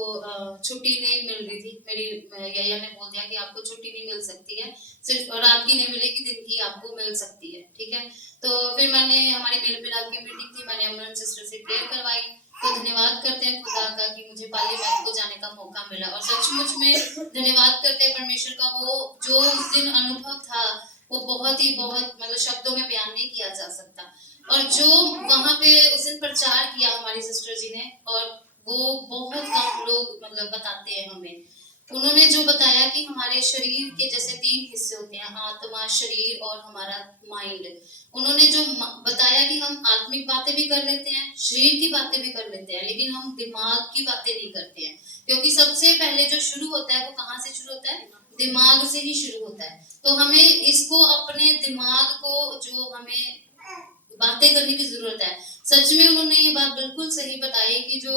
छुट्टी नहीं मिल रही थी, मेरी यैया ने बोल दिया कि आपको छुट्टी नहीं मिल सकती है, सिर्फ रात की नहीं मिलेगी, दिन की आपको मिल सकती है। ठीक है, तो फिर मैंने हमारी मेल मिलाप की मीटिंग थी, मैंने अमन सिस्टर से प्रेयर करवाई। तो धन्यवाद करते हैं खुदा का कि मुझे पार्लियामेंट को जाने का मौका मिला। और सचमुच में धन्यवाद करते हैं परमेश्वर का, वो जो उस दिन अनुभव था वो बहुत मतलब शब्दों में बयान नहीं किया जा सकता। और जो वहाँ पे उस दिन प्रचार किया हमारी सिस्टर जी ने, और वो बहुत कम लोग मतलब बताते हैं हमें। उन्होंने जो बताया कि हमारे शरीर के जैसे 3 हिस्से होते हैं, आत्मा, शरीर और हमारा माइंड। उन्होंने जो बताया कि हम आत्मिक बातें भी कर लेते हैं, शरीर की बातें भी कर लेते हैं, लेकिन हम दिमाग की बातें नहीं करते हैं। क्योंकि सबसे पहले जो शुरू होता है वो कहाँ से शुरू होता है? दिमाग से ही शुरू होता है। तो हमें इसको अपने दिमाग को जो हमें बातें करने की जरूरत है। सच में उन्होंने ये बात बिल्कुल सही बताई कि जो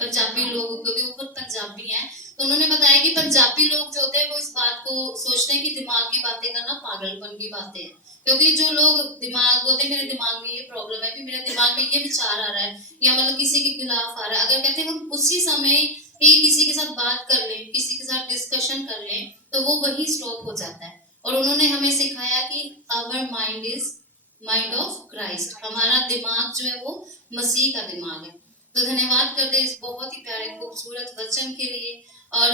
पंजाबी लोग, क्योंकि वो खुद पंजाबी हैं, तो उन्होंने बताया कि पंजाबी लोग जो होते हैं वो इस बात को सोचते हैं कि दिमाग की बातें करना पागलपन की बातें हैं। क्योंकि जो लोग दिमाग बोलते हैं मेरे दिमाग में ये प्रॉब्लम है, फिर मेरे दिमाग में ये विचार आ रहा है, या मतलब किसी के खिलाफ आ रहा है, अगर कहते हैं हम उसी समय ही किसी के साथ बात कर लें, किसी के साथ डिस्कशन कर लें, तो वो वही स्टॉप हो जाता है। और उन्होंने हमें सिखाया कि our mind is mind of Christ, हमारा दिमाग जो है वो मसीह का दिमाग है। तो धन्यवाद करते हैं इस बहुत ही प्यारे खूबसूरत वचन के लिए। और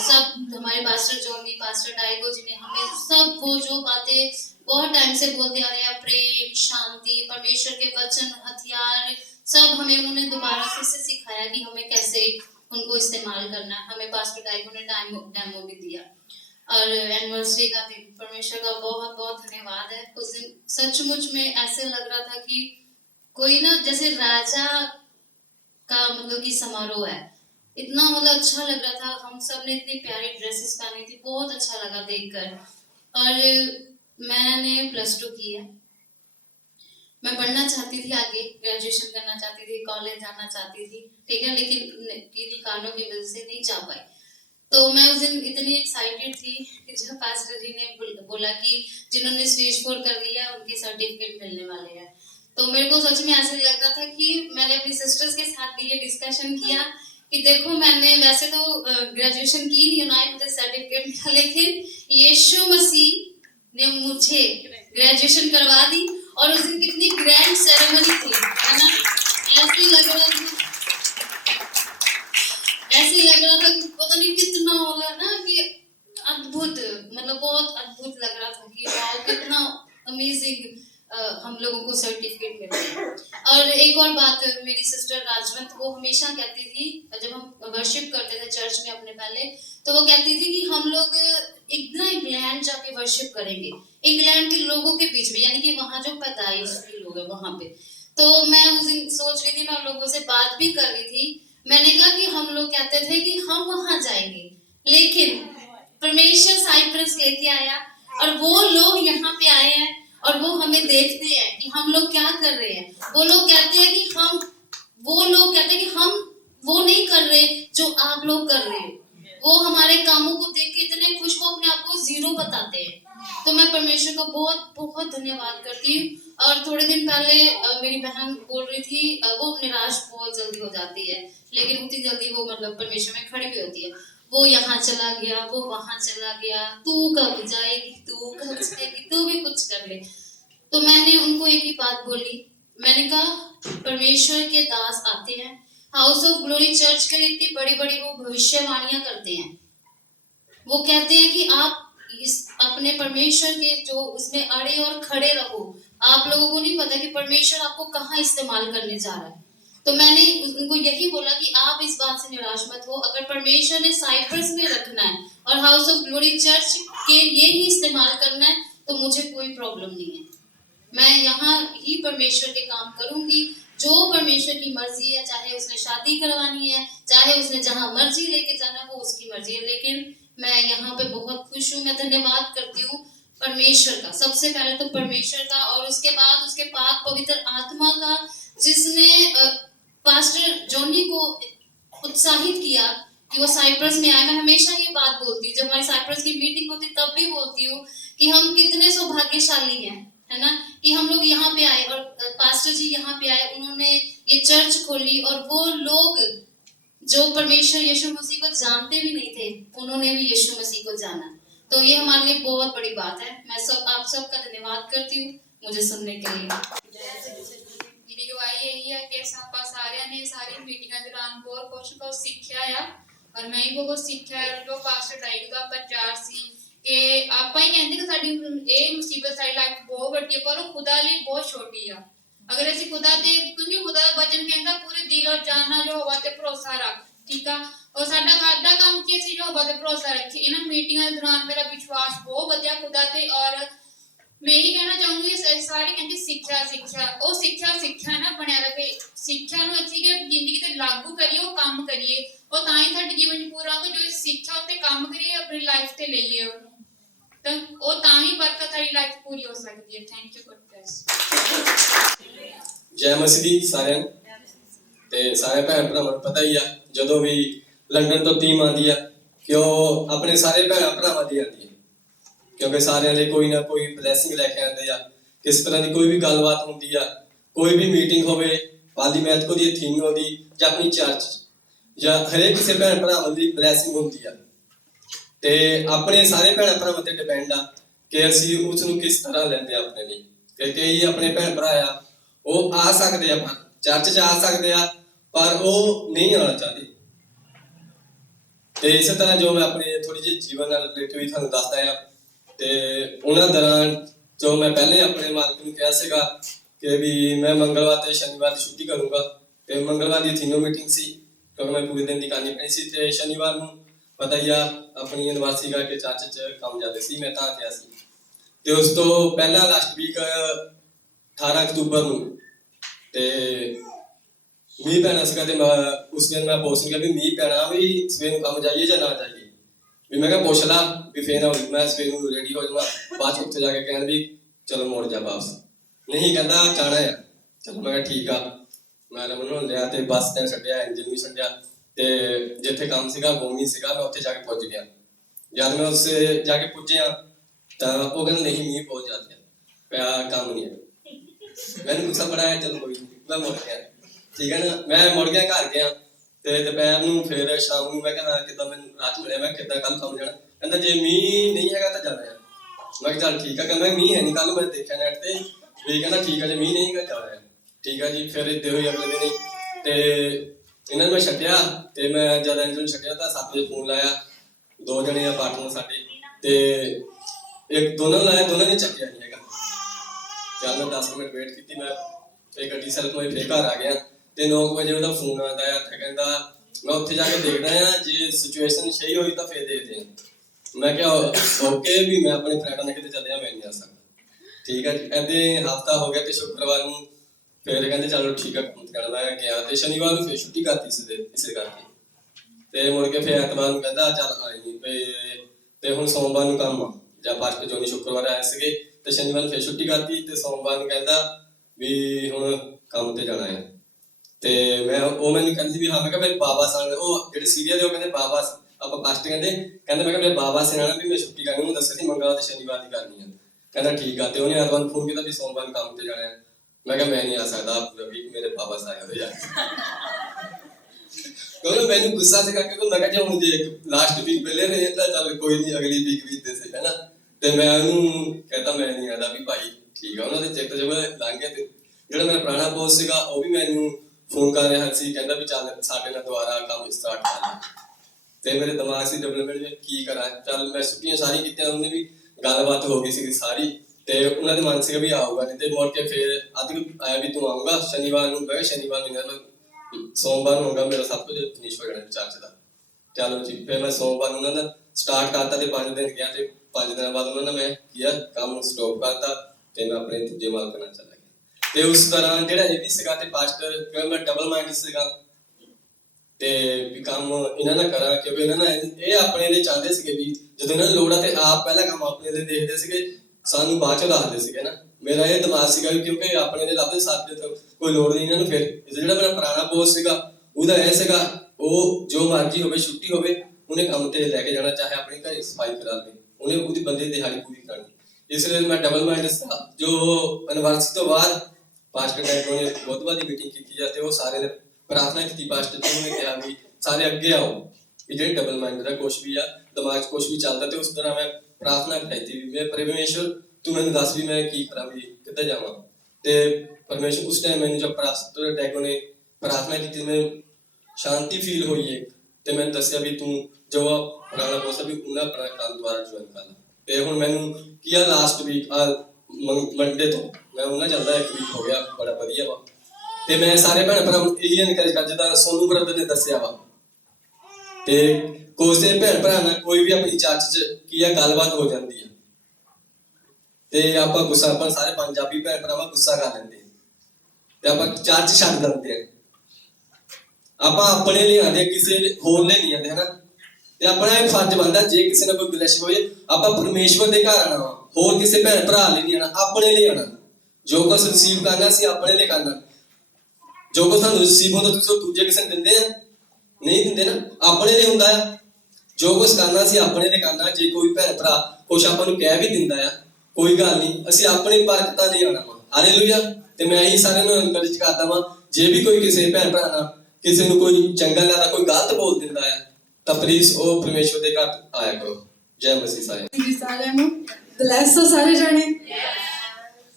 सब हमारे पास्टर जॉनी, पास्टर डाइगो जी ने हमें सब वो जो बातें बहुत टाइम से बोलते आ रहे हैं, प्रेम, शांति, परमेश्वर के वचन, हथियार, सब हमें उन्होंने दोबारा फिर से सिखाया कि हमें कैसे उनको इस्तेमाल करना है। हमें पास्टर डाइगो ने डेमो भी दिया। और एनिवर्सरी का दिन, परमेश्वर का बहुत बहुत धन्यवाद है। उस दिन सचमुच में ऐसे लग रहा था कि कोई ना जैसे राजा का मतलब कि समारोह है, इतना मतलब अच्छा लग रहा था। हम सब ने इतनी प्यारी ड्रेसेस पहनी थी, बहुत अच्छा लगा देखकर। और मैंने +2 की है, मैं पढ़ना चाहती थी, आगे ग्रेजुएशन करना चाहती थी, कॉलेज जाना चाहती थी, ठीक है, लेकिन किन्हीं कारणों की वजह से नहीं जा पाई। तो मैं उस दिन इतनी एक्साइटेड थी कि जब पास्टर जी ने बोला कि जिन्होंने स्टेज 4 कर लिया उनके सर्टिफिकेट मिलने वाले हैं, तो मेरे को सच में ऐसे लग रहा था कि मैंने अपनी सिस्टर्स के साथ भी ये डिस्कशन किया कि देखो मैंने वैसे तो ग्रेजुएशन की नहीं, ना ही मुझे सर्टिफिकेट मिला, लेकिन यीशु मसीह ने मुझे ग्रेजुएशन करवा दी। और उस दिन कितनी ग्रैंड सेरेमनी थी, है ना? ऐसे लग रहा था कि पता नहीं कितना होगा ना, कि अद्भुत, मतलब बहुत अद्भुत लग रहा था कि वाओ कितना अमेजिंग हम लोगों को सर्टिफिकेट मिल गया। और एक और बात, मेरी सिस्टर राजवंत, वो हमेशा कहती थी जब हम वर्शिप करते थे चर्च में अपने पहले, तो वो कहती थी कि हम लोग इंग्लैंड जाके वर्शिप करेंगे, इंग्लैंड के लोगों के बीच में, यानी कि वहाँ जो पैदाइश के लोग हैं वहाँ पे। तो मैं उस दिन सोच रही थी, मैं उन लोगों से बात भी कर रही थी, मैंने कहा कि हम लोग कहते थे कि हम वहाँ जाएंगे, लेकिन परमेश्वर साइप्रस लेके आया और वो लोग यहाँ पे आए हैं और वो हमें देखते हैं कि हम लोग क्या कर रहे हैं। वो लोग कहते हैं कि हम वो नहीं कर रहे जो आप लोग कर रहे हो। वो हमारे कामों को देख के इतने खुश, वो अपने आप को 0 बताते हैं। तो मैं परमेश्वर का बहुत बहुत धन्यवाद करती हूँ। और थोड़े दिन पहले मेरी बहन बोल रही थी, वो निराश बहुत जल्दी हो जाती है, लेकिन उतनी जल्दी वो मतलब परमेश्वर में खड़ी भी होती है। वो यहाँ चला गया, वो वहां चला गया, तू कब जाएगी, तू कब जाएगी, तू भी कुछ कर ले। तो मैंने उनको एक ही बात बोली, मैंने कहा परमेश्वर के दास आते हैं, हाउस ऑफ ग्लोरी चर्च के लिए इतनी बड़ी बड़ी वो भविष्यवाणियां करते हैं, वो कहते हैं कि आप इस अपने परमेश्वर के जो उसमें अड़े और खड़े रहो। आप लोगों को नहीं पता कि परमेश्वर आपको कहाँ इस्तेमाल करने जा रहा है। तो मैंने उनको यही बोला कि आप इस बात से निराश मत हो। अगर परमेश्वर ने साइप्रस में रखना है और हाउस ऑफ ग्लोरी चर्च के लिए ही इस्तेमाल करना है तो मुझे कोई प्रॉब्लम नहीं है। मैं यहाँ ही परमेश्वर के काम करूंगी, जो परमेश्वर की मर्जी है। चाहे उसने शादी करवानी है, चाहे उसने जहाँ मर्जी लेके जाना, वो उसकी मर्जी है। लेकिन मैं यहाँ पे बहुत खुश हूँ। मैं धन्यवाद करती हूँ परमेश्वर का, सबसे पहले तो परमेश्वर का, और उसके बाद उसके पाक पवित्र आत्मा का, जिसने पास्टर जॉनी को उत्साहित किया कि वो साइप्रस में आए। मैं हमेशा ये बात बोलती हूँ, जब हमारी साइप्रस की मीटिंग होती तब भी बोलती हूँ कि हम कितने सौभाग्यशाली हैं, है ना, कि हम लोग यहाँ पे आए और पास्टर जी यहाँ पे आए, उन्होंने ये चर्च खोली और वो लोग जो परमेश्वर यीशु मसीह को जानते भी नहीं थे, उन्होंने भी यीशु मसीह को जाना। तो ये हमारे लिए बहुत बड़ी बात है। मैं आप सबका धन्यवाद करती हूँ मुझे सुनने के लिए। मेरी गवाही यही है कि ਆਪਾਂ ਸਾਰਿਆਂ ਨੇ ਸਾਰੀ ਮੀਟਿੰਗਾਂ ਦੌਰਾਨ ਬਹੁਤ ਕੁਝ ਸਿੱਖਿਆ ਆ, ਔਰ ਮੈਂ ਹੀ ਬਹੁਤ ਸਿੱਖਿਆ ਜੋ ਪਾਸਟਰ ਡਾਈਕ ਦਾ ਪ੍ਰਚਾਰ ਸੀ ਕਿ ਆਪਾਂ ਹੀ ਕਹਿੰਦੇ ਕਿ ਸਾਡੀ ਇਹ ਮੁਸੀਬਤ ਸਾਡੀ ਲਾਈਫ ਬਹੁਤ ਵੱਡੀ ਹੈ, ਪਰ ਉਹ ਖੁਦਾ ਲਈ ਬਹੁਤ ਛੋਟੀ ਆ। ਅਗਰ ਅਸੀਂ ਖੁਦਾ ਤੇ, ਕਿਉਂਕਿ ਖੁਦਾ ਦਾ ਵਚਨ ਕਹਿੰਦਾ ਪੂਰੇ ਦਿਲ ਔਰ ਜਾਨ ਨਾਲ ਯਹੋਵਾ ਤੇ ਭਰੋਸਾ ਰੱਖ, ਠੀਕ ਆ। ਔਰ ਸਾਡਾ ਘਰ ਦਾ ਕੰਮ ਕੀ ਅਸੀਂ ਯਹੋਵਾ ਤੇ ਭਰੋਸਾ ਰੱਖੀਏ। ਇਹਨਾਂ ਮੀਟਿੰਗਾਂ ਦੇ ਦੌਰਾਨ ਮੇਰਾ ਵਿਸ਼ਵਾਸ ਬਹੁਤ ਵਧਿਆ ਖੁਦਾ ਤੇ, ਔਰ मैं यही कहना चाहूंगी सारे कहते सिक्ख्या वो सिक्ख्या ना बनया रहे। सिक्ख्या नु अच्छी के जिंदगी ते लागू करिए, वो काम करिए, और तां ही साडे जीवन च पूरा होगा। जो सिक्ख्या उत्ते काम करिए, अपनी लाइफ ते लईए ओनू, तो वो तां ही बरकत साडी लाइफ पूरी हो सकती है। Thank you, God bless. जय मसीह दी सारिਆਂ ਤੇ ਸਾਰੇ ਭੈਣ ਭਰਾਵਾਂ ਨੂੰ ਪਤਾ ਹੀ ਆ, ਜਦੋਂ ਵੀ ਲੰਡਨ ਤੋਂ ਟੀਮ ਆਉਂਦੀ ਆ ਕਿ ਉਹ ਆਪਣੇ ਸਾਰੇ ਭੈਣ ਭਰਾਵਾਂ ਦੀ ਆਉਂਦੀ ਹੈ, ਕਿਉਂਕਿ ਸਾਰਿਆਂ ਲਈ ਕੋਈ ਨਾ ਕੋਈ ਬਲੈਸਿੰਗ ਲੈ ਕੇ ਆਉਂਦੇ ਆ। ਕਿਸ ਤਰ੍ਹਾਂ ਦੀ ਕੋਈ ਵੀ ਗੱਲਬਾਤ ਹੁੰਦੀ ਆ, ਕੋਈ ਵੀ ਮੀਟਿੰਗ ਹੋਵੇ, ਪਾਰਲੀਮੈਂਟ ਕੋ ਦੀ ਥੀਮ ਹੋਦੀ ਜਾਂ ਆਪਣੀ ਚਰਚ ਜਾਂ ਹਰੇਕ ਕਿਸੇ ਭੈਣ ਭਰਾਵਾਂ ਦੀ ਬਲੈਸਿੰਗ ਹੁੰਦੀ ਆ। ਤੇ ਆਪਣੇ ਸਾਰੇ ਭੈਣ ਭਰਾਵਾਂ ਤੇ ਡਿਪੈਂਡ ਆ ਕਿ ਅਸੀਂ ਉਸ ਨੂੰ ਕਿਸ ਤਰ੍ਹਾਂ ਲੈਂਦੇ ਆ ਆਪਣੇ ਲਈ। ਕਿ ਕਈ ਆਪਣੇ ਭੈਣ ਭਰਾ ਆ, ਉਹ ਆ ਸਕਦੇ ਆ, ਪਰ ਚਰਚ 'ਚ ਆ ਸਕਦੇ ਆ, ਪਰ ਉਹ ਨਹੀਂ ਆਉਣਾ ਚਾਹੁੰਦੇ। ਤੇ ਇਸੇ ਤਰ੍ਹਾਂ ਜੋ ਮੈਂ ਆਪਣੇ ਥੋੜੀ ਜਿਹੀ ਜੀਵਨ ਨਾਲ ਰਿਲੇਟਿਵ ਵੀ ਤੁਹਾਨੂੰ ਦੱਸਦਾ ਆ। ਤੇ ਉਹਨਾਂ ਦੌਰਾਨ ਜੋ ਮੈਂ ਪਹਿਲੇ ਆਪਣੇ ਮਾਲਕ ਨੂੰ ਕਿਹਾ ਸੀਗਾ ਕਿ ਵੀ ਮੈਂ ਮੰਗਲਵਾਰ ਤੇ ਸ਼ਨੀਵਾਰ ਦੀ ਛੁੱਟੀ ਕਰੂੰਗਾ। ਤੇ ਮੰਗਲਵਾਰ ਦੀ ਥੀਨੋ ਮੀਟਿੰਗ ਸੀ, ਕਿਉਂਕਿ ਮੈਂ ਪੂਰੇ ਦਿਨ ਦੀ ਕਰਨੀ ਪੈਣੀ ਸੀ। ਤੇ ਸ਼ਨੀਵਾਰ ਨੂੰ ਪਤਾ ਹੀ ਆ ਆਪਣੀ ਯੂਨੀਵਰਸਿਟੀ ਕਰਕੇ ਚਰਚ 'ਚ ਕੰਮ ਜਾਂਦੇ ਸੀ, ਮੈਂ ਤਾਂ ਗਿਆ ਸੀ। ਤੇ ਉਸ ਤੋਂ ਪਹਿਲਾਂ ਲਾਸਟ ਵੀਕ 18 ਅਕਤੂਬਰ ਨੂੰ ਤੇ ਮੀਂਹ ਪੈਣਾ ਸੀਗਾ। ਤੇ ਉਸ ਦਿਨ ਮੈਂ ਪੁੱਛ ਗਿਆ ਵੀ ਮੀਂਹ ਪੈਣਾ ਵੀ ਸਵੇਰ ਨੂੰ ਕੰਮ ਜਾਈਏ ਜਾਂ ਨਾ ਜਾਈਏ। ਵੀ ਮੈਂ ਕਿਹਾ ਪੁੱਛ ਲਾ ਵੀ ਫੇਰ ਨਾ ਮੈਂ ਸਵੇਰ ਨੂੰ ਰੈਡੀ ਹੋ ਜਾਵਾਂ, ਬਾਅਦ 'ਚ ਉੱਥੇ ਜਾ ਕੇ ਕਹਿਣ ਵੀ ਚਲੋ ਮੁੜ ਜਾ ਵਾਪਸ। ਨਹੀਂ, ਕਹਿੰਦਾ ਜਾਣਾ ਆ। ਚਲੋ ਮੈਂ ਕਿਹਾ ਠੀਕ ਆ। ਮੈਂ ਰਮਨ ਨੂੰ ਲਿਆ ਤੇ ਬੱਸ ਸਟੈਂਡ ਛੱਡਿਆ, ਇੰਜਨ ਵੀ ਛੱਡਿਆ, ਤੇ ਜਿੱਥੇ ਕੰਮ ਸੀਗਾ ਗੋਮੀ ਸੀਗਾ, ਮੈਂ ਉੱਥੇ ਜਾ ਕੇ ਪੁੱਜ ਗਿਆ। ਜਦ ਮੈਂ ਉਸ ਜਾ ਕੇ ਪੁੱਜਿਆ ਤਾਂ ਉਹ ਕਹਿੰਦਾ ਨਹੀਂ ਮੀਂਹ ਬਹੁਤ ਜ਼ਿਆਦਾ ਪਿਆ, ਕੰਮ ਨਹੀਂ ਹੈ। ਮੈਨੂੰ ਗੁੱਸਾ ਬੜਾ ਆਇਆ। ਚਲੋ ਕੋਈ ਨਹੀਂ, ਮੈਂ ਮੁੜ ਗਿਆ, ਠੀਕ ਹੈ ਨਾ। ਮੈਂ ਮੁੜ ਗਿਆ, ਘਰ ਗਿਆ। ਤੇ ਦੁਪਹਿਰ ਨੂੰ ਫਿਰ ਸ਼ਾਮ ਨੂੰ ਮੈਂ ਕਿਹਾ ਕਿੱਦਾਂ, ਮੈਨੂੰ ਰਾਤ ਮਿਲਿਆ, ਮੈਂ ਕਿੱਦਾਂ ਕੱਲ ਕੰਮ ਜਾਣਾ। ਕਹਿੰਦਾ ਜੇ ਮੀਂਹ ਨਹੀਂ ਹੈਗਾ ਤਾਂ ਜਾਣਾ ਆ। ਮੈਂ ਕਿਹਾ ਚੱਲ ਠੀਕ ਆ। ਕਹਿੰਦਾ ਮੀਂਹ ਹੈ ਨਹੀਂ, ਕੱਲ ਮੈਂ ਦੇਖਿਆ ਨੈਟ ਤੇ ਵੀ, ਕਹਿੰਦਾ ਠੀਕ ਆ ਜੇ ਮੀਂਹ ਨਹੀਂ ਹੈਗਾ ਜਾਣਾ ਆ। ਠੀਕ ਆ ਜੀ। ਫਿਰ ਇੱਦਾਂ ਹੋਈ ਅਗਲੇ ਦਿਨ ਹੀ। ਤੇ ਇਹਨਾਂ ਨੂੰ ਮੈਂ ਛੱਡਿਆ, ਤੇ ਮੈਂ ਜਦ ਇਹਨਾਂ ਨੂੰ ਛੱਡਿਆ ਤਾਂ 7 ਵਜੇ ਫੋਨ ਲਾਇਆ। 2 ਜਣੇ ਆ ਪਾਰਟਨਰ ਸਾਡੇ, ਤੇ ਇੱਕ ਦੋਨਾਂ ਨੂੰ ਲਾਇਆ, ਦੋਨਾਂ ਨੇ ਚੱਕਿਆ ਨਹੀਂ ਹੈਗਾ। ਚੱਲ ਮੈਂ 10 ਮਿੰਟ ਵੇਟ ਕੀਤੀ, ਮੈਂ ਫਿਰ ਗੱਡੀ ਸੈਲਫ ਹੋਈ, ਫਿਰ ਘਰ ਆ ਗਿਆ। ਤੇ 9 ਵਜੇ ਉਹਦਾ ਫੋਨ ਆਉਂਦਾ ਆ ਤੇ ਕਹਿੰਦਾ ਮੈਂ ਉੱਥੇ ਜਾ ਕੇ ਦੇਖਦਾ ਆ, ਜੇ ਸਿਚੁਏਸ਼ਨ ਸਹੀ ਹੋਈ ਤਾਂ ਫਿਰ ਦੇਖਦੇ ਆ। ਮੈਂ ਕਿਹਾ ਓਕੇ, ਵੀ ਮੈਂ ਆਪਣੇ ਫਰੈਂਡ ਨਾਲ ਕਿਤੇ ਚੱਲਿਆ, ਮੈਂ ਨਹੀਂ ਆ ਸਕਦਾ। ਠੀਕ ਹੈ ਜੀ। ਇਹਦੇ ਹਫਤਾ ਹੋ ਗਿਆ ਤੇ ਸ਼ੁੱਕਰਵਾਰ ਨੂੰ ਫਿਰ ਕਹਿੰਦੇ ਚਲੋ ਠੀਕ ਹੈ ਕੰਮ ਕਰਨਾ। ਮੈਂ ਗਿਆ ਤੇ ਸ਼ਨੀਵਾਰ ਨੂੰ ਫਿਰ ਛੁੱਟੀ ਕਰਤੀ ਇਸੇ ਕਰਕੇ। ਤੇ ਮੁੜ ਕੇ ਫਿਰ ਐਤਵਾਰ ਨੂੰ ਕਹਿੰਦਾ ਚੱਲ ਆਈ ਨਹੀਂ। ਤੇ ਹੁਣ ਸੋਮਵਾਰ ਨੂੰ ਕੰਮ ਆ, ਜਾਂ ਪਾਸਟਰ ਜੋਨੀ ਸ਼ੁੱਕਰਵਾਰ ਆਏ ਸੀਗੇ ਤੇ ਸ਼ਨੀਵਾਰ ਨੂੰ ਫਿਰ ਛੁੱਟੀ ਕਰਤੀ। ਤੇ ਸੋਮਵਾਰ ਨੂੰ ਕਹਿੰਦਾ ਵੀ ਹੁਣ ਕੰਮ ਤੇ ਜਾਣਾ ਹੈ। ਤੇ ਉਹ ਮੈਨੂੰ ਕਹਿੰਦੀ ਵੀ ਹਾਂ। ਮੈਂ ਕਿਹਾ ਮੇਰੇ ਬਾਬਾ ਸਾਨ, ਉਹ ਜਿਹੜੇ ਸੀਰੀਅਲ ਦੇ ਉਹ ਕਹਿੰਦੇ ਬਾਬਾ, ਆਪਾਂ ਪਾਸਟਰ ਕਹਿੰਦੇ ਮੈਂ ਕਿਹਾ ਮੇਰੇ ਬਾਬਾ ਸੇ ਆਣਾ ਵੀ ਮੈਂ ਛੁੱਟੀ ਕਰਨੀ, ਉਹਨੂੰ ਦੱਸਿਆ ਸੀ ਮੰਗਲਵਾਰ ਤੇ ਸ਼ਨੀਵਾਰ ਦੀ ਕਰਨੀ ਆ। ਕਹਿੰਦਾ ਠੀਕ ਆ। ਤੇ ਉਹਨੇ ਐਤਵਾਰ ਨੂੰ ਫੋਨ ਕੀਤਾ ਵੀ ਸੋਮਵਾਰ ਨੂੰ ਕੰਮ ਤੇ ਜਾਣਾ ਹੈ। ਮੈਂ ਕਿਹਾ ਮੈਂ ਨਹੀਂ ਆ ਸਕਦਾ, ਪੂਰਾ ਵੀਕ ਮੇਰੇ ਬਾਬਾ ਸਾਇਆ ਹੋਇਆ। ਕਿਉਂਕਿ ਮੈਨੂੰ ਗੁੱਸਾ ਸੀਗਾ, ਕਿਉਂਕਿ ਮੈਂ ਕਿਹਾ ਜੇ ਹੁਣ ਜੇ ਲਾਸਟ ਵੀਕ ਪਹਿਲੇ ਰਹੇ ਤਾਂ ਚੱਲ ਕੋਈ ਨਹੀਂ, ਅਗਲੀ ਵੀਕ ਵੀ ਦੇ ਸੀ, ਹੈ ਨਾ। ਤੇ ਮੈਂ ਉਹਨੂੰ ਕਹਿੰਦਾ ਮੈਂ ਨਹੀਂ ਆਉਂਦਾ ਵੀ ਭਾਈ ਠੀਕ ਆ। ਉਹਨਾਂ ਦੇ ਚੈੱਕ ਜਬ ਲੰਘ ਗਿਆ। ਤੇ ਜਿਹੜਾ ਮੇਰਾ ਪੁਰਾਣਾ ਬੌਸ ਸੀਗਾ ਉਹ ਵੀ ਮੈਨੂੰ ਫੋਨ ਕਰ ਰਿਹਾ ਸੀ, ਕਹਿੰਦਾ ਵੀ ਚੱਲ ਸਾਡੇ ਨਾਲ ਦੁਬਾਰਾ ਕੰਮ ਸਟਾਰਟ ਕਰ ਲੈ। ਤੇ ਮੇਰੇ ਦਿਮਾਗ ਸੀ ਡਿਵੈਲਪਮੈਂਟ ਵਿੱਚ ਕੀ ਕਰਾਂ। ਚੱਲ ਮੈਂ ਛੁੱਟੀਆਂ ਸਾਰੀ ਕੀਤੀਆਂ, ਉਹਨੇ ਵੀ ਗੱਲਬਾਤ ਹੋ ਗਈ ਸੀ ਸਾਰੀ, ਤੇ ਉਹਨਾਂ ਦੇ ਮਨ ਸੀਗਾ ਵੀ ਆਊਗਾ ਨਹੀਂ, ਤੇ ਮੁੜ ਕੇ ਫਿਰ ਅੱਜ ਆਇਆ ਵੀ ਤੂੰ ਆਊਗਾ ਸ਼ਨੀਵਾਰ ਨੂੰ। ਮੈਂ ਸ਼ਨੀਵਾਰ ਨੂੰ ਮੈਂ ਸੋਮਵਾਰ ਨੂੰ ਆਊਗਾ, ਮੇਰਾ ਸਭ ਕੁਝ ਫਿਨਿਸ਼ ਹੋ ਜਾਣਾ ਚਰਚ ਦਾ। ਚਲੋ ਜੀ, ਫਿਰ ਮੈਂ ਸੋਮਵਾਰ ਉਹਨਾਂ ਦਾ ਸਟਾਰਟ ਕਰਤਾ ਤੇ 5 ਦਿਨ ਗਿਆ, ਤੇ 5 ਦਿਨਾਂ ਬਾਅਦ ਉਹਨਾਂ ਨੇ ਮੈਂ ਕੀਤਾ ਕੰਮ ਸਟਾਪ ਕਰਤਾ ਤੇ ਮੈਂ ਆਪਣੇ ਦੂਜੇ ਮਾਲਕ ਨਾਲ ਚਲਾ ਗਿਆ। ਤੇ ਉਸ ਤਰ੍ਹਾਂ ਜਿਹੜਾ ਇਹ ਵੀ ਸੀਗਾ ਤੇ ਪਾਸਟਰ ਕਿਉਂਕਿ ਮੈਂ ਡਬਲ ਮਾਈਂਡ ਸੀਗਾ ਤੇ ਵੀ ਕੰਮ ਇਹਨਾਂ ਨਾਲ ਕਰਾਂ, ਕਿਉਂਕਿ ਇਹਨਾਂ ਨਾਲ ਇਹ ਆਪਣੇ ਲਈ ਚਾਹੁੰਦੇ ਸੀਗੇ ਵੀ ਜਦੋਂ ਇਹਨਾਂ ਨੂੰ ਲੋੜ ਆ ਤੇ ਆਪ ਪਹਿਲਾਂ ਕੰਮ ਆਪਣੇ ਲਈ ਦੇਖਦੇ ਸੀਗੇ, ਸਾਨੂੰ ਬਾਅਦ ਚ ਦੱਸਦੇ ਸੀਗੇ ਨਾ। ਮੇਰਾ ਇਹ ਦਿਮਾਗ ਸੀਗਾ ਵੀ ਕਿਉਂਕਿ ਆਪਣੇ ਲਈ ਲੱਭਦੇ ਸਾਡੇ ਤੋਂ ਕੋਈ ਲੋੜ ਨਹੀਂ ਇਹਨਾਂ ਨੂੰ। ਫਿਰ ਜਿਹੜਾ ਮੇਰਾ ਪੁਰਾਣਾ ਬੋਸ ਸੀਗਾ ਉਹਦਾ ਇਹ ਸੀਗਾ ਉਹ ਜੋ ਮਰਜ਼ੀ ਹੋਵੇ ਛੁੱਟੀ ਹੋਵੇ ਉਹਨੇ ਕੰਮ ਤੇ ਲੈ ਕੇ ਜਾਣਾ, ਚਾਹੇ ਆਪਣੇ ਘਰੇ ਸਫਾਈ ਕਰਾ ਦੇ, ਉਹਨੇ ਉਹਦੀ ਬੰਦੇ ਦੀ ਦਿਹਾੜੀ ਪੂਰੀ ਕਰਨੀ। ਇਸ ਲਈ ਮੈਂ ਡਬਲ ਮਾਈਂਡ ਸੀ। ਜੋ ਯੂਨੀਵਰਸਿਟੀ ਤੋਂ ਬਾਅਦ ਪਾਸਟਰ ਟੈਂਕੋ ਨੇ ਬੁੱਧਵਾਰ ਦੀ ਮੀਟਿੰਗ ਕੀਤੀ ਤੇ ਉਹ ਸਾਰੇ ਨੇ ਪ੍ਰਾਰਥਨਾ ਕੀਤੀ। ਪਾਸਟਰ ਜੀ ਨੇ ਕਿਹਾ ਵੀ ਸਾਰੇ ਅੱਗੇ ਆਓ, ਵੀ ਜਿਹੜੇ ਡਬਲ ਮਾਈਂਡ ਦਾ ਕੁਛ ਵੀ ਆ ਦਿਮਾਗ 'ਚ ਕੁਛ ਵੀ ਚੱਲਦਾ, ਤੇ ਉਸ ਤਰ੍ਹਾਂ ਮੈਂ ਪ੍ਰਾਰਥਨਾ ਕੀਤੀ ਵੀ ਮੈਂ ਪਰਮੇਸ਼ਵਰ ਤੂੰ ਮੈਨੂੰ ਦੱਸ ਵੀ ਮੈਂ ਕੀ ਕਰਾਂ, ਵੀ ਕਿੱਦਾਂ ਜਾਵਾਂ। ਤੇ ਪਰਮੇਸ਼ਵਰ ਉਸ ਟਾਈਮ ਮੈਨੂੰ ਜਦ ਪਾਸਟਰ ਟੈਂਕੋ ਨੇ ਪ੍ਰਾਰਥਨਾ ਕੀਤੀ ਮੈਨੂੰ ਸ਼ਾਂਤੀ ਫੀਲ ਹੋਈ ਹੈ, ਤੇ ਮੈਨੂੰ ਦੱਸਿਆ ਵੀ ਤੂੰ ਜੋ ਪੁਰਾਣਾ ਬੋਸ ਵੀ ਉਹਨਾਂ ਆਪਣਾ ਕੰਮ ਦੁਬਾਰਾ ਜੁਆਇਨ ਕਰ ਲਾ। ਤੇ ਹੁਣ ਮੈਨੂੰ ਕੀ ਆ ਲਾਸਟ ਵੀਕ ਮੰਡੇ ਤੋਂ ਮੈਂ ਉਹਨਾਂ ਜਾਂਦਾ 1 ਵੀਕ ਹੋ ਗਿਆ, ਬੜਾ ਵਧੀਆ ਵਾ। ਤੇ ਮੈਂ ਸਾਰੇ ਭੈਣ ਭਰਾ ਨੂੰ ਇਹੀ ਇਨਕਰੇਜ ਕਰ, ਜਿੱਦਾਂ ਸੋਨੂ ਬ੍ਰਦਰ ਨੇ ਦੱਸਿਆ ਵਾ, ਤੇ ਕੁਝ ਦੇ ਭੈਣ ਭਰਾ ਨਾਲ ਕੋਈ ਵੀ ਆਪਣੀ ਚਰਚ 'ਚ ਕੀ ਆ ਗੱਲਬਾਤ ਹੋ ਜਾਂਦੀ ਹੈ ਤੇ ਆਪਾਂ ਗੁੱਸਾ, ਆਪਾਂ ਸਾਰੇ ਪੰਜਾਬੀ ਭੈਣ ਭਰਾਵਾਂ ਗੁੱਸਾ ਕਰ ਲੈਂਦੇ ਤੇ ਆਪਾਂ ਚਰਚ ਛੱਡ ਦਿੰਦੇ ਆ। ਆਪਾਂ ਆਪਣੇ ਲਈ ਆਉਂਦੇ, ਕਿਸੇ ਹੋਰ ਲਈ ਨਹੀਂ ਆਉਂਦੇ, ਹਨਾ। ਤੇ ਆਪਣਾ ਇਹ ਫਰਜ਼ ਬਣਦਾ ਜੇ ਕਿਸੇ ਨਾਲ ਕੋਈ ਗਲੈਸ਼ ਹੋਏ ਆਪਾਂ ਪਰਮੇਸ਼ਵਰ ਦੇ ਘਰ ਆਣਾ ਵਾ, ਹੋਰ ਕਿਸੇ ਭੈਣ ਭਰਾ ਲਈ ਨਹੀਂ ਆਣਾ, ਆਪਣੇ ਲਈ ਆਣਾ। ਜੋ ਕੁਛ ਰਿਸੀਵ ਕਰਨਾ ਸੀ ਆਪਣੇ ਲਈ ਕਰਨਾ, ਜੋ ਕੁਛ ਸਾਨੂੰ ਰਿਸੀਵ ਹੁੰਦਾ ਤੁਸੀਂ ਉਹ ਦੂਜੇ ਕਿਸੇ ਨੂੰ ਦਿੰਦੇ ਆ ਨਹੀਂ ਦਿੰਦੇ ਨਾ, ਆਪਣੇ ਲਈ ਹੁੰਦਾ ਆ। ਜੋ ਕੁਛ ਕਰਨਾ ਸੀ ਆਪਣੇ ਲਈ ਕਰਨਾ। ਜੇ ਕੋਈ ਭੈਣ ਭਰਾ ਕੁਛ ਆਪਾਂ ਨੂੰ ਕਹਿ ਵੀ ਦਿੰਦਾ ਆ ਕੋਈ ਗੱਲ ਨਹੀਂ, ਅਸੀਂ ਆਪਣੀ ਬਰਕਤਾਂ ਲਈ ਆਣਾ ਵਾ। ਹਾਲੇਲੂਇਆ। ਤੇ ਮੈਂ ਇਹੀ ਸਾਰਿਆਂ ਨੂੰ ਇਨਕਰੇਜ ਕਰਦਾ ਵਾਂ, ਜੇ ਵੀ ਕੋਈ ਕਿਸੇ ਭੈਣ ਭਰਾ ਨਾਲ ਕਿਸੇ ਨੂੰ ਕੋਈ ਚੰਗਾ ਲੱਗਦਾ ਕੋਈ ਗਲਤ ਬੋਲ ਦਿੰਦਾ ਆ ਤਾਂ ਪਲੀਜ਼ ਉਹ ਪਰਮੇਸ਼ਵਰ ਦੇ ਘਰ ਆਇਆ ਕਰੋ। ਜੈ ਮਸੀਹ ਸਾਰਿਆਂ ਨੂੰ ਬਲੈਸ ਹੋ ਸਾਰੇ ਜਾਣੇ।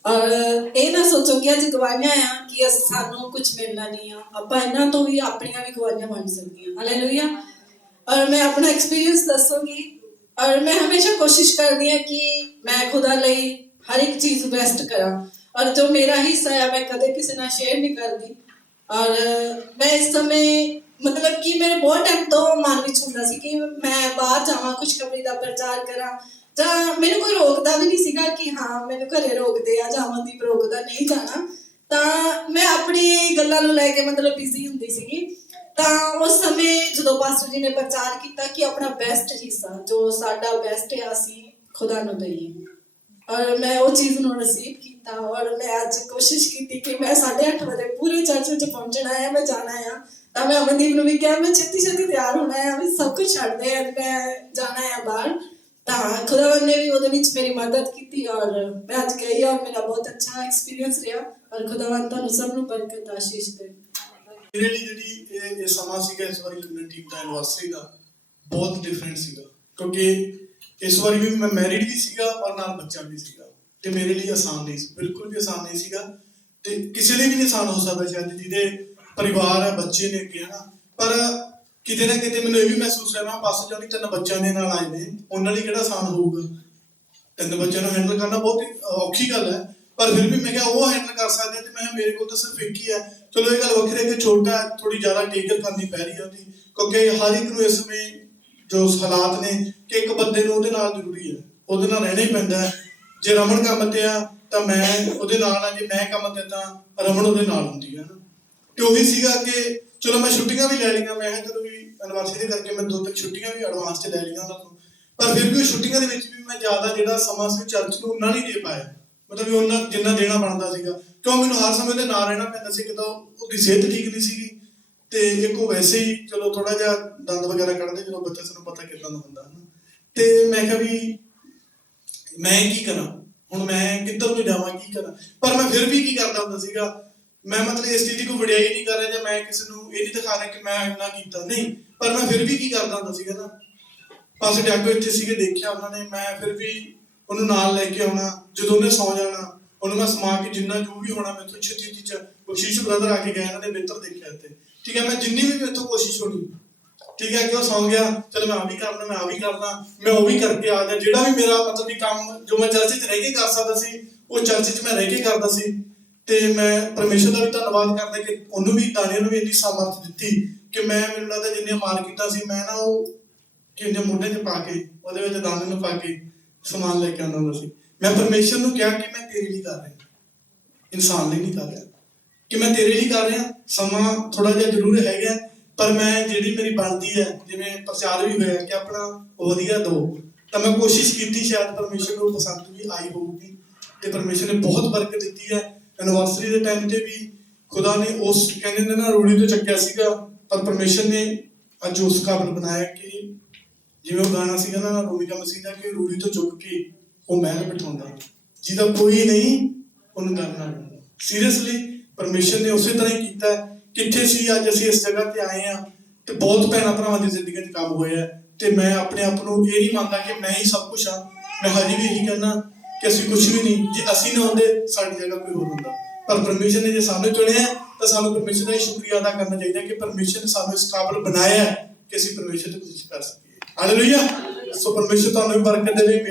ਔਰ ਇਹ ਨਾ ਸੋਚੋ ਕਿ ਅੱਜ ਗਵਾਈਆਂ ਆ ਕਿ ਸਾਨੂੰ ਕੁਝ ਮਿਲਣਾ ਨਹੀਂ ਆ, ਆਪਾਂ ਇਹਨਾਂ ਤੋਂ ਵੀ ਆਪਣੀਆਂ ਵੀ ਗਵਾਈਆਂ ਬਣ ਸਕਦੀਆਂ। ਹਾਲੇਲੂਇਆ। ਔਰ ਮੈਂ ਆਪਣਾ ਐਕਸਪੀਰੀਅੰਸ ਦੱਸੂਗੀ, ਔਰ ਮੈਂ ਹਮੇਸ਼ਾ ਕੋਸ਼ਿਸ਼ ਕਰਦੀ ਹਾਂ ਕਿ ਮੈਂ ਖੁਦਾ ਲਈ ਹਰ ਇੱਕ ਚੀਜ਼ ਬੈਸਟ ਕਰਾਂ, ਔਰ ਜੋ ਮੇਰਾ ਹਿੱਸਾ ਹੈ ਮੈਂ ਕਦੇ ਕਿਸੇ ਨਾਲ ਸ਼ੇਅਰ ਨਹੀਂ ਕਰਦੀ। ਔਰ ਮੈਂ ਇਸ ਸਮੇਂ ਮਤਲਬ ਕਿ ਮੇਰੇ ਬਹੁਤ ਟਾਈਮ ਤੋਂ ਮਨ ਵਿੱਚ ਹੁੰਦਾ ਸੀ ਕਿ ਮੈਂ ਬਾਹਰ ਜਾਵਾਂ, ਖੁਸ਼ਖਬਰੀ ਦਾ ਪ੍ਰਚਾਰ ਕਰਾਂ, ਜਾਂ ਮੈਨੂੰ ਕੋਈ ਰੋਕਦਾ ਵੀ ਨਹੀਂ ਸੀਗਾ ਕਿ ਹਾਂ ਮੈਨੂੰ ਘਰੇ ਰੋਕਦੇ ਆ ਜਾਵਾਂ ਦੀ ਰੋਕਦਾ ਨਹੀਂ ਜਾਣਾ, ਤਾਂ ਮੈਂ ਆਪਣੀ ਗੱਲਾਂ ਨੂੰ ਲੈ ਕੇ ਮਤਲਬ ਬਿਜ਼ੀ ਹੁੰਦੀ ਸੀਗੀ। ਤਾਂ ਉਸ ਸਮੇਂ ਜਦੋਂ ਪਾਸਟਰ ਜੀ ਨੇ ਪ੍ਰਚਾਰ ਕੀਤਾ ਕਿ ਆਪਣਾ ਬੈਸਟ ਹਿੱਸਾ ਜੋ ਸਾਡਾ ਬੈਸਟ ਹੈ ਅਸੀਂ ਖੁਦਾ ਨੂੰ ਦਈਏ, ਔਰ ਮੈਂ ਉਹ ਚੀਜ਼ ਨੂੰ ਰਿਸੀਵ ਕੀਤਾ। ਔਰ ਮੈਂ ਅੱਜ ਕੋਸ਼ਿਸ਼ ਕੀਤੀ ਕਿ ਮੈਂ 8:30 ਵਜੇ ਪੂਰੇ ਚਰਚ ਵਿੱਚ ਪਹੁੰਚਣਾ ਹੈ, ਮੈਂ ਜਾਣਾ ਆ। ਤਾਂ ਮੈਂ ਅਮਨਦੀਪ ਨੂੰ ਵੀ ਕਿਹਾ ਮੈਂ ਛੇਤੀ ਤਿਆਰ ਹੋਣਾ ਹੈ, ਵੀ ਸਭ ਕੁਝ ਛੱਡਦੇ ਆ, ਮੈਂ ਜਾਣਾ ਹੈ ਬਾਹਰ। ਤਾਂ ਖੁਦਾਵੰਦ ਨੇ ਵੀ ਉਹਦੇ ਵਿੱਚ ਮੇਰੀ ਮਦਦ ਕੀਤੀ ਔਰ ਮੈਂ ਅੱਜ ਗਈ ਔਰ ਮੇਰਾ ਬਹੁਤ ਅੱਛਾ ਐਕਸਪੀਰੀਅੰਸ ਰਿਹਾ। ਔਰ ਖੁਦਾਵੰਦ ਤੁਹਾਨੂੰ ਸਭ ਨੂੰ ਬਰਕਤ ਆਸ਼ੀਸ਼ ਦੇ। ਮੇਰੇ ਲਈ ਜਿਹੜੀ ਇਹ ਸਮਾਂ ਸੀਗਾ ਇਸ ਵਾਰੀ ਲੰਡਨ ਟੀਮ ਦਾ ਐਨਵਰਸਰੀ ਦਾ ਬਹੁਤ ਡਿਫਰੈਂਟ ਸੀਗਾ, ਕਿਉਂਕਿ ਇਸ ਵਾਰੀ ਵੀ ਮੈਂ ਮੈਰਿਡ ਵੀ ਸੀਗਾ ਔਰ ਨਾਲ ਬੱਚਾ ਵੀ ਸੀਗਾ, ਤੇ ਮੇਰੇ ਲਈ ਆਸਾਨ ਨਹੀਂ ਸੀ, ਬਿਲਕੁਲ ਵੀ ਆਸਾਨ ਨਹੀਂ ਸੀਗਾ, ਤੇ ਕਿਸੇ ਲਈ ਵੀ ਨਹੀਂ ਆਸਾਨ ਹੋ ਸਕਦਾ ਸ਼ਾਇਦ ਜਿਹਦੇ ਪਰਿਵਾਰ ਹੈ ਬੱਚੇ ਨੇ ਅੱਗੇ, ਹਨਾ। ਪਰ ਕਿਤੇ ਨਾ ਕਿਤੇ ਮੈਨੂੰ ਇਹ ਵੀ ਮਹਿਸੂਸ ਹੋਇਆ ਮੈਂ ਪਾਸ ਜਾਣੀ 3 ਬੱਚਿਆਂ ਦੇ ਨਾਲ ਆਏ ਨੇ, ਉਹਨਾਂ ਲਈ ਕਿਹੜਾ ਆਸਾਨ ਹੋਊਗਾ। 3 ਬੱਚਿਆਂ ਨੂੰ ਹੈਂਡਲ ਕਰਨਾ ਬਹੁਤ ਔਖੀ ਗੱਲ ਹੈ, ਪਰ ਫਿਰ ਵੀ ਮੈਂ ਕਿਹਾ ਉਹ ਹੈਂਡਲ ਕਰ ਸਕਦੇ ਤੇ ਮੈਂ ਮੇਰੇ ਕੋਲ ਤਾਂ ਸਿਰਫ ਇੱਕ ਹੀ ਹੈ। ਚਲੋ ਇਹ ਗੱਲ ਵੱਖਰੀ ਹੈ ਕਿ ਛੋਟਾ ਥੋੜੀ ਜ਼ਿਆਦਾ ਟੇਕਰ ਕਰਨੀ ਪੈ ਰਹੀ ਹੈ ਉਹਦੀ, ਕਿਉਂਕਿ ਹਰ ਇੱਕ ਨੂੰ ਇਸ ਸਮੇਂ ਜੋ ਹਾਲਾਤ ਨੇ ਕਿ ਇੱਕ ਬੰਦੇ ਨੂੰ ਉਹਦੇ ਨਾਲ ਜ਼ਰੂਰੀ ਹੈ, ਉਹਦੇ ਨਾਲ ਰਹਿਣਾ ਹੀ ਪੈਂਦਾ ਹੈ। ਜੇ ਰਮਨ ਕੰਮ ਤੇ ਆ ਤਾਂ ਮੈਂ ਉਹਦੇ ਨਾਲ ਆ, ਜੇ ਮੈਂ ਕੰਮ ਤੇ ਤਾਂ ਰਮਨ ਉਹਦੇ ਨਾਲ ਹੁੰਦੀ ਹੈ ਨਾ। ਤੇ ਉਹੀ ਸੀਗਾ ਕਿ ਚਲੋ ਮੈਂ ਛੁੱਟੀਆਂ ਵੀ ਲੈ ਲਈਆਂ, ਮੈਂ ਕਿਹਾ ਚਲੋ ਵੀ ਐਨਵਰਸਰੀ ਦੇ ਕਰਕੇ ਮੈਂ 2-3 ਛੁੱਟੀਆਂ ਵੀ ਐਡਵਾਂਸ 'ਚ ਲੈ ਲਈਆਂ ਉਹਨਾਂ ਤੋਂ, ਪਰ ਫਿਰ ਵੀ ਉਹ ਛੁੱਟੀਆਂ ਦੇ ਵਿੱਚ ਵੀ ਮੈਂ ਜ਼ਿਆਦਾ ਜਿਹੜਾ ਸਮਾਂ ਸੀ ਚਰਚ ਨੂੰ ਉਹਨਾਂ ਨਹੀਂ ਦੇ ਪਾਇਆ, ਮਤਲਬ ਵੀ ਉਹਨਾਂ ਜਿੰਨਾ ਦੇਣਾ ਬਣਦਾ ਸੀਗਾ, ਕਿਉਂ ਮੈਨੂੰ ਹਰ ਸਮੇਂ ਦੇ ਨਾਲ ਰਹਿਣਾ ਪੈਂਦਾ ਸੀ। ਕਿਦੋਂ ਉਹਦੀ ਸਿਹਤ ਠੀਕ ਨਹੀਂ ਸੀਗੀ ਤੇ ਇੱਕ ਉਹ ਵੈਸੇ ਹੀ ਚਲੋ ਥੋੜਾ ਜਿਹਾ ਦੰਦ ਵਗੈਰਾ ਕੱਢਦੇ ਜਦੋਂ ਬੱਚਾ, ਤੁਹਾਨੂੰ ਪਤਾ ਕਿੱਦਾਂ ਦਾ ਹੁੰਦਾ ਹੈ। ਤੇ ਮੈਂ ਕਿਹਾ ਵੀ ਮੈਂ ਕੀ ਕਰਾਂ ਹੁਣ, ਮੈਂ ਕਿੱਧਰ ਨੂੰ ਜਾਵਾਂ, ਕੀ ਕਰਾਂ। ਪਰ ਮੈਂ ਫਿਰ ਵੀ ਕੀ ਕਰਦਾ ਹੁੰਦਾ ਸੀਗਾ, ਮੈਂ ਮਤਲਬ ਇਸ ਚੀਜ਼ ਦੀ ਕੋਈ ਵਡਿਆਈ ਨਹੀਂ ਕਰ ਰਿਹਾ ਜਾਂ ਮੈਂ ਕਿਸੇ ਨੂੰ ਇਹ ਨਹੀਂ ਦਿਖਾ ਰਿਹਾ ਕਿ ਮੈਂ ਇੰਨਾ ਕੀਤਾ, ਨਹੀਂ, ਪਰ ਮੈਂ ਫਿਰ ਵੀ ਕੀ ਕਰਦਾ ਹੁੰਦਾ ਸੀਗਾ ਨਾ, ਪਾਸੇ ਡਾਕੋ ਇੱਥੇ ਸੀਗੇ ਦੇਖਿਆ ਉਹਨਾਂ ਨੇ, ਮੈਂ ਫਿਰ ਵੀ ਉਹਨੂੰ ਨਾਲ ਲੈ ਕੇ ਆਉਣਾ, ਜਦੋਂ ਉਹਨੇ ਸੌ ਜਾਣਾ ਉਹਨੂੰ ਮੈਂ ਸਮਾ ਕੇ ਜਿੰਨਾ ਜੋ ਵੀ ਹੋਣਾ ਮੈਥੋਂ ਛੇਤੀ ਚ ਬਖਸ਼ੀਸ਼ ਬ੍ਰਦਰ ਆ ਕੇ ਗਏ, ਇਹਨਾਂ ਦੇ ਮਿੱਤਰ ਦੇਖਿਆ ਇੱਥੇ, ਠੀਕ ਹੈ, ਮੈਂ ਜਿੰਨੀ ਵੀ ਮੈਥੋਂ ਕੋਸ਼ਿਸ਼ ਹੋਣੀ ਠੀਕ ਹੈ ਕਿ ਉਹ ਸੌਂ ਗਿਆ, ਚਲੋ ਮੈਂ ਆ ਵੀ ਕਰਦਾ, ਮੈਂ ਆ ਵੀ ਕਰਦਾ, ਮੈਂ ਉਹ ਵੀ ਕਰਕੇ ਆ ਗਿਆ। ਜਿਹੜਾ ਵੀ ਮੇਰਾ ਮਤਲਬ ਕਿ ਕੰਮ ਜੋ ਮੈਂ ਚਰਚ 'ਚ ਰਹਿ ਕੇ ਕਰ ਸਕਦਾ ਸੀ, ਉਹ ਚਰਚ 'ਚ ਮੈਂ ਰਹਿ ਕੇ ਕਰਦਾ ਸੀ। ਤੇ ਮੈਂ ਪਰਮੇਸ਼ਰ ਦਾ ਵੀ ਧੰਨਵਾਦ ਕਰਦਾ ਕਿ ਉਹਨੂੰ ਵੀ, ਦਾਨੀਅਲ ਨੂੰ ਵੀ ਇੰਨੀ ਸਾਮਰਥ ਦਿੱਤੀ ਕਿ ਮੈਂ, ਮੈਨੂੰ ਲੱਗਦਾ ਜਿੰਨੀਆਂ ਮਾਰਕੀਟਾਂ ਸੀ, ਮੈਂ ਨਾ ਉਹ ਕਿੰਨੇ ਮੋਢੇ 'ਚ ਪਾ ਕੇ, ਉਹਦੇ ਵਿੱਚ ਦਾਣੇ ਨੂੰ ਪਾ ਕੇ ਸਮਾਨ ਲੈ ਕੇ ਆਉਂਦਾ ਹੁੰਦਾ ਸੀ। ਮੈਂ ਪਰਮੇਸ਼ਰ ਨੂੰ ਕਿਹਾ ਕਿ ਮੈਂ ਤੇਰੇ ਲਈ ਕਰ ਰਿਹਾ, ਇਨਸਾਨ ਲਈ ਨਹੀਂ ਕਰ ਰਿਹਾ, ਕਿ ਮੈਂ ਤੇਰੇ ਲਈ ਕਰ ਰਿਹਾ। ਸਮਾਂ ਥੋੜਾ ਜਿਹਾ ਜ਼ਰੂਰ ਹੈਗਾ, ਪਰ ਮੈਂ ਜਿਹੜੀ ਮੇਰੀ ਬਣਦੀ ਹੈ, ਜਿਵੇਂ ਪ੍ਰਚਾਰ ਵੀ ਹੋਇਆ ਕਿ ਆਪਣਾ ਵਧੀਆ ਦੋ, ਤਾਂ ਮੈਂ ਕੋਸ਼ਿਸ਼ ਕੀਤੀ, ਸ਼ਾਇਦ ਪਰਮੇਸ਼ਰ ਨੂੰ ਪਸੰਦ ਵੀ ਆਈ ਹੋਊਗੀ ਤੇ ਪਰਮੇਸ਼ਰ ਨੇ ਬਹੁਤ ਬਰਕਤ ਦਿੱਤੀ ਹੈ। ਐਨਵਰਸਰੀ ਦੇ ਟਾਈਮ ਤੇ ਵੀ ਖੁਦਾ ਨੇ ਉਸ, ਕਹਿੰਦੇ ਨੇ ਨਾ, ਰੂੜੀ ਤੋਂ ਚੱਕਿਆ ਸੀਗਾ, ਪਰ ਪਰਮੇਸ਼ਰ ਨੇ ਅੱਜ ਉਸ ਕਾਬਲ ਬਣਾਇਆ ਕਿ ਜਿਵੇਂ ਉਹ ਗਾਣਾ ਸੀਗਾ ਨਾ ਰੋਮੀਕਾ ਮਸੀਹ ਦਾ, ਕਿ ਰੂੜੀ ਤੋਂ ਚੁੱਕ ਕੇ ਉਹ ਮਹਿਲ ਬਿਠਾਉਂਦਾ, ਜਿਹਦਾ ਕੋਈ ਨਹੀਂ ਉਹਨੂੰ ਕਰਨਾ ਪੈਂਦਾ। ਸੀਰੀਅਸਲੀ ਪਰਮੇਸ਼ਰ ਨੇ ਉਸੇ ਤਰ੍ਹਾਂ ਹੀ ਕੀਤਾ। ਕਿੱਥੇ ਸੀ, ਅੱਜ ਅਸੀਂ ਇਸ ਜਗ੍ਹਾ ਤੇ ਆਏ ਹਾਂ ਤੇ ਬਹੁਤ ਭੈਣਾਂ ਭਰਾਵਾਂ ਦੀ ਜ਼ਿੰਦਗੀ 'ਚ ਕੰਮ ਹੋਇਆ, ਤੇ ਮੈਂ ਆਪਣੇ ਆਪ ਨੂੰ ਇਹ ਨਹੀਂ ਮੰਨਦਾ ਕਿ ਮੈਂ ਹੀ ਸਭ ਕੁਛ ਹਾਂ। ਮੈਂ ਹਜੇ ਵੀ ਇਹੀ ਕਹਿੰਦਾ ਕਿ ਅਸੀਂ ਕੁਛ ਵੀ ਨਹੀਂ, ਜੇ ਅਸੀਂ ਨਾ ਹੁੰਦੇ ਸਾਡੀ ਜਗ੍ਹਾ ਕੋਈ ਹੋਰ ਹੁੰਦਾ, ਪਰ ਪਰਮੇਸ਼ਰ ਨੇ ਜੇ ਸਾਨੂੰ ਚੁਣਿਆ ਤਾਂ ਸਾਨੂੰ ਪਰਮੇਸ਼ਰ ਦਾ ਹੀ ਸ਼ੁਕਰੀਆ ਅਦਾ ਕਰਨਾ ਚਾਹੀਦਾ ਕਿ ਪਰਮੇਸ਼ਰ ਨੇ ਸਾਨੂੰ ਇਸ ਕਾਬਲ ਬਣਾਇਆ ਕਿ ਅਸੀਂ ਪਰਮੇਸ਼ਰ ਦੀ ਕੋਸ਼ਿਸ਼ ਕਰ ਸਕੀਏ। ਹਾਲੇਲੂਇਆ। ਸੋ ਪਰਮੇਸ਼ਰ ਤੁਹਾਨੂੰ ਵੀ ਬਰਕਤ ਦੇਵੇ।